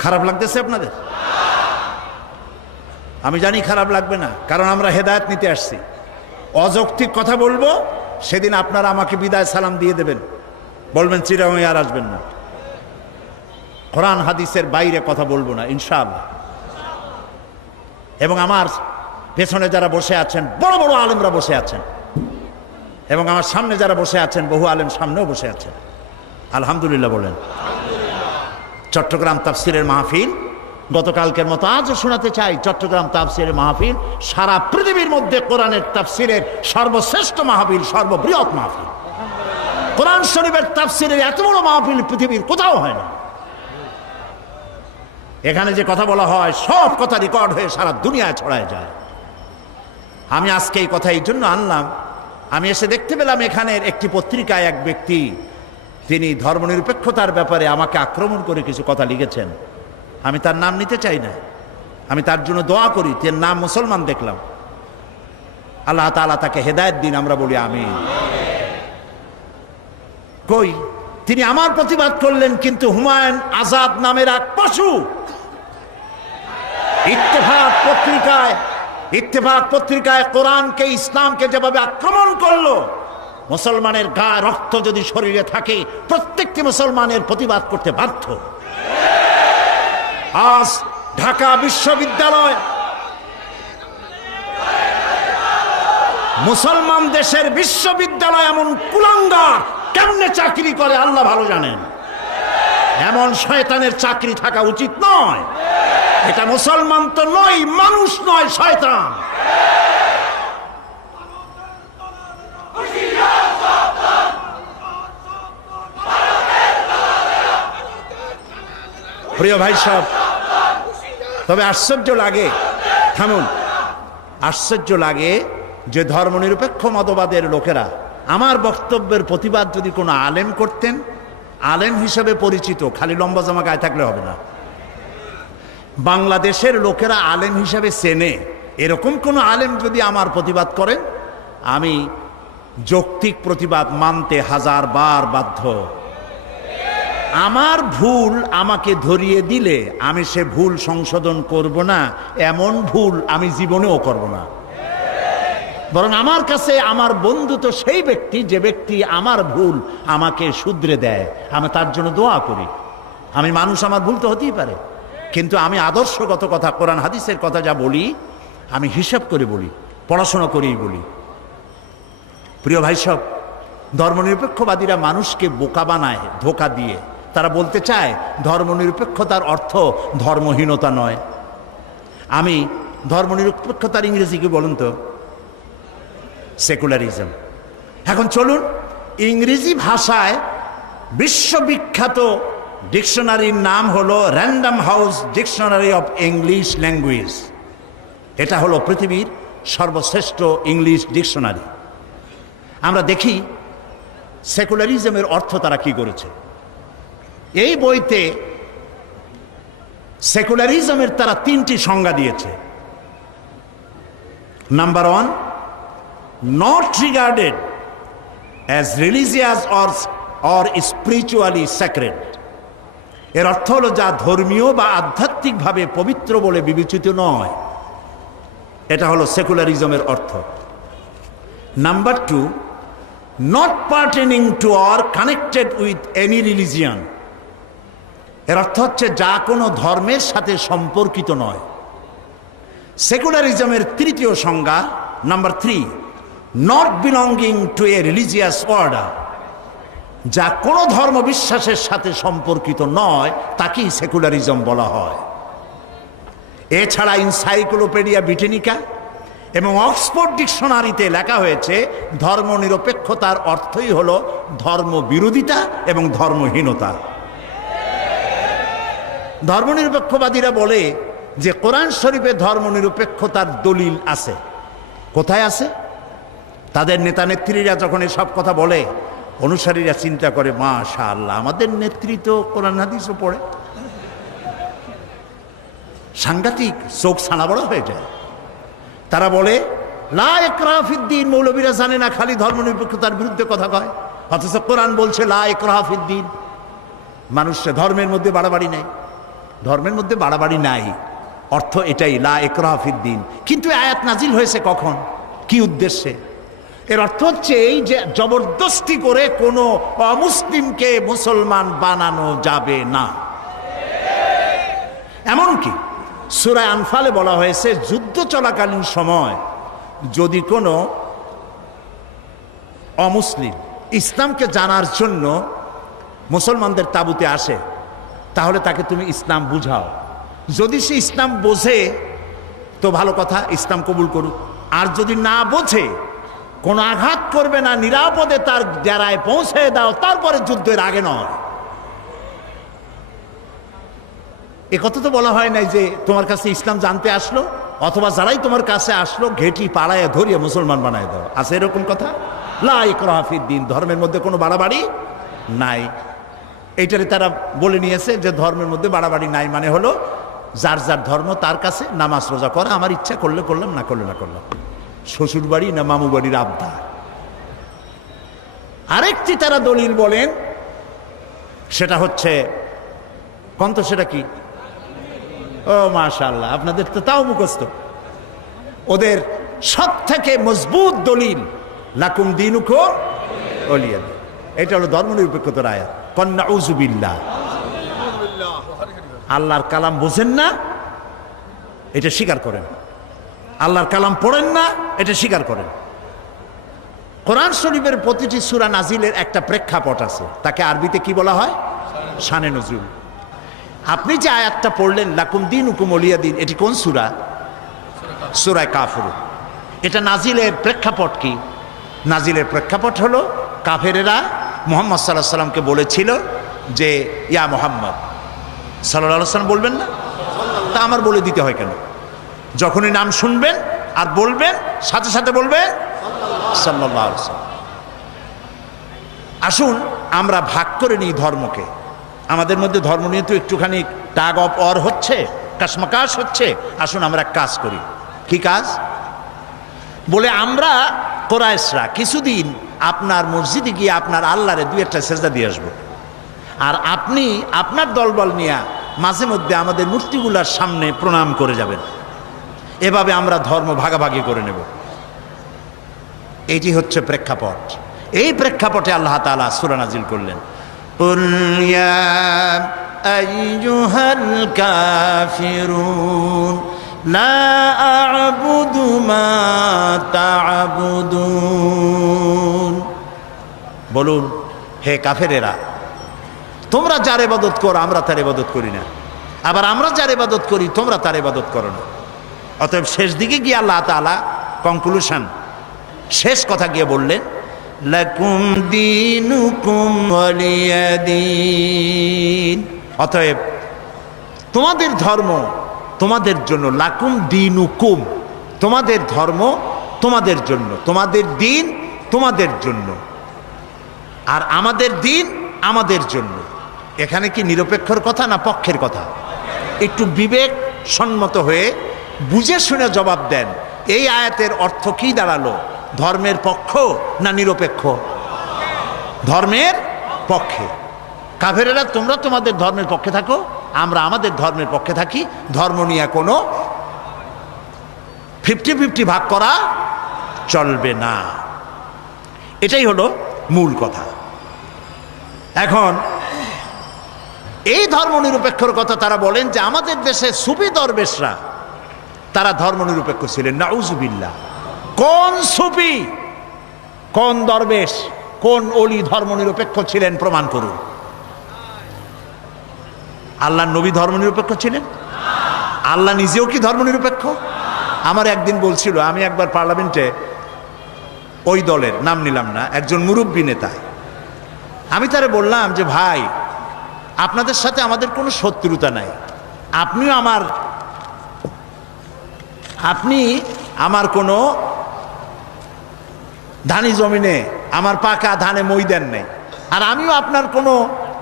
খারাপ লাগতেছে আপনাদের? আমি জানি খারাপ লাগবে না, কারণ আমরা হেদায়েত নিতে আসছি। অযৌক্তিক কথা বলবো, সেদিন আপনারা আমাকে বিদায় সালাম দিয়ে দেবেন, বলবেন চিরাময় আর আসবেন না। কোরআন হাদিসের বাইরে কথা বলবো না ইনশাআল্লাহ। এবং আমার পেছনে যারা বসে আছেন, বড় বড় আলেমরা বসে আছেন, এবং আমার সামনে যারা বসে আছেন, বহু আলেম সামনেও বসে আছেন, আলহামদুলিল্লাহ বলেন। চট্টগ্রাম তাফসিরের মাহফিল গতকালকের মতো আজও শোনাতে চাই। চট্টগ্রাম তাফসিরের মাহফিল সারা পৃথিবীর মধ্যে কোরআনের তাফসিরের সর্বশ্রেষ্ঠ মাহফিল, সর্ববৃহৎ মাহফিল। কোরআন শরীফের তাফসিরের এত বড় মাহফিল পৃথিবীর কোথাও হয় না। এখানে যে কথা বলা হয় সব কথা রেকর্ড হয়ে সারা দুনিয়ায় ছড়ায় যায়। আমি আজকে এই কথা এই জন্য আনলাম, আমি এসে দেখতে পেলাম এখানের একটি পত্রিকায় এক ব্যক্তি, তিনি ধর্মনিরপেক্ষতার ব্যাপারে আমাকে আক্রমণ করে কিছু কথা লিখেছেন। আমি তার নাম নিতে চাই না, আমি তার জন্য দোয়া করি। তার নাম মুসলমান দেখলাম, আল্লাহ তাআলা তাকে হেদায়েত দিন, আমরা বলি আমিন। কই তিনি আমার প্রতিবাদ করলেন, কিন্তু হুমায়ুন আজাদ নামের এক পশু ইত্তেফাক পত্রিকায় কোরআনকে, ইসলামকে যেভাবে আক্রমণ করলো, মুসলমানের গায়ে রক্ত যদি শরীরে থাকে প্রত্যেকটি মুসলমানের প্রতিবাদ করতে বাধ্য। আজ ঢাকা বিশ্ববিদ্যালয় মুসলমান দেশের বিশ্ববিদ্যালয় এমন কুলাঙ্গার কেমনে চাকরি করে আল্লাহ ভালো জানেন। এমন শয়তানের চাকরি থাকা উচিত নয়। এটা মুসলমান তো নয়, মানুষ নয়, শয়তান। প্রিয় ভাই সব, তবে আশ্চর্য লাগে, থামুন, আশ্চর্য লাগে যে ধর্মনিরপেক্ষ মতবাদের লোকেরা আমার বক্তব্যের প্রতিবাদ যদি কোনো আলেম করতেন, আলেম হিসেবে পরিচিত, খালি লম্বা জামা গায়ে থাকলে হবে না, বাংলাদেশের লোকেরা আলেম হিসেবে চেনে, এরকম কোনো আলেম যদি আমার প্রতিবাদ করেন, আমি যৌক্তিক প্রতিবাদ মানতে 1000 বার বাধ্য। আমার ভুল আমাকে ধরিয়ে দিলে আমি সে ভুল সংশোধন করব না, এমন ভুল আমি জীবনেও করব না। বরং আমার কাছে আমার বন্ধু তো সেই ব্যক্তি যে ব্যক্তি আমার ভুল আমাকে শুধরে দেয়, আমি তার জন্য দোয়া করি। আমি মানুষ, আমার ভুল তো হতেই পারে, কিন্তু আমি আদর্শগত কথা, কোরআন হাদিসের কথা যা বলি আমি হিসাব করে বলি, পড়াশোনা করেই বলি। প্রিয় ভাই সব, ধর্মনিরপেক্ষবাদীরা মানুষকে বোকা বানায় ধোঁকা দিয়ে। তারা বলতে চায় ধর্মনিরপেক্ষতার অর্থ ধর্মহীনতা নয়। আমি ধর্মনিরপেক্ষতার ইংরেজি কি বলুন তো? সেকুলারিজম। এখন চলুন, ইংরেজি ভাষায় বিশ্ববিখ্যাত ডিকশনারির নাম হলো random house dictionary of English language. এটা হলো পৃথিবীর সর্বশ্রেষ্ঠ ইংলিশ ডিকশনারি। আমরা দেখি সেকুলারিজমের অর্থ তারা কি করেছে। এই বইতে সেকুলারিজমের তারা 3টি সংজ্ঞা দিয়েছে। Number 1, not regarded as religious or spiritually sacred। এর অর্থ হলো যা ধর্মীয় বা আধ্যাত্মিকভাবে পবিত্র বলে বিবেচিত নয়, এটা হলো সেকুলারিজমের অর্থ। Number 2, not pertaining to or connected with any religion। এর অর্থ হচ্ছে যা কোনো ধর্মের সাথে সম্পর্কিত নয়। সেকুলারিজমের 3য় সংজ্ঞা number 3, not belonging to a religious order। যা কোনো ধর্ম বিশ্বাসের সাথে সম্পর্কিত নয় তাকেই সেকুলারিজম বলা হয়। এছাড়া এনসাইক্লোপিডিয়া ব্রিটানিকা এবং অক্সফোর্ড ডিকশনারিতে লেখা হয়েছে ধর্মনিরপেক্ষতার অর্থই হলো ধর্মবিরোধিতা এবং ধর্মহীনতা। ধর্মনিরপেক্ষবাদীরা বলে যে কোরআন শরীফে ধর্মনিরপেক্ষতার দলিল আছে। কোথায় আছে? তাদের নেতা নেত্রীরা যখন এসব কথা বলে, অনুসারীরা চিন্তা করে মাশাআল্লাহ, আমাদের নেত্রী তো কোরআন হাদিসও পড়ে। সাংঘাতিক, চোখ ছানা বড় হয়ে যায়। তারা বলে লা ইকরাহা ফিদ্দীন, মৌলবীরা জানে না, খালি ধর্মনিরপেক্ষতার বিরুদ্ধে কথা কয়, অথচ কোরআন বলছে লা ইকরাহা ফিদ্দীন। মানুষের ধর্মের মধ্যে বাড়াবাড়ি নাই, ধর্মের মধ্যে বাড়াবাড়ি নাই, অর্থ এটাই লা ইকরাহা ফিদ্দীন। কিন্তু আয়াত নাজিল হয়েছে কখন, কি উদ্দেশ্যে? এর অর্থ হচ্ছে এই যে জবরদস্তি করে কোনো অমুসলিমকে মুসলমান বানানো যাবে না। এমনকি সূরা আনফালে বলা হয়েছে যুদ্ধ চলাকালীন সময় যদি কোনো অমুসলিম ইসলামকে জানার জন্য মুসলমানদের তাঁবুতে আসে, তাহলে তাকে তুমি ইসলাম বুঝাও। যদি সে ইসলাম বোঝে তো ভালো কথা, ইসলাম কবুল করুক। আর যদি না বোঝে, কোনো আঘাত করবে না, নিরাপদে তার ডেরায় পৌঁছে দাও, তারপরে যুদ্ধের আগে নয়। এ কথা তো বলা হয় নাই যে তোমার কাছে ইসলাম জানতে আসলো, অথবা যারাই তোমার কাছে আসলো ঘেটি পাড়ায় ধরিয়ে মুসলমান বানায় দাও। আছে এরকম কথা? লা ইকরাহা ফিদ্দীন, ধর্মের মধ্যে কোনো বাড়াবাড়ি নাই। এইটারে তারা বলে নিয়েছে যে ধর্মের মধ্যে বাড়াবাড়ি নাই মানে হলো যার যার ধর্ম তার কাছে নামাজ রোজা করা, আমার ইচ্ছা করলে করলাম, না করলে না করলাম, শ্বশুর বাড়ি না মামু বাড়ির আবদার। আরেকটি তারা দলিল বলেন, সেটা হচ্ছে কন্ত, সেটা কি? ও মাশাআল্লাহ, আপনাদের তো তাও মুখস্থ। ওদের সব থেকে মজবুত দলিল লাকুম দীনুকুম ওয়ালিয়া দিন। এটা হলো ধর্মনিরপেক্ষতার আয়াত। নাউযু বিল্লাহ, আল্লাহর কালাম বোঝেন না, এটা স্বীকার করেন। আল্লাহর কালাম পড়েন না, এটা স্বীকার করেন। কোরআন শরীফের প্রতিটি সূরা নাজিলের একটা প্রেক্ষাপট আছে, তাকে আরবিতে কি বলা হয়? শানে নজুল। আপনি যে আয়াতটা পড়লেন লাকুম দীনুকুম ওয়ালিয়া দিন, এটি কোন সূরা? সূরা কাফিরুন। এটা নাজিলের প্রেক্ষাপট কি? নাজিলের প্রেক্ষাপট হলো কাফেরেরা মুহাম্মদ সাল্লাল্লাহু আলাইহি সাল্লামকে বলেছিল যে ইয়া মুহাম্মদ সাল্লাল্লাহু আলাইহি সাল্লাম বলবেন না, তা আমার বলে দিতে হয় কেন? যখনই নাম শুনবেন আর বলবেন, সাথে সাথে বলবেন সাল্লাল্লাহু আলাইহি সাল্লাম। আসুন আমরা ভাগ করে নিই ধর্মকে। আমাদের মধ্যে ধর্ম নিয়ে তো একটুখানি টাগ অফ অর হচ্ছে, কাশমাকাশ হচ্ছে। আসুন আমরা এক কাজ করি। কি কাজ? বলে আমরা কোরাইশরা কিছুদিন আপনার মসজিদে গিয়ে আপনার আল্লাহরে 2-1টা সেজদা দিয়ে আসবো, আর আপনি আপনার দলবল নিয়ে মাঝে মধ্যে আমাদের মূর্তিগুলার সামনে প্রণাম করে যাবেন। এভাবে আমরা ধর্ম ভাগাভাগি করে নেব। এটি হচ্ছে প্রেক্ষাপট। এই প্রেক্ষাপটে আল্লাহ তাআলা সূরা নাজিল করলেন, কুল ইয়া আইয়ুহাল কাফিরুন লা আ'বুদু মা তা'বুদুন। বলুন হে কাফেরেরা, তোমরা যার ইবাদত করো আমরা তার ইবাদত করি না, আবার আমরা যার ইবাদত করি তোমরা তার ইবাদত করো না। অতএব শেষ দিকে গিয়ে আল্লাহ তাআলা কনক্লুশন, শেষ কথা গিয়ে বললেন লাকুম দীনুকুম ওয়ালিয়া দীন। অতএব তোমাদের ধর্ম তোমাদের জন্য, লাকুম দীনুকুম, তোমাদের ধর্ম তোমাদের জন্য, তোমাদের দিন তোমাদের জন্য, আর আমাদের দিন আমাদের জন্য। এখানে কি নিরপেক্ষর কথা না পক্ষের কথা? একটু বিবেক সম্মত হয়ে বুঝে শুনে জবাব দেন। এই আয়াতের অর্থ কি দাঁড়ালো? ধর্মের পক্ষ না নিরপেক্ষ? ধর্মের পক্ষে। কাফেরেরা তোমরা তোমাদের ধর্মের পক্ষে থাকো, আমরা আমাদের ধর্মের পক্ষে থাকি। ধর্ম নিয়ে কোনো 50-50 ভাগ করা চলবে না। এটাই হলো মূল কথা। এখন এই ধর্মনিরপেক্ষর কথা তারা বলেন যে আমাদের দেশে সুফি দরবেশরা তারা ধর্মনিরপেক্ষ ছিলেন। নাউজুবিল্লাহ। কোন সুফি, কোন দরবেশ, কোন ওলি ধর্মনিরপেক্ষ ছিলেন? প্রমাণ করুন। আল্লাহর নবী ধর্মনিরপেক্ষ ছিলেন? আল্লাহ নিজেও কি ধর্মনিরপেক্ষ? আমার একদিন বলছিল, আমি একবার পার্লামেন্টে ওই দলের নাম নিলাম না, একজন মুরব্বী নেতা, আমি তারে বললাম যে ভাই, আপনাদের সাথে আমাদের কোনো শত্রুতা নাই, আপনি আমার কোনো ধানি জমিনে আমার পাকা ধানে মই দেন নাই, আর আমিও আপনার কোনো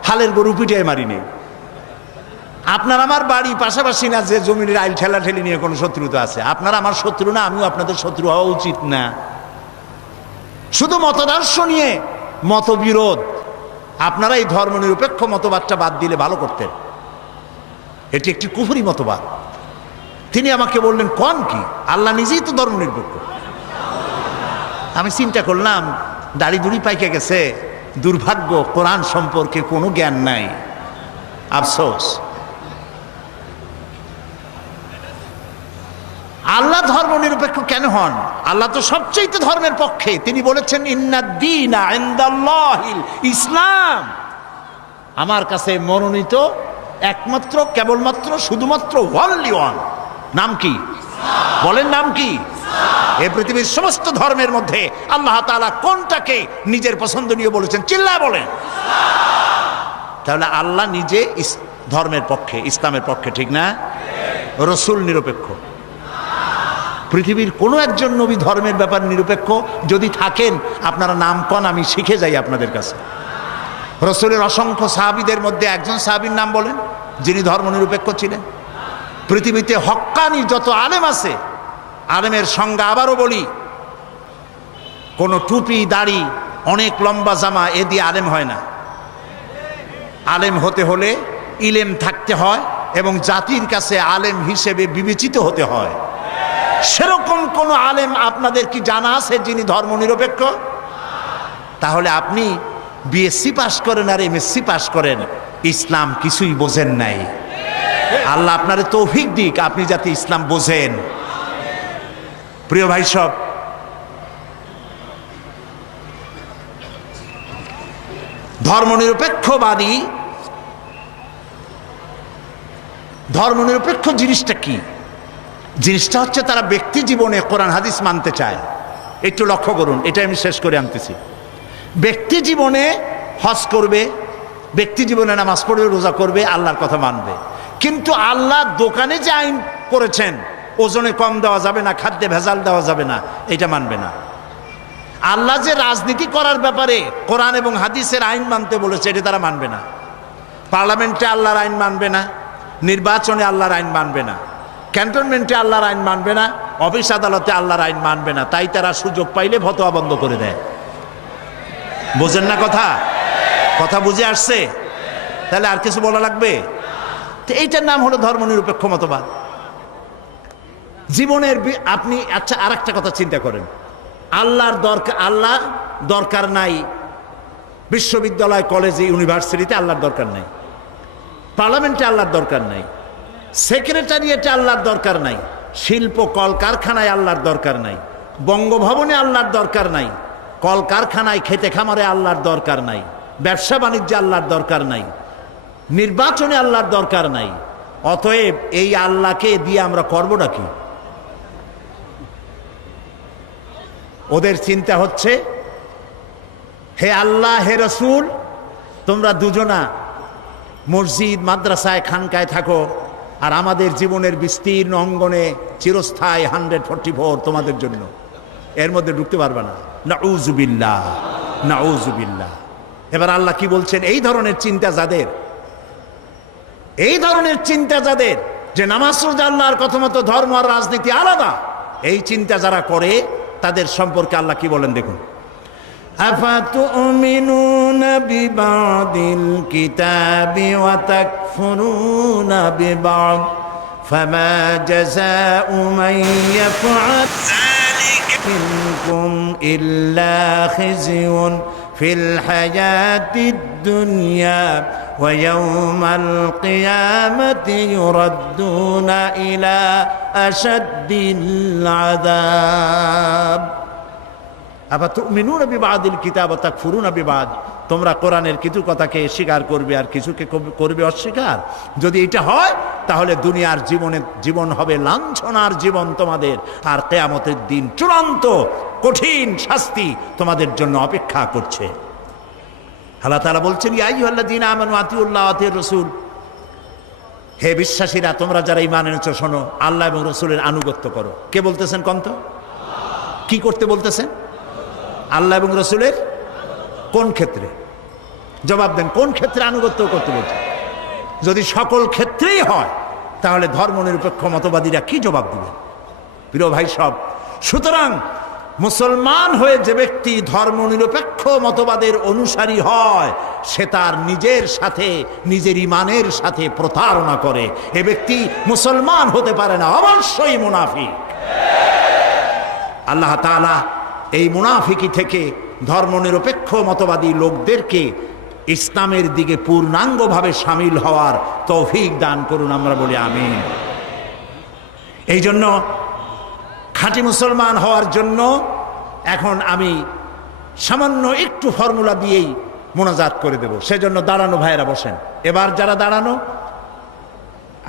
হালের গরু পিটিয়ে মারিনি। আপনার আমার বাড়ি পাশাপাশি না যে জমিনের আইল ঠেলাঠেলি নিয়ে কোনো শত্রুতা আছে। আপনারা আমার শত্রু না, আমিও আপনাদের শত্রু হওয়া উচিত না। শুধু মতাদর্শ নিয়ে মতবিরোধ, আপনারা এই ধর্মনিরপেক্ষ মতবাদটা বাদ দিলে ভালো করতেন। এটি একটি কুফরি মতবাদ। তিনি আমাকে বললেন, কোন কি? আল্লাহ নিজেই তো ধর্মনিরপেক্ষ। আমি চিন্তা করলাম, দাড়ি দুড়ি পাইকে গেছে, দুর্ভাগ্য, কোরআন সম্পর্কে কোনো জ্ঞান নাই, আফসোস। আল্লাহ ধর্মনিরপেক্ষ কেন হন? আল্লাহ তো সবচেয়ে ধর্মের পক্ষে। তিনি বলেছেন, ইন্নাদ-দীনা ইনদাল্লাহিল ইসলাম। আমার কাছে মনোনীত একমাত্র, কেবলমাত্র, শুধুমাত্র ওয়ানলি ওয়ান। নাম কি? বলেন, নাম কি? এই পৃথিবীর সমস্ত ধর্মের মধ্যে আল্লাহ তাআলা কোনটাকে নিজের পছন্দনীয় বলেছেন? চিল্লায় বলেন। তাহলে আল্লাহ নিজে ধর্মের পক্ষে, ইসলামের পক্ষে, ঠিক না? রসুল নিরপেক্ষ। পৃথিবীর কোনো একজন নবী ধর্মের ব্যাপার নিরপেক্ষ যদি থাকেন, আপনারা নাম কন, আমি শিখে যাই আপনাদের কাছে। রসুলের অসংখ্য সাহাবীদের মধ্যে একজন সাহাবীর নাম বলেন যিনি ধর্মনিরপেক্ষ ছিলেন। পৃথিবীতে হক্কানি যত আলেম আছে, আলেমের সংজ্ঞা আবারও বলি, কোনো টুপি, দাড়ি, অনেক লম্বা জামা এ দিয়ে আলেম হয় না। আলেম হতে হলে ইলেম থাকতে হয় এবং জাতির কাছে আলেম হিসেবে বিবেচিত হতে হয়। সেরকম কোন আলেম আপনাদের কি জানা আছে যিনি ধর্মনিরপেক্ষ? তাহলে আপনি বিএসসি পাস করেন আর এমএসসি পাস করেন, ইসলাম কিছুই বোঝেন নাই। আল্লাহ আপনার তৌফিক দিক, আপনি যাতে ইসলাম বোঝেন। প্রিয় ভাই সব, ধর্মনিরপেক্ষবাদী, ধর্মনিরপেক্ষ জিনিসটা কি? জিনিসটা হচ্ছে তারা ব্যক্তি জীবনে কোরআন হাদিস মানতে চায়। একটু লক্ষ্য করুন, এটা আমি শেষ করে আনতেছি। ব্যক্তি জীবনে হজ করবে, ব্যক্তি জীবনে নামাজ পড়বে, রোজা করবে, আল্লাহর কথা মানবে। কিন্তু আল্লাহ দোকানে যে আইন করেছেন, ওজনে কম দেওয়া যাবে না, খাদ্যে ভেজাল দেওয়া যাবে না, এটা মানবে না। আল্লাহ যে রাজনীতি করার ব্যাপারে কোরআন এবং হাদিসের আইন মানতে বলেছে, এটা তারা মানবে না। পার্লামেন্টে আল্লাহর আইন মানবে না, নির্বাচনে আল্লাহর আইন মানবে না, ক্যান্টনমেন্টে আল্লাহর আইন মানবে না, অফিস আদালতে আল্লাহর আইন মানবে না। তাই তারা সুযোগ পাইলে ফতোয়া বন্ধ করে দেয়। বোঝেন না কথা? কথা বুঝে আসছে? তাহলে আর কিছু বলা লাগবে? তো এইটার নাম হলো ধর্মনিরপেক্ষ মতবাদ। জীবনের আপনি, আচ্ছা, আর একটা কথা চিন্তা করেন, আল্লাহ দরকার নাই বিশ্ববিদ্যালয়, কলেজে, ইউনিভার্সিটিতে আল্লাহর দরকার নাই, পার্লামেন্টে আল্লাহর দরকার নাই, সেক্রেটারিয়েটে আল্লাহর দরকার নাই, শিল্প কলকারখানায় আল্লাহর দরকার নাই, বঙ্গভবনে আল্লাহর দরকার নাই, কলকারখানায় খেতে খামারে আল্লাহর দরকার নাই, ব্যবসা বাণিজ্যে আল্লাহর দরকার নাই, নির্বাচনে আল্লাহর দরকার নাই। অতএব এই আল্লাহকে দিয়ে আমরা করব নাকি? ওদের চিন্তা হচ্ছে, হে আল্লাহ, হে রসুল, তোমরা দুজনা মসজিদ, মাদ্রাসায়, খানকায় থাকো, আর আমাদের জীবনের বিস্তীর্ণ অঙ্গনে চিরস্থায়ী 144 তোমাদের জন্য, এর মধ্যে ঢুকতে পারবে না। নাউযুবিল্লাহ, নাউযুবিল্লাহ। এবার আল্লাহ কি বলছেন? এই ধরনের চিন্তা যাদের যে নামাজ রোজা আল্লাহর কথা মতো ধর্ম আর রাজনীতি আলাদা, এই চিন্তা যারা করে তাদের সম্পর্কে আল্লাহ কি বলেন দেখুন। আফাতুমিনুনা বিবাদিল কিতাবি ওয়া তাকফুরুনা বিবাদ ফামা জাযাউ মান ইয়াফআল যালিকা মিনকুম ইল্লা খিzyun ফিল হায়াতিদ দুনিয়া ওয়া ইয়াওমাল কিয়ামাতি ইউরাদ্দুনা ইলা আশাদ্দিল আযাব। আফাতুমিনুনা বিবাদিল কিতাব ওয়া তাকফুরুনা বিবাদ, তোমরা কোরআনের কিছু কথাকে স্বীকার করবে আর কিছুকে করবে অস্বীকার। যদি এটা হয় তাহলে দুনিয়ার জীবন হবে লাঞ্ছনার জীবন তোমাদের, আর কিয়ামতের দিন চূড়ান্ত কঠিন শাস্তি তোমাদের জন্য অপেক্ষা করছে। আল্লাহ তাআলা বলছেন, ইয়া আইয়ুহাল্লাযীনা আমানু আতিউল্লাহ ওয়া আতিউর রাসূল, হে বিশ্বাসীরা তোমরা যারা ঈমান এনেছো শোনো, আল্লাহ এবং রাসূলের আনুগত্য করো। কে বলতেছেন কোন তো? কি করতে বলতেছেন? আল্লাহ এবং রাসূলের কোন ক্ষেত্রে? জবাব দেন, কোন ক্ষেত্রে আনুগত্য করতে বলছে? যদি সকল ক্ষেত্রেই হয় তাহলে ধর্মনিরপেক্ষ মতবাদীরা কি জবাব দিবেন? প্রিয় ভাই সব, সুতরাং মুসলমান হয়ে যে ব্যক্তি ধর্মনিরপেক্ষ মতবাদের অনুসারী হয় সে তার নিজের সাথে, নিজের ঈমানের সাথে প্রতারণা করে। এ ব্যক্তি মুসলমান হতে পারে না, অবশ্যই মুনাফিক। আল্লাহ তাআলা এই মুনাফিকি থেকে ধর্মনিরপেক্ষ মতবাদী লোকদেরকে ইসলামের দিকে পূর্ণাঙ্গভাবে সামিল হওয়ার তৌফিক দান করুন, আমরা বলি আমিন। এই জন্য খাঁটি মুসলমান হওয়ার জন্য এখন আমি সামান্য একটু ফর্মুলা দিয়েই মোনাজাত করে দেব। সেজন্য দাঁড়ানো ভাইয়েরা বসেন। এবার যারা দাঁড়ানো,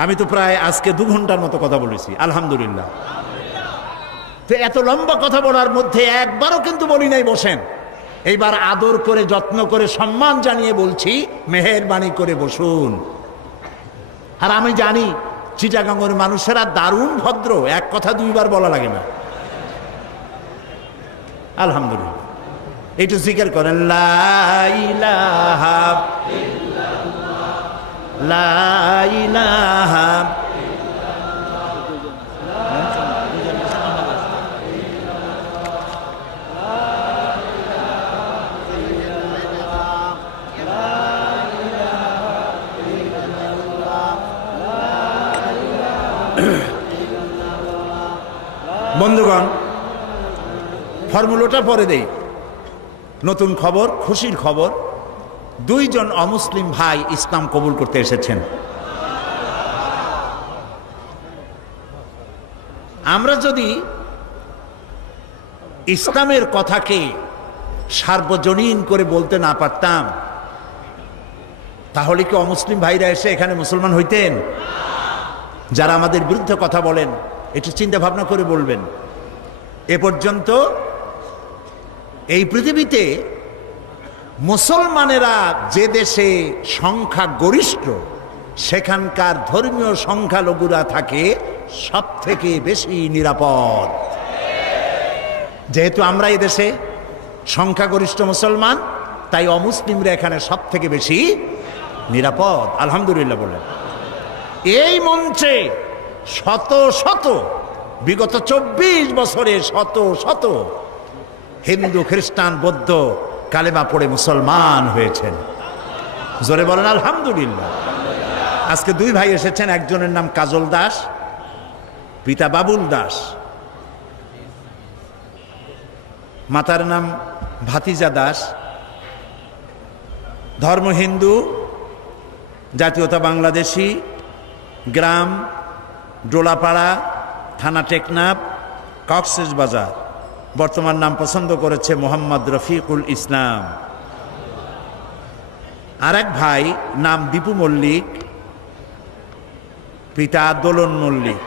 আমি তো প্রায় আজকে 2 ঘন্টার মতো কথা বলেছি, আলহামদুলিল্লাহ। তো এত লম্বা কথা বলার মধ্যে একবারও কিন্তু বলি নাই বসেন। এইবার আদর করে, যত্ন করে, সম্মান জানিয়ে বলছি, মেহেরবানি করে বসুন। আর আমি জানি চিটাগাঙ্গের মানুষেরা দারুণ ভদ্র, এক কথা 2 বার বলা লাগে না। আলহামদুলিল্লাহ। একটু জিকির করেন, লা ইলাহা ইল্লাল্লাহ, লা ইলাহা। বন্ধুগণ, ফর্মুলাটা পরে দেই। নতুন খবর, খুশির খবর, 2 জন অমুসলিম ভাই ইসলাম কবুল করতে এসেছেন। আমরা যদি ইসলামের কথাকে সার্বজনীন করে বলতে না পারতাম তাহলে কি অমুসলিম ভাইরা এসে এখানে মুসলমান হইতেন? যারা আমাদের বিরুদ্ধে কথা বলেন একটু চিন্তা ভাবনা করে বলবেন। এ পর্যন্ত এই পৃথিবীতে মুসলমানেরা যে দেশে সংখ্যা গরিষ্ঠ সেখানকার ধর্মীয় সংখ্যালঘুরা থাকে সব থেকে বেশি নিরাপদ। যেহেতু আমরা এই দেশে সংখ্যাগরিষ্ঠ মুসলমান, তাই অমুসলিমরা এখানে সব থেকে বেশি নিরাপদ। আলহামদুলিল্লাহ বলেন। এই মঞ্চে শত শত, বিগত 24 বছরে শত শত হিন্দু, খ্রিস্টান, বৌদ্ধ কালেমা পড়ে মুসলমান হয়েছেন। জোরে বলেন আলহামদুলিল্লাহ। আজকে 2 ভাই এসেছেন, একজনের নাম কাজল দাস, পিতা বাবুল দাস, মাতার নাম ভাতিজা দাস। ধর্ম হিন্দু, জাতীয়তা বাংলাদেশি, গ্রাম ডোলাপাড়া, থানা টেকনাফ, কক্সবাজার। বর্তমান নাম পছন্দ করেছে মোহাম্মদ রফিকুল ইসলাম। আরেক ভাই নাম দীপু মল্লিক, পিতা দোলন মল্লিক,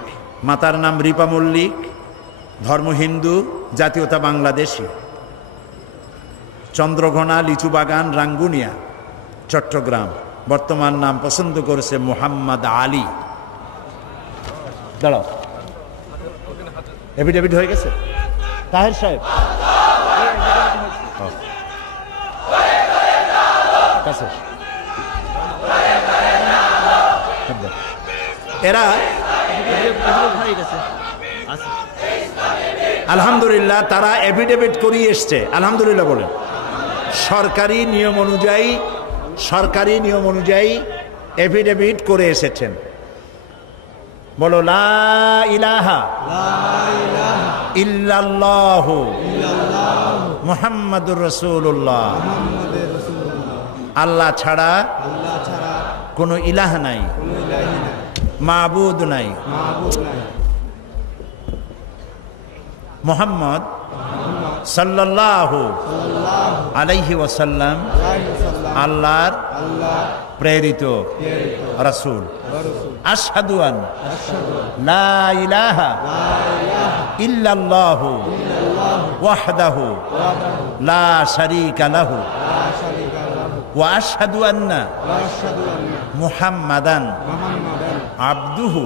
মাতার নাম রিপা মল্লিক, ধর্ম হিন্দু, জাতীয়তা বাংলাদেশি। চন্দ্রঘোনা, লিচুবাগান, রাঙ্গুনিয়া, চট্টগ্রাম। বর্তমান নাম পছন্দ করেছে মোহাম্মদ আলী। দাঁড়াও, এফিডেভিট হয়ে গেছে তাহের সাহেব কাছে। এরা আলহামদুলিল্লাহ তারা এফিডেভিট করিয়ে এসছে, আলহামদুলিল্লাহ বলে। সরকারি নিয়ম অনুযায়ী এফিডেভিট করে এসেছেন। বলো লা ইলাহা ইল্লাল্লাহু মুহাম্মাদুর রাসূলুল্লাহ। আল্লাহ ছাড়া কোনো ইলাহ নাই, মাবুদ নাই। মুহাম্মদ সাল্লাল্লাহু আলাইহি ওয়াসাল্লাম আল্লাহর প্রেরিত রাসূল। আশহাদু আন লা ইলাহা ইল্লাল্লাহু ওয়াহদাহু লা শারীকা লাহু ওয়া আশহাদু আন্না মুহাম্মাদান আবদুহু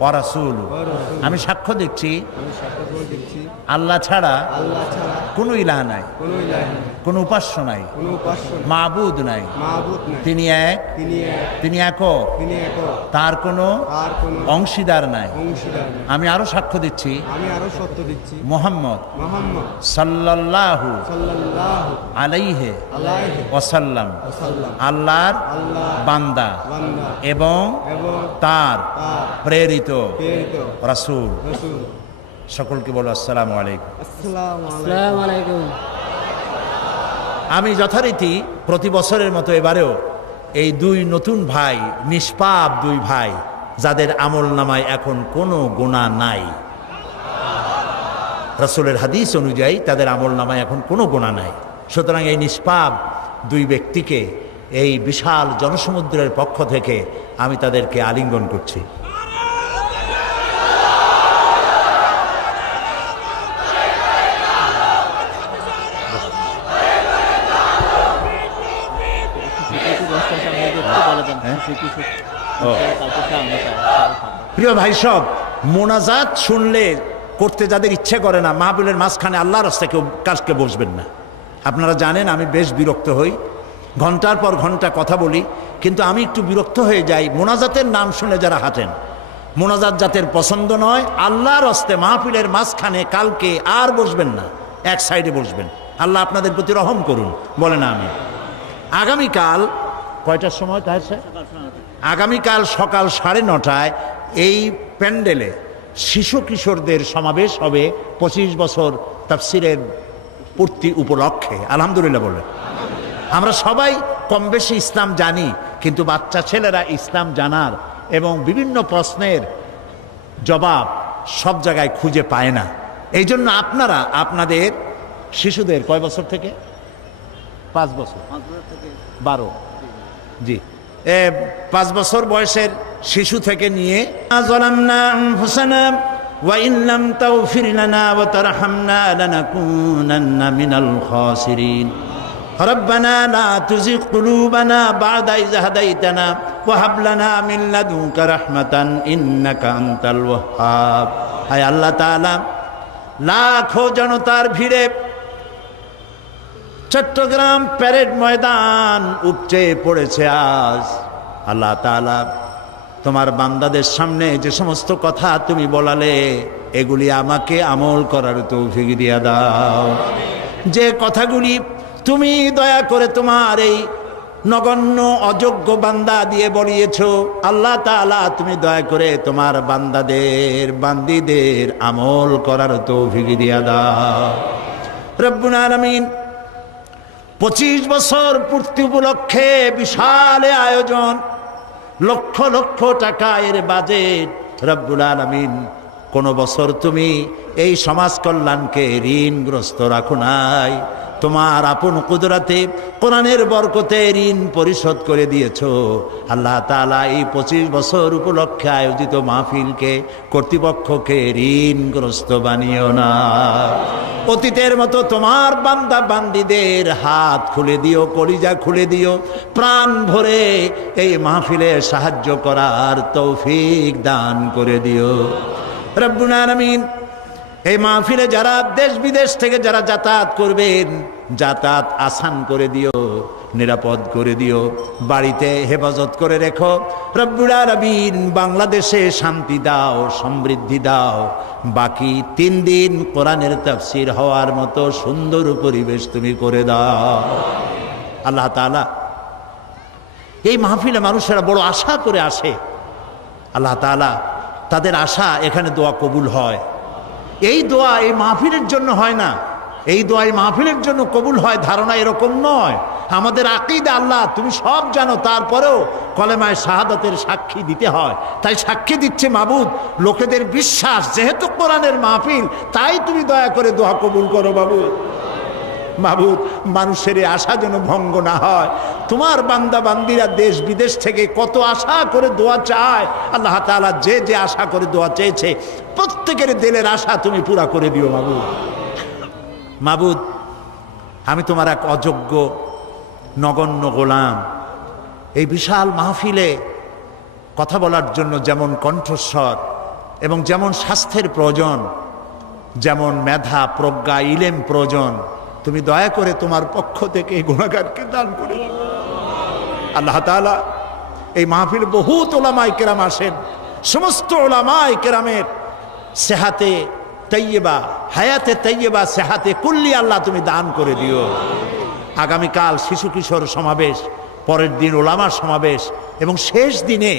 ওয়া রাসূলুহু। আমি সাক্ষ্য দিচ্ছি আল্লাহ ছাড়া কোনো ইলাহ নাই, কোনো উপাস্য নাই, মাবুদ নাই। তিনি এক, তিনি একক, তার কোনো অংশীদার নাই। আমি আরো সাক্ষ্য দিচ্ছি মুহাম্মদ সাল্লাল্লাহু আলাইহি ওয়াসাল্লাম আল্লাহর বান্দা এবং তার প্রেরিত রাসূল। সকলকে বলো আসসালামু আলাইকুম। আসসালামু আলাইকুম। আমি যথারীতি প্রতি বছরের মতো এবারেও এই দুই নতুন ভাই, নিষ্পাপ দুই ভাই, যাদের আমল নামায় এখন কোনো গুনাহ নাই, রাসূলের হাদিস অনুযায়ী তাদের আমল নামায় এখন কোনো গুনাহ নাই। সুতরাং এই নিষ্পাপ দুই ব্যক্তিকে এই বিশাল জনসমুদ্রের পক্ষ থেকে আমি তাদেরকে আলিঙ্গন করছি। প্রিয় ভাই সব, মোনাজাত শুনলে করতে যাদের ইচ্ছে করে না, মাহফিলের মাঝখানে আল্লাহর রাস্তায় কেউ কাজকে বসবেন না। আপনারা জানেন আমি বেশ বিরক্ত হই, ঘন্টার পর ঘন্টা কথা বলি, কিন্তু আমি একটু বিরক্ত হয়ে যাই মোনাজাতের নাম শুনে যারা হাঁটেন। মোনাজাত যাদের পছন্দ নয়, আল্লাহর রাস্তে মাহফিলের মাঝখানে কালকে আর বসবেন না, এক সাইডে বসবেন। আল্লাহ আপনাদের প্রতি রহম করুন, বলে না আমি। আগামীকাল কয়টার সময় তাই স্যার? আগামীকাল সকাল 9:30টায় এই প্যান্ডেলে শিশু কিশোরদের সমাবেশ হবে 25 বছর তাফসিরের পূর্তি উপলক্ষে। আলহামদুলিল্লাহ বলে। আমরা সবাই কম বেশি ইসলাম জানি, কিন্তু বাচ্চা ছেলেরা ইসলাম জানার এবং বিভিন্ন প্রশ্নের জবাব সব জায়গায় খুঁজে পায় না। এই জন্য আপনারা আপনাদের শিশুদের কয় বছর থেকে? 5 বছর 12, জি 5 বছর বয়সের শিশু থেকে নিয়ে যালামনা আনফুসানা ওয়া ইন লাম তাগফির লানা ওয়া তারহামনা লানাকুনান্না মিনাল খাসিরিন। রব্বানা লা তুযিগ কুলুবানা বা'দা ইয হাদাইতানা ওয়া হাব লানা মিন লাদুনকা রাহমাতান ইন্নাকা আনতাল ওয়াহ্হাব। হায় আল্লাহ তাআলা, লাখো জনতার ভিড়ে চট্টগ্রাম প্যারেড ময়দান উপচে পড়েছে আজ। আল্লাহ তাআলা, তোমার বান্দাদের সামনে যে সমস্ত কথা তুমি বলালে, এগুলি আমাকে আমল করার তৌফিক দিয়া দাও। যে কথাগুলি তুমি দয়া করে তোমার এই নগণ্য অযোগ্য বান্দা দিয়ে বলিয়েছ, আল্লাহ তাআলা তুমি দয়া করে তোমার বান্দিদের আমল করার তৌফিক দিয়া দাও। রব্বুল আলামিন 25 বছর পূর্তি উপলক্ষে বিশাল আয়োজন, লক্ষ লক্ষ টাকা এর বাজেট। রব্বুল আলামিন, কোন বছর তুমি এই সমাজ কল্যাণকে ঋণগ্রস্ত রাখো নাই। তোমার আপন কুদরতে কোরআনের বরকতে ঋণ পরিশোধ করে দিয়েছো। আল্লাহ তাআলা এই 25 বছর উপলক্ষে আয়োজিত মাহফিলকে, কর্তৃপক্ষকে ঋণগ্রস্ত বানিও না। অতীতের মতো তোমার বান্দা বান্দীদের হাত খুলে দিও, কলিজা খুলে দিও, প্রাণ ভরে এই মাহফিলে সাহায্য করার তৌফিক দান করে দিও। রব্বুল আলামিন, এই মাহফিলে যারা দেশ বিদেশ থেকে যারা যাতায়াত করবেন, যাতায়াত আসান করে দিও, নিরাপদ করে দিও, বাড়িতে হেফাজত করে রেখো। রব্বুল আলামিন বাংলাদেশে শান্তি দাও, সমৃদ্ধি দাও। বাকি 3 দিন কোরআনের তাফসীর হওয়ার মতো সুন্দর পরিবেশ তুমি করে দাও। আল্লাহ তাআলা এই মাহফিলে মানুষেরা বড় আশা করে আসে। আল্লাহ তাআলা তাদের আশা এখানে দোয়া কবুল হয়। এই দোয়া এই মাহফিলের জন্য হয় না, এই দোয়া এই মাহফিলের জন্য কবুল হয় ধারণা এরকম নয়। আমাদের আকীদা আল্লাহ তুমি সব জানো, তারপরেও কলেমায় শাহাদাতের সাক্ষী দিতে হয়। তাই সাক্ষী দিচ্ছে মাবুদ, লোকেদের বিশ্বাস যেহেতু কোরআনের মাহফিল, তাই তুমি দয়া করে দোয়া কবুল করো মাবুদ। মাবুদ মানুষের এই আশা যেন ভঙ্গ না হয়। তোমার বান্দা বান্দিরা দেশ বিদেশ থেকে কত আশা করে দোয়া চায়, আল্লাহ তাআলা যে যে আশা করে দোয়া চেয়েছে প্রত্যেকের দিলের আশা তুমি পুরা করে দিও মাবুদ। মাবুদ আমি তোমার এক অযোগ্য নগণ্য গোলাম। এই বিশাল মাহফিলে কথা বলার জন্য যেমন কণ্ঠস্বর এবং যেমন স্বাস্থ্যের প্রয়োজন, যেমন মেধা প্রজ্ঞা ইলেম প্রয়োজন, তুমি দয়া করে তোমার পক্ষ থেকে এই গুনাহগারকে দান করে দাও। আল্লাহ তাআলা এই মাহফিল বহুত উলামায়ে কেরাম আসেন, সমস্ত উলামায়ে কেরামের সেহাতে তাইয়্যিবা, হায়াতে তাইয়্যিবা, সেহাতে কুল্লি আল্লাহ তুমি দান করে দিও। আগামীকাল শিশু কিশোর সমাবেশ, পরের দিন ওলামার সমাবেশ এবং শেষ দিনে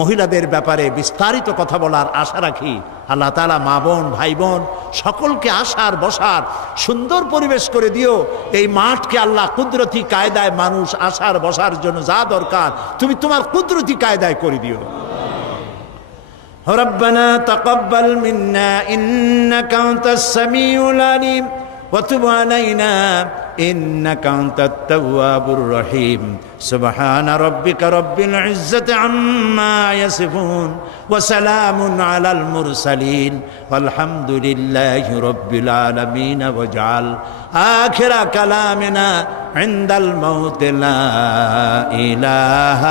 মহিলাদের ব্যাপারে বিস্তারিত কথা বলার আশা রাখি। আল্লাহ তাআলা মা বোন ভাই বোন সকলকে আসার বসার সুন্দর পরিবেশ করে দিও। এই মাঠকে আল্লাহ কুদরতি কায়দায় মানুষ আসার বসার জন্য যা দরকার তুমি তোমার কুদরতি কায়দায় করে দিও। ربنا تقبل منا إنك أنت السميع العليم وتب علينا إنك أنت التواب الرحيم سبحان ربك رب العزة عما يصفون وسلام على المرسلين والحمد لله رب العالمين واجعل آخر كلامنا عند الموت لا إله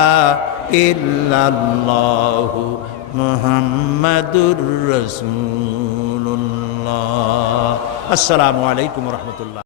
إلا الله মুহাম্মাদুর রাসূলুল্লাহ। আসসালামু আলাইকুম ওয়া রাহমাতুল্লাহ।